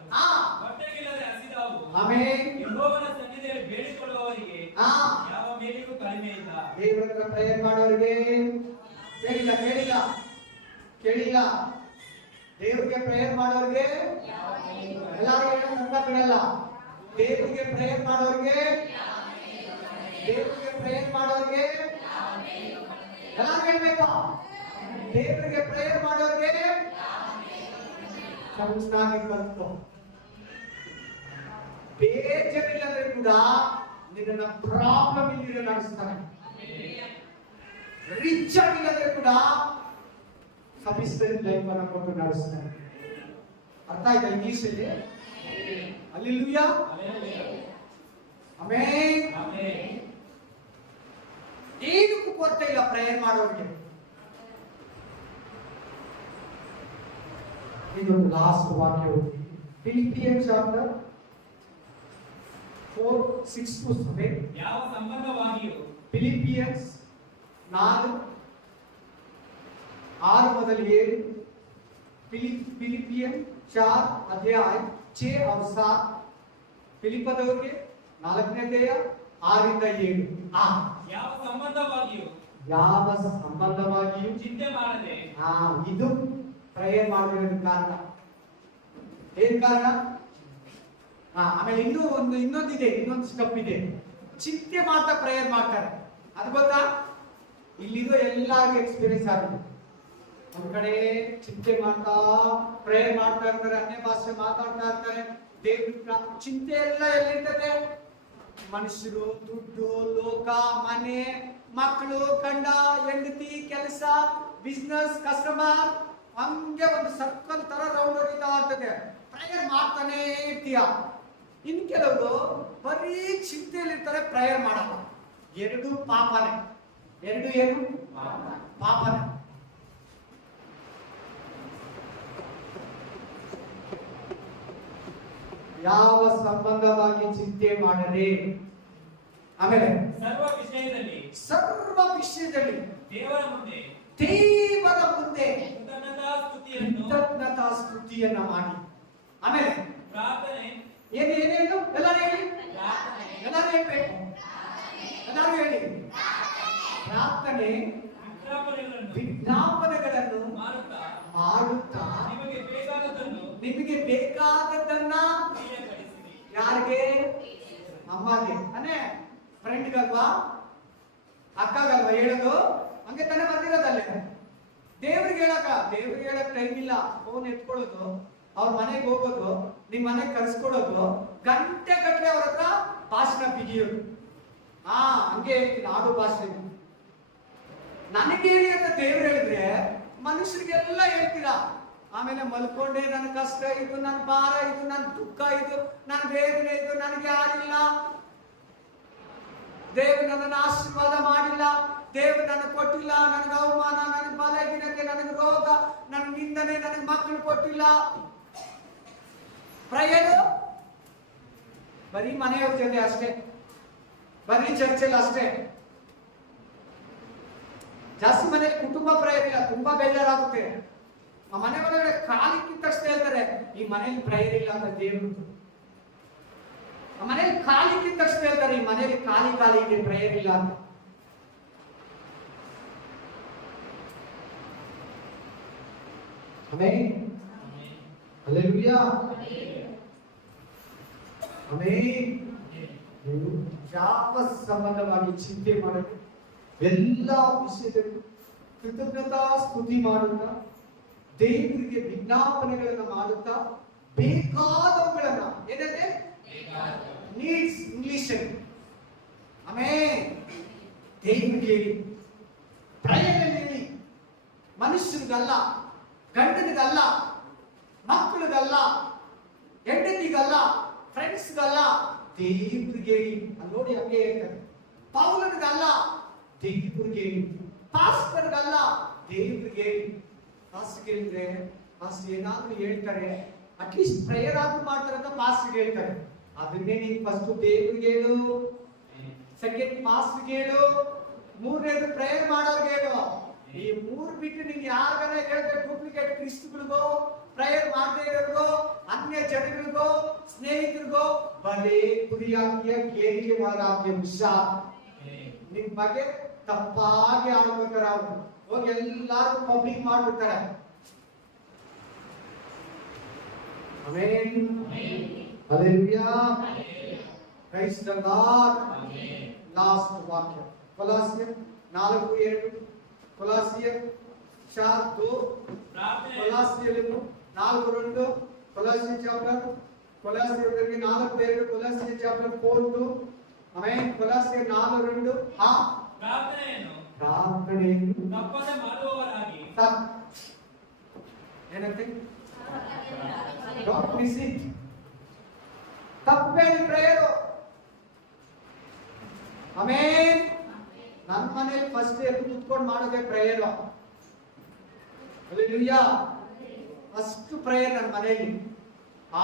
ಹೊಟ್ಟೆಗಿಲ್ಲದೆ ಹಸಿದಾವು. ಆಮೆನ್. ಯೆಹೋವನ ಸನ್ನಿಧಿಯಲ್ಲಿ ಬೇಡಿಕೊಳ್ಳುವವರಿಗೆ ಯಾವ ಮೇಲಿಗೂ ಕಡಿಮೆ ಇಲ್ಲ. ದೇವರ ಹತ್ರ ಪ್ರೇಯರ್ ಮಾಡೋರಿಗೆ ಕೇಳಿಲ್ಲ. ದೇವರಿಗೆ ಪ್ರೇಯರ್ ಮಾಡೋರಿಗೆ ಎಲ್ಲರೂ ಹೇಳೋದಂತ ಬಿಡಲ್ಲ. ದೇವರಿಗೆ ಪ್ರೇಯರ್ ಮಾಡೋರಿಗೆ ಎಲ್ಲರೂ ಹೇಳ್ಬೇಕು. ದೇವರಿಗೆ ಪ್ರೇಯರ್ ಮಾಡೋರಿಗೆ ಚೆನ್ನಾಗಿ ಕಲ್ತು. ಬೇಜಾರಿಲ್ಲದ್ರೆ ಕೂಡ ನಿನ್ನ ಪ್ರಾಬ್ಲಮ್ ಇಲ್ಲಿ ನಡೆಸ್ತಾನೆ. ರಿಚ್ ಆಗಿಲ್ಲದ್ರೆ ಕೂಡ ಸಫಿಷಿಯಂಟ್ ಲೈಫ್ ಅನ್ನು ಕೊಟ್ಟು ನಡೆಸ್ತಾನೆ. ಅರ್ಥ ಆಯ್ತಾ ಇಂಗ್ಲಿಷಲ್ಲಿ? ಹಲ್ಲೆಲೂಯಾ. ಆಮೆನ್. ಏನಕ್ಕೂ ಕೊರತೆ ಇಲ್ಲ ಪ್ರೇಯರ್ ಮಾಡೋರಿಗೆ. ಇದೊಂದು ಲಾಸ್ಟ್ ವಾಕ್ಯ ಓದಿ. ಫಿಲಿಪಿಯನ್ ಚಾಪ್ಟರ್ 4:6-7. ಯಾವ ಸಂಬಂಧವಾಗಿಯೂ ಫಿಲಿಪಿಯನ್ಸ್ 4:6-7. ಫಿಲಿಪಿಯನ್ 4 ಅಧ್ಯಾಯ 6 और 7 ಫಿಲಿಪ್ಪದವರಿಗೆ 4ನೇ ಅಧ್ಯಾಯ 6 ಇಂದ 7. ಯಾವ ಸಂಬಂಧವಾಗಿಯೂ ಚಿಂತೆ ಮಾಡದೆ ಇದು ಪ್ರೇಯರ್ ಮಾಡಿರೋದು ಕಾರಣ. ಏನ್ ಕಾರಣ? ಆಮೇಲೆ ಇನ್ನೊಂದು ಸ್ಟೆಪ್ ಇದೆ. ಚಿಂತೆ ಮಾಡ್ತಾ ಪ್ರೇಯರ್ ಮಾಡ್ತಾರೆ. ಅದು ಗೊತ್ತಾ? ಇಲ್ಲಿರೋ ಎಲ್ಲರಿಗೂ ಎಕ್ಸ್ಪೀರಿಯನ್ಸ್ ಆಗಿದೆ. ಒಂದ್ ಕಡೆ ಚಿಂತೆ ಮಾಡ್ತಾ ಪ್ರೇಯರ್ ಮಾಡ್ತಾ ಇರ್ತಾರೆ, ಅನ್ಯ ಭಾಷೆ ಮಾತಾಡ್ತಾ ಇರ್ತಾರೆ. ದೇವ್ರ ಚಿಂತೆ ಎಲ್ಲ ಎಲ್ಲಿರ್ತದೆ? ಮನುಷ್ಯರು, ದುಡ್ಡು, ಲೋಕ, ಮನೆ, ಮಕ್ಕಳು, ಗಂಡ, ಹೆಂಡತಿ, ಕೆಲಸ, ಬಿಸ್ನೆಸ್, ಕಸ್ಟಮರ್, ಹಂಗೆ ಒಂದು ಸರ್ಕಲ್ ತರ ರೌಂಡ್ ಹೊಡಿತಾ ಇರ್ತದೆ. ಪ್ರೇಯರ್ ಮಾಡ್ತಾನೆ ಇರ್ತೀಯ. ಇನ್ ಕೆಲವರು ಬರೀ ಚಿಂತೆಯಲ್ಲಿರ್ತಾರೆ, ಪ್ರೇಯರ್ ಮಾಡಲ್ಲ. ಎರಡು ಪಾಪನೇ. ಏನು ಪಾಪನೇ. ಯಾವ ಸಂಬಂಧವಾಗಿ ಚಿಂತೆ ಮಾಡದೆ, ಆಮೇಲೆ ಸರ್ವ ವಿಷಯದಲ್ಲಿ ದೇವರ ಮುಂದೆ ಕೃತಜ್ಞತಾ ಸ್ತುತಿಯನ್ನ ಮಾಡಿ. ಆಮೇಲೆ ಪ್ರಾರ್ಥನೆ ಏನೇನು ಎಲ್ಲರೂ ಹೇಳಿ, ಎಲ್ಲರೂ ಹೇಳ್ಬೇಕು, ಎಲ್ಲರೂ ಹೇಳಿ. ಪ್ರಾರ್ಥನೆ ವಿಜ್ಞಾಪನೆಗಳನ್ನು ಮಾಡುತ್ತಾ ನಿಮಗೆ ಬೇಕಾದದ್ದನ್ನ ಯಾರಿಗೆ? ಅಮ್ಮಗೆ ತಾನೇ, ಫ್ರೆಂಡ್ಗಲ್ವಾ, ಅಕ್ಕಗಲ್ವಾ ಹೇಳೋದು? ಹಂಗೆ ತಾನೇ ಬರ್ದಿರೋದಲ್ಲೇ. ದೇವ್ರಿಗೆ ಹೇಳಕ್ ಟೈಮ್ ಇಲ್ಲ. ಫೋನ್ ಎತ್ಕೊಳ್ಳೋದು, ಅವ್ರ ಮನೆಗೆ ಹೋಗೋದು, ನಿಮ್ ಮನೆಗೆ ಕರ್ಸ್ಕೊಡೋದು, ಗಂಟೆ ಗಟ್ಟಲೆ ಅವ್ರ ಹತ್ರ ಭಾಷಣ ಬಿಗಿಯೋದು. ಹಂಗೆ ಹೇಳ್ತೀನಿ, ಆಡು ಭಾಷೆ. ನನಗೆ ಹೇಳಿ ಅಂತ ದೇವ್ರು ಹೇಳಿದ್ರೆ ಮನುಷ್ಯರಿಗೆಲ್ಲ ಹೇಳ್ತೀರಾ. ಆಮೇಲೆ ಮಲ್ಕೊಂಡೆ ನನ್ನ ಕಷ್ಟ ಇದು, ನನ್ನ ಭಾರ ಇದು, ನನ್ನ ದುಃಖ ಇದು, ನನ್ನ ವೇದನೆ ಇದು, ನನಗೆ ಆಗಿಲ್ಲ, ದೇವರು ನನ್ನನ್ನು ಆಶೀರ್ವಾದ ಮಾಡಿಲ್ಲ, ದೇವರು ನನಗೆ ಕೊಟ್ಟಿಲ್ಲ, ನನಗೆ ಅವಮಾನ, ನನಗೆ ಬಲಹೀನತೆ, ನನಗೆ ರೋಗ, ನನಗೆ ನಿಂದನೆ, ನನಗೆ ಮಕ್ಕಳು ಕೊಟ್ಟಿಲ್ಲ. ಪ್ರೇಯರ್ ಬರೀ ಮನೆಯವ್ರ ಜೊತೆ ಅಷ್ಟೇ, ಬರೀ ಚರ್ಚೆಲ್ಲ ಅಷ್ಟೇ. ಜಾಸ್ತಿ ಮನೇಲಿ ಕುಟುಂಬ ಪ್ರೇಯರ್ ಇಲ್ಲ, ತುಂಬಾ ಬೇಜಾರಾಗುತ್ತೆ. ಆ ಮನೆ ಒಳಗಡೆ ಕಾಲಿಕ್ಕಿದ ತಕ್ಷಣ ಹೇಳ್ತಾರೆ, ಈ ಮನೇಲಿ ಪ್ರೇಯರ್ ಇಲ್ಲ ಅಂತ ದೇವರು. ಆ ಮನೇಲಿ ಕಾಲಿಕ್ಕಿದ ತಕ್ಷಣ ಹೇಳ್ತಾರೆ, ಈ ಮನೇಲಿ ಖಾಲಿ ಇದೆ, ಪ್ರೇಯರ್ ಇಲ್ಲ ಅಂತ. ಆಮೆನ್. ಹಲ್ಲೆಲೂಯಾ. ಆಮೆನ್. ಯಾವ ಸಂಬಂಧವಾಗಿ ಚಿಂತೆ ಮಾಡಬೇಕು, ಎಲ್ಲ ವಿಷಯದಲ್ಲಿ ಕೃತಜ್ಞತಾ ಸ್ತುತಿ ಮಾಡುತ್ತಾ, ದೇವರಿಗೆ ವಿಜ್ಞಾಪನೆಗಳನ್ನ ಮಾಡುತ್ತಾ, ಬೇಕಾದವುಗಳನ್ನ ಏನಿದೆ ನೀಡ್ಸ್ ಇಂಗ್ಲಿಷ್ ಆಮೇಲೆ ದೇವರಿಗೆ ಹೇಳಿ, ಪ್ರಯತ್ನದಲ್ಲಿ ಮನುಷ್ಯರಿಗಲ್ಲ, ಗಂಡನಿಗಲ್ಲ, ಮಕ್ಕಳಿಗಲ್ಲ, ಹೆಂಡತಿಗಲ್ಲ, ಫ್ರೆಂಡ್ಸ್ಗಲ್ಲ, ದೇವರಿಗೆ ಹೇಳಿ. ಅಲ್ಲಿ ನೋಡಿ ಹಂಗೆ ಹೇಳ್ತಾರೆ. ಪೌಲನಿಗಲ್ಲ, ದೇವರಿಗೆ ಹೇಳಿ. ಪಾಸ್ಟರ್ಗಲ್ಲ, ದೇವರಿಗೆ ಹೇಳಿ. ಪಾಸ್ಟರ್ ಹೇಳಿದ್ರೆ ಪಾಸ್ಟರ್ ಏನಾದ್ರೂ ಹೇಳ್ತಾರೆ, ಅಟ್ಲೀಸ್ಟ್ ಪ್ರೇಯರ್ ಆದ್ರೂ ಮಾಡ್ತಾರೆ ಅಂತ ಪಾಸ್ಟರ್ ಹೇಳ್ತಾರೆ. ಅದನ್ನೇ ನೀನು ಫಸ್ಟ್ ದೇವರಿಗೆ ಹೇಳು, ಸೆಕೆಂಡ್ ಪಾಸ್ಟರ್ಗೆ ಹೇಳು, ಮೂರನೇದು ಪ್ರೇಯರ್ ಮಾಡೋರ್ಗೆ ಹೇಳು. ಈ ಮೂರು ಬಿಟ್ಟು ನೀನು ಯಾರಿಗಾನ ಹೇಳಿದ್ರೆ ಡೂಪ್ಲಿಕೇಟ್ ಕ್ರಿಸ್ತಗಳಿಗೋ, ಪ್ರೇಯರ್ ಮಾಡದೇ ಇರೋರ್ಗೋ, ಅನ್ಯ ಜನಗಳಿಗೋ, ಸ್ನೇಹಿತರಿಗೋ ಬಲೇ ಕುರಿಯಾಗಿಯ ಕೇಳಿಗೆ ಒಳಗಾಗಿಯ ಹುಷಾರ್. ನಿಮ್ ಬಗ್ಗೆ ತಪ್ಪಾಗಿ ಆಡ್ಕೋತಾರೆ. ಅವ್ರು ಹೋಗಿ ಎಲ್ಲಾರು ಪಬ್ಲಿಕ್ ಮಾಡ್ಬಿಡ್ತಾರೆ. Amen. Hallelujah. Praise the Lord. Last ವಾಕ್ಯ ಕೊಲಾಸಿಯರ್ 4:2, ಕೊಲಾಸಿಯರ್ 4:2, ಕೊಲಾಸಿಯರ್ 4:2, ಕೊಲಾಸಿಯರ್ ಚಾಪ್ಟರ್, ಕೊಲಾಸಿಯರ್ 4:2, ಕೊಲಾಸಿಯರ್ ಚಾಪ್ಟರ್ 4:2. ಆಮೆನ್. ಕೊಲಾಸಿಯರ್ 4:2. ಪ್ರಾರ್ಥನೆಯನ್ನು ತಪ್ಪದೆ ಮಾಡುವವರಾಗಿ. ಏನಂತೆ? Don't miss it. ತಪ್ಪೇನು ಪ್ರೇಯರ್. ಆಮೆನ್. ನನ್ನ ಮನೇಲಿ ಫಸ್ಟ್ ಎದ್ದು ಕುತ್ಕೊಂಡು ಮಾಡೋದೇ ಪ್ರೇಯರ್. ಹಲ್ಲೆಲೂಯಾ. ಫಸ್ಟ್ ಪ್ರೇಯರ್ ನನ್ನ ಮನೆಯಲ್ಲಿ.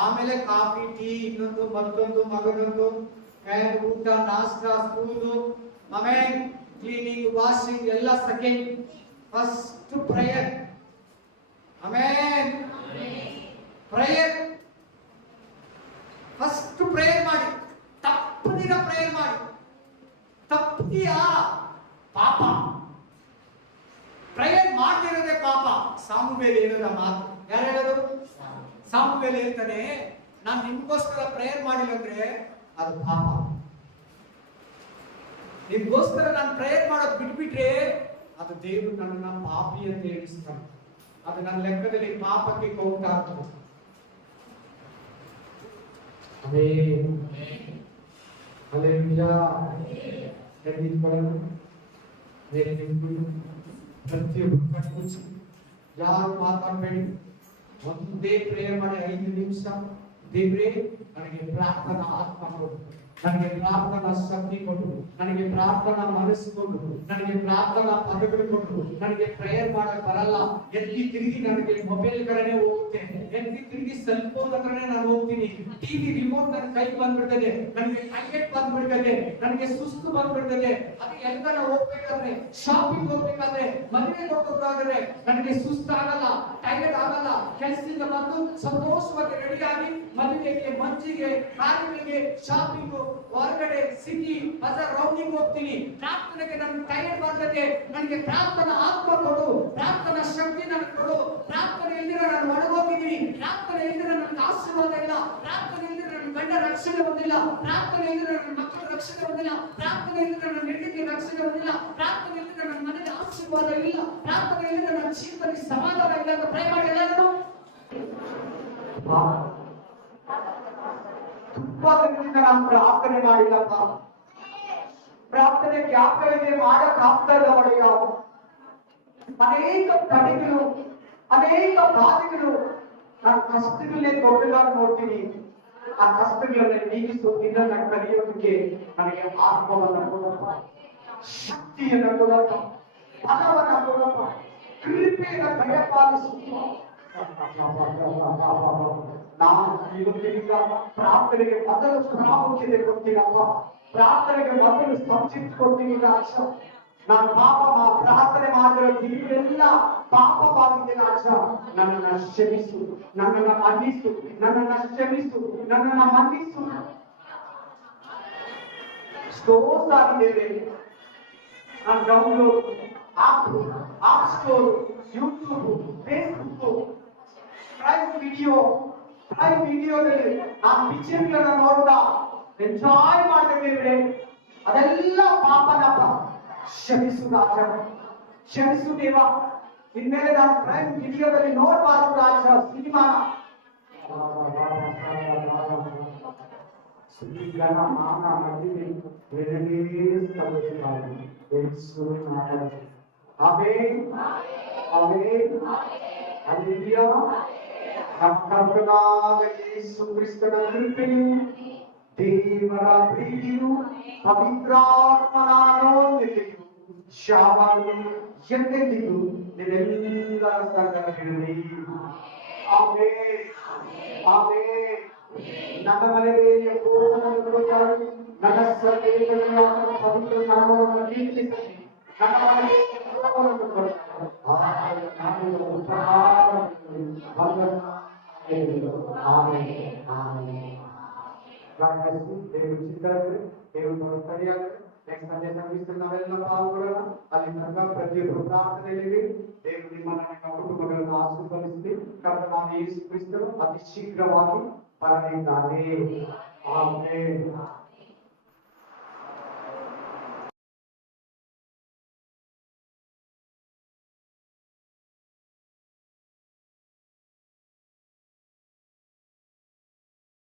ಆಮೇಲೆ ಕಾಫಿ, ಟೀ, ಇನ್ನೊಂದು ಮತ್ತೊಂದು ಮಗನೊಂದು, ಊಟ, ನಾಷ್ಟ, ಸ್ಕೂಲು, ಆಮೇಲೆ ಕ್ಲೀನಿಂಗ್, ವಾಷಿಂಗ್ ಎಲ್ಲ second. First prayer. Amen. Prayer first prayer ಮಾಡಿ, ತಪ್ಪದಿರ ಪ್ರೇಯರ್ ಮಾಡಿ. ತಪ್ಪದಿಯಾ ಪಾಪ, ಪ್ರೇಯರ್ ಮಾಡದಿರೋದೇ ಪಾಪ. ಸಾಮುವೇಲ್ ಹೇಳೋದ ಮಾತು, ಯಾರು ಹೇಳೋದು? ಸಾಮುವೇಲ್ ಹೇಳ್ತಾನೆ, ನಾನು ನಿಮ್ಗೋಸ್ಕರ ಪ್ರೇಯರ್ ಮಾಡಿಲ್ಲ ಅಂದ್ರೆ ಅದು ಪಾಪ. ನಿಮ್ಗೋಸ್ಕರ ನಾನು ಪ್ರೇಯರ್ ಮಾಡೋದು ಬಿಟ್ಬಿಟ್ರೆ ಅದು ದೇವರು ನನ್ನನ್ನ ಪಾಪಿ ಅಂತ ಹೇಳಿಸ್ತಾನೆ. ಅದು ನನ್ನ ಲೆಕ್ಕದಲ್ಲಿ ಪಾಪಕ್ಕೆ ಕೌಂಟ್ ಆಗ್ತದೆ. ಪ್ರತಿಯೊಬ್ಬರು ಯಾರು ಮಾತಾಡಬೇಡಿ, ಒಂದೇ ಪ್ರೇಯರ್ ಮಾಡಿ 5 ನಿಮಿಷ. ದೇವ್ರೇ ನನಗೆ ಪ್ರಾರ್ಥನಾ ಆತ್ಮ ಕೊಡು, ನನಗೆ ಪ್ರಾರ್ಥನಾ ಶಕ್ತಿ ಕೊಡು, ನನಗೆ ಪ್ರಾರ್ಥನಾ ಮನಸ್ಸು ಕೊಡು, ನನಗೆ ಪ್ರಾರ್ಥನಾ ಪದಗಳು ಕೊಡು. ನನಗೆ ಪ್ರೇಯರ್ ಮಾಡಕ್ ಬರಲ್ಲ, ಎಲ್ಲಿ ತಿರುಗಿ ನನಗೆ ಮೊಬೈಲ್ ಕಡೆನೆ ಹೋಗುತ್ತೆ, ಎಲ್ಲಿ ತಿರುಗಿ ಸೆಲ್ ಫೋನ್ ಹತ್ರನೇ ನಾನು ಹೋಗ್ತೀನಿ, ಟಿವಿ ರಿಮೋಟ್ ನನ್ನ ಕೈಗೆ ಬಂದ್ಬಿಡ್ತದೆ, ನನಗೆ ಟೈಲೆಟ್ ಬಂದ್ಬಿಡ್ತದೆ, ನನಗೆ ಸುಸ್ತು ಬಂದ್ಬಿಡ್ತದೆ. ಅದು ಎಲ್ಲರ ಹೋಗ್ಬೇಕಾದ್ರೆ, ಶಾಪಿಂಗ್ ಹೋಗ್ಬೇಕಾದ್ರೆ, ಮದುವೆಗೆ ಹೋಗ್ಬೇಕಾದ್ರೆ ನನಗೆ ಸುಸ್ತಾಗಲ್ಲ, ಟೈಲೆಟ್ ಆಗಲ್ಲ. ಕೆಲಸದಿಂದ ಬಂದು ಸಂತೋಷವಾಗಿ ರೆಡಿಯಾಗಿ ಮದುವೆಗೆ, ಮಂಜಿಗೆ, ಕಾರ್ಯಗಳಿಗೆ, ಶಾಪಿಂಗು, ಹೊರಗಡೆ ಸಿಟಿ ಬಜಾರ್ ರೌಂಡಿಂಗ್ ಹೋಗ್ತೀನಿ. ಪ್ರಾರ್ಥನೆಗೆ ನನಗೆ ಟೈಲೆಟ್ ಬರ್ತದೆ. ನನಗೆ ಪ್ರಾರ್ಥನಾ ಆತ್ಮ ಕೊಡು, ಪ್ರಾರ್ಥನಾ ಶಕ್ತಿ ನನಗೆ ಕೊಡು. ಪ್ರಾರ್ಥನೆ ಇಲ್ಲದೆ ನಾನು ಒಣಗೋಗಿದ್ದೀನಿ, ಪ್ರಾರ್ಥನೆ ಇಲ್ಲದೆ ನನಗೆ ಆಶೀರ್ವಾದ ಇಲ್ಲ, ಪ್ರಾರ್ಥನೆ ಇಲ್ಲದೆ ನನ್ನ ಗಂಡ ರಕ್ಷಣೆ ಬಂದಿಲ್ಲ, ಪ್ರಾರ್ಥನೆ ಇಲ್ಲದೆ ನನ್ನ ಮಕ್ಕಳ ರಕ್ಷಣೆ ಬಂದಿಲ್ಲ, ಪ್ರಾರ್ಥನೆ ಇಲ್ಲದೆ ನನ್ನ ಹೆಂಡತಿ ರಕ್ಷಣೆ ಬಂದಿಲ್ಲ, ಪ್ರಾರ್ಥನೆ ಇಲ್ಲದೆ ನನ್ನ ಮನೆಗೆ ಆಶೀರ್ವಾದ ಇಲ್ಲ, ಪ್ರಾರ್ಥನೆ ಇಲ್ಲದೆ ನನ್ನ ಜೀವನದಲ್ಲಿ ಸಮಾಧಾನ ಇಲ್ಲ ಅಂತ ಪ್ರೇ ಮಾಡಿ ಎಲ್ಲರೂ ತುಂಬಾ ದಿನದಿಂದ ನಾನು ಪ್ರಾರ್ಥನೆ ಮಾಡಿಲ್ಲಪ್ಪ. ಪ್ರಾರ್ಥನೆ ಯಾಕೆ ಮಾಡಕ್ ಆಗ್ತಾ ಇಲ್ಲ ಒಡೆಯ. ಅನೇಕ ತಡೆಗಳು, ಅನೇಕ ಬಾಧೆಗಳು, ನಾನು ಕಷ್ಟಗಳನ್ನೇ ದೊಡ್ಡದಾಗಿ ನೋಡ್ತೀನಿ. ಆ ಕಷ್ಟಗಳನ್ನ ನೀಗಿಸೋದಿಲ್ಲ, ನಾನು ಕಲಿಯೋದಕ್ಕೆ ನನಗೆ ಆತ್ಮವನ್ನ ಕೊಡಪ್ಪ, ಶಕ್ತಿಯನ್ನ ಕೊಡಪ್ಪ, ಬಲವನ್ನ ಕೊಡಪ್ಪ, ಕೃಪೆಯನ್ನ ದಯಪಾಲಿಸು. ನಾನು ಇವತ್ತಿನಿಂದ ಪ್ರಾರ್ಥನೆಗೆ ಮೊದಲು ಪ್ರಾಮುಖ್ಯತೆ ಕೊಡ್ತೀನಪ್ಪ, ಪ್ರಾರ್ಥನೆಗೆ ಮೊದಲು ಸಬ್ಜೆಕ್ಟ್ ಕೊಡ್ತೀನಿ. ರಾಜ, ನಾನು ಪ್ರಾರ್ಥನೆ ಮಾಡಿರೋ ದಿನಗಳೆಲ್ಲ ಪಾಪವಾಗಿದೆ ರಾಜ. ನನ್ನನ್ನ ಕ್ಷಮಿಸು, ನನ್ನನ್ನ ಮನ್ನಿಸು, ನನ್ನನ್ನ ಕ್ಷಮಿಸು, ನನ್ನನ್ನ ಮನ್ನಿಸು. ಸ್ಟೋರ್ಸ್ ಆಗಿದ್ದೇವೆ, ನಾನು download App Store, YouTube, Facebook, Prime ವಿಡಿಯೋದಲ್ಲಿ ಆ ಪಿಕ್ಚರ್ಗಳನ್ನ ನೋಡ್ತಾ ಎಂಜಾಯ್ ಮಾಡ್ತಿದ್ದೇವೆ. ಅದೆಲ್ಲ ಪಾಪನಪ್ಪ. ಕ್ಷಮಿಸು ರಾಜ, ಕ್ಷಮಿಸು ದೇವ. ಇನ್ಮೇಲೆ ನಾನು ಪ್ರೈಮ್ ವಿಡಿಯೋದಲ್ಲಿ ನೋಡಬಾರ್ದು ರಾಜ. ಸಿನಿಮಾ ನಮ್ಮ ಕರ್ತನಾದ ಯೇಸು ಕ್ರಿಸ್ತನ ಕೃಪೆಯು, ದೇವರ ಪ್ರೀತಿಯು, ಪವಿತ್ರಾತ್ಮನ ಅನ್ಯೋನ್ಯತೆಯು, ಶಾಮನು ಎಂದೆಂದಿಗೂ ನಿಮ್ಮೆಲ್ಲರ ಸಂಗಡವಿರಲಿ. Amen, amen. ನನ್ನ ಮನೆಗೆ ಯೆಹೋವನನ್ನು ನನ್ನ ಸರ್ವೇಗಳನ್ನು ಪವಿತ್ರ ನಾಮವನ್ನು ಕೀರ್ತಿಸಲಿ. ನನ್ನ ಮನೆಗೆ ಯೆಹೋವನನ್ನು ಕೊಡುತ್ತಾರೆ. దేవుడు చిత్రాలు, దేవుడు పడియాలి. నెక్స్ట్ సండే సంగీతం ನಾವೆಲ್ಲ ಪಾಲ್ಗೊಳ್ಳೋಣ. ಅಲ್ಲಿ ತನಕ ಪ್ರತಿಯೊಬ್ಬರು ಪ್ರಾರ್ಥನೆಯಲ್ಲಿ ದೇವರು ನಿಮ್ಮನ್ನ ಕುಟುಂಬಗಳನ್ನು ಆಶೀರ್ವದಿಸಲಿ. ಕರ್ತನಾದ ಯೇಸು ಕ್ರಿಸ್ತನು ಅತಿ ಶೀಘ್ರವಾಗಿ ಬರಲಿದ್ದಾನೆ. ಆಮೆನ್.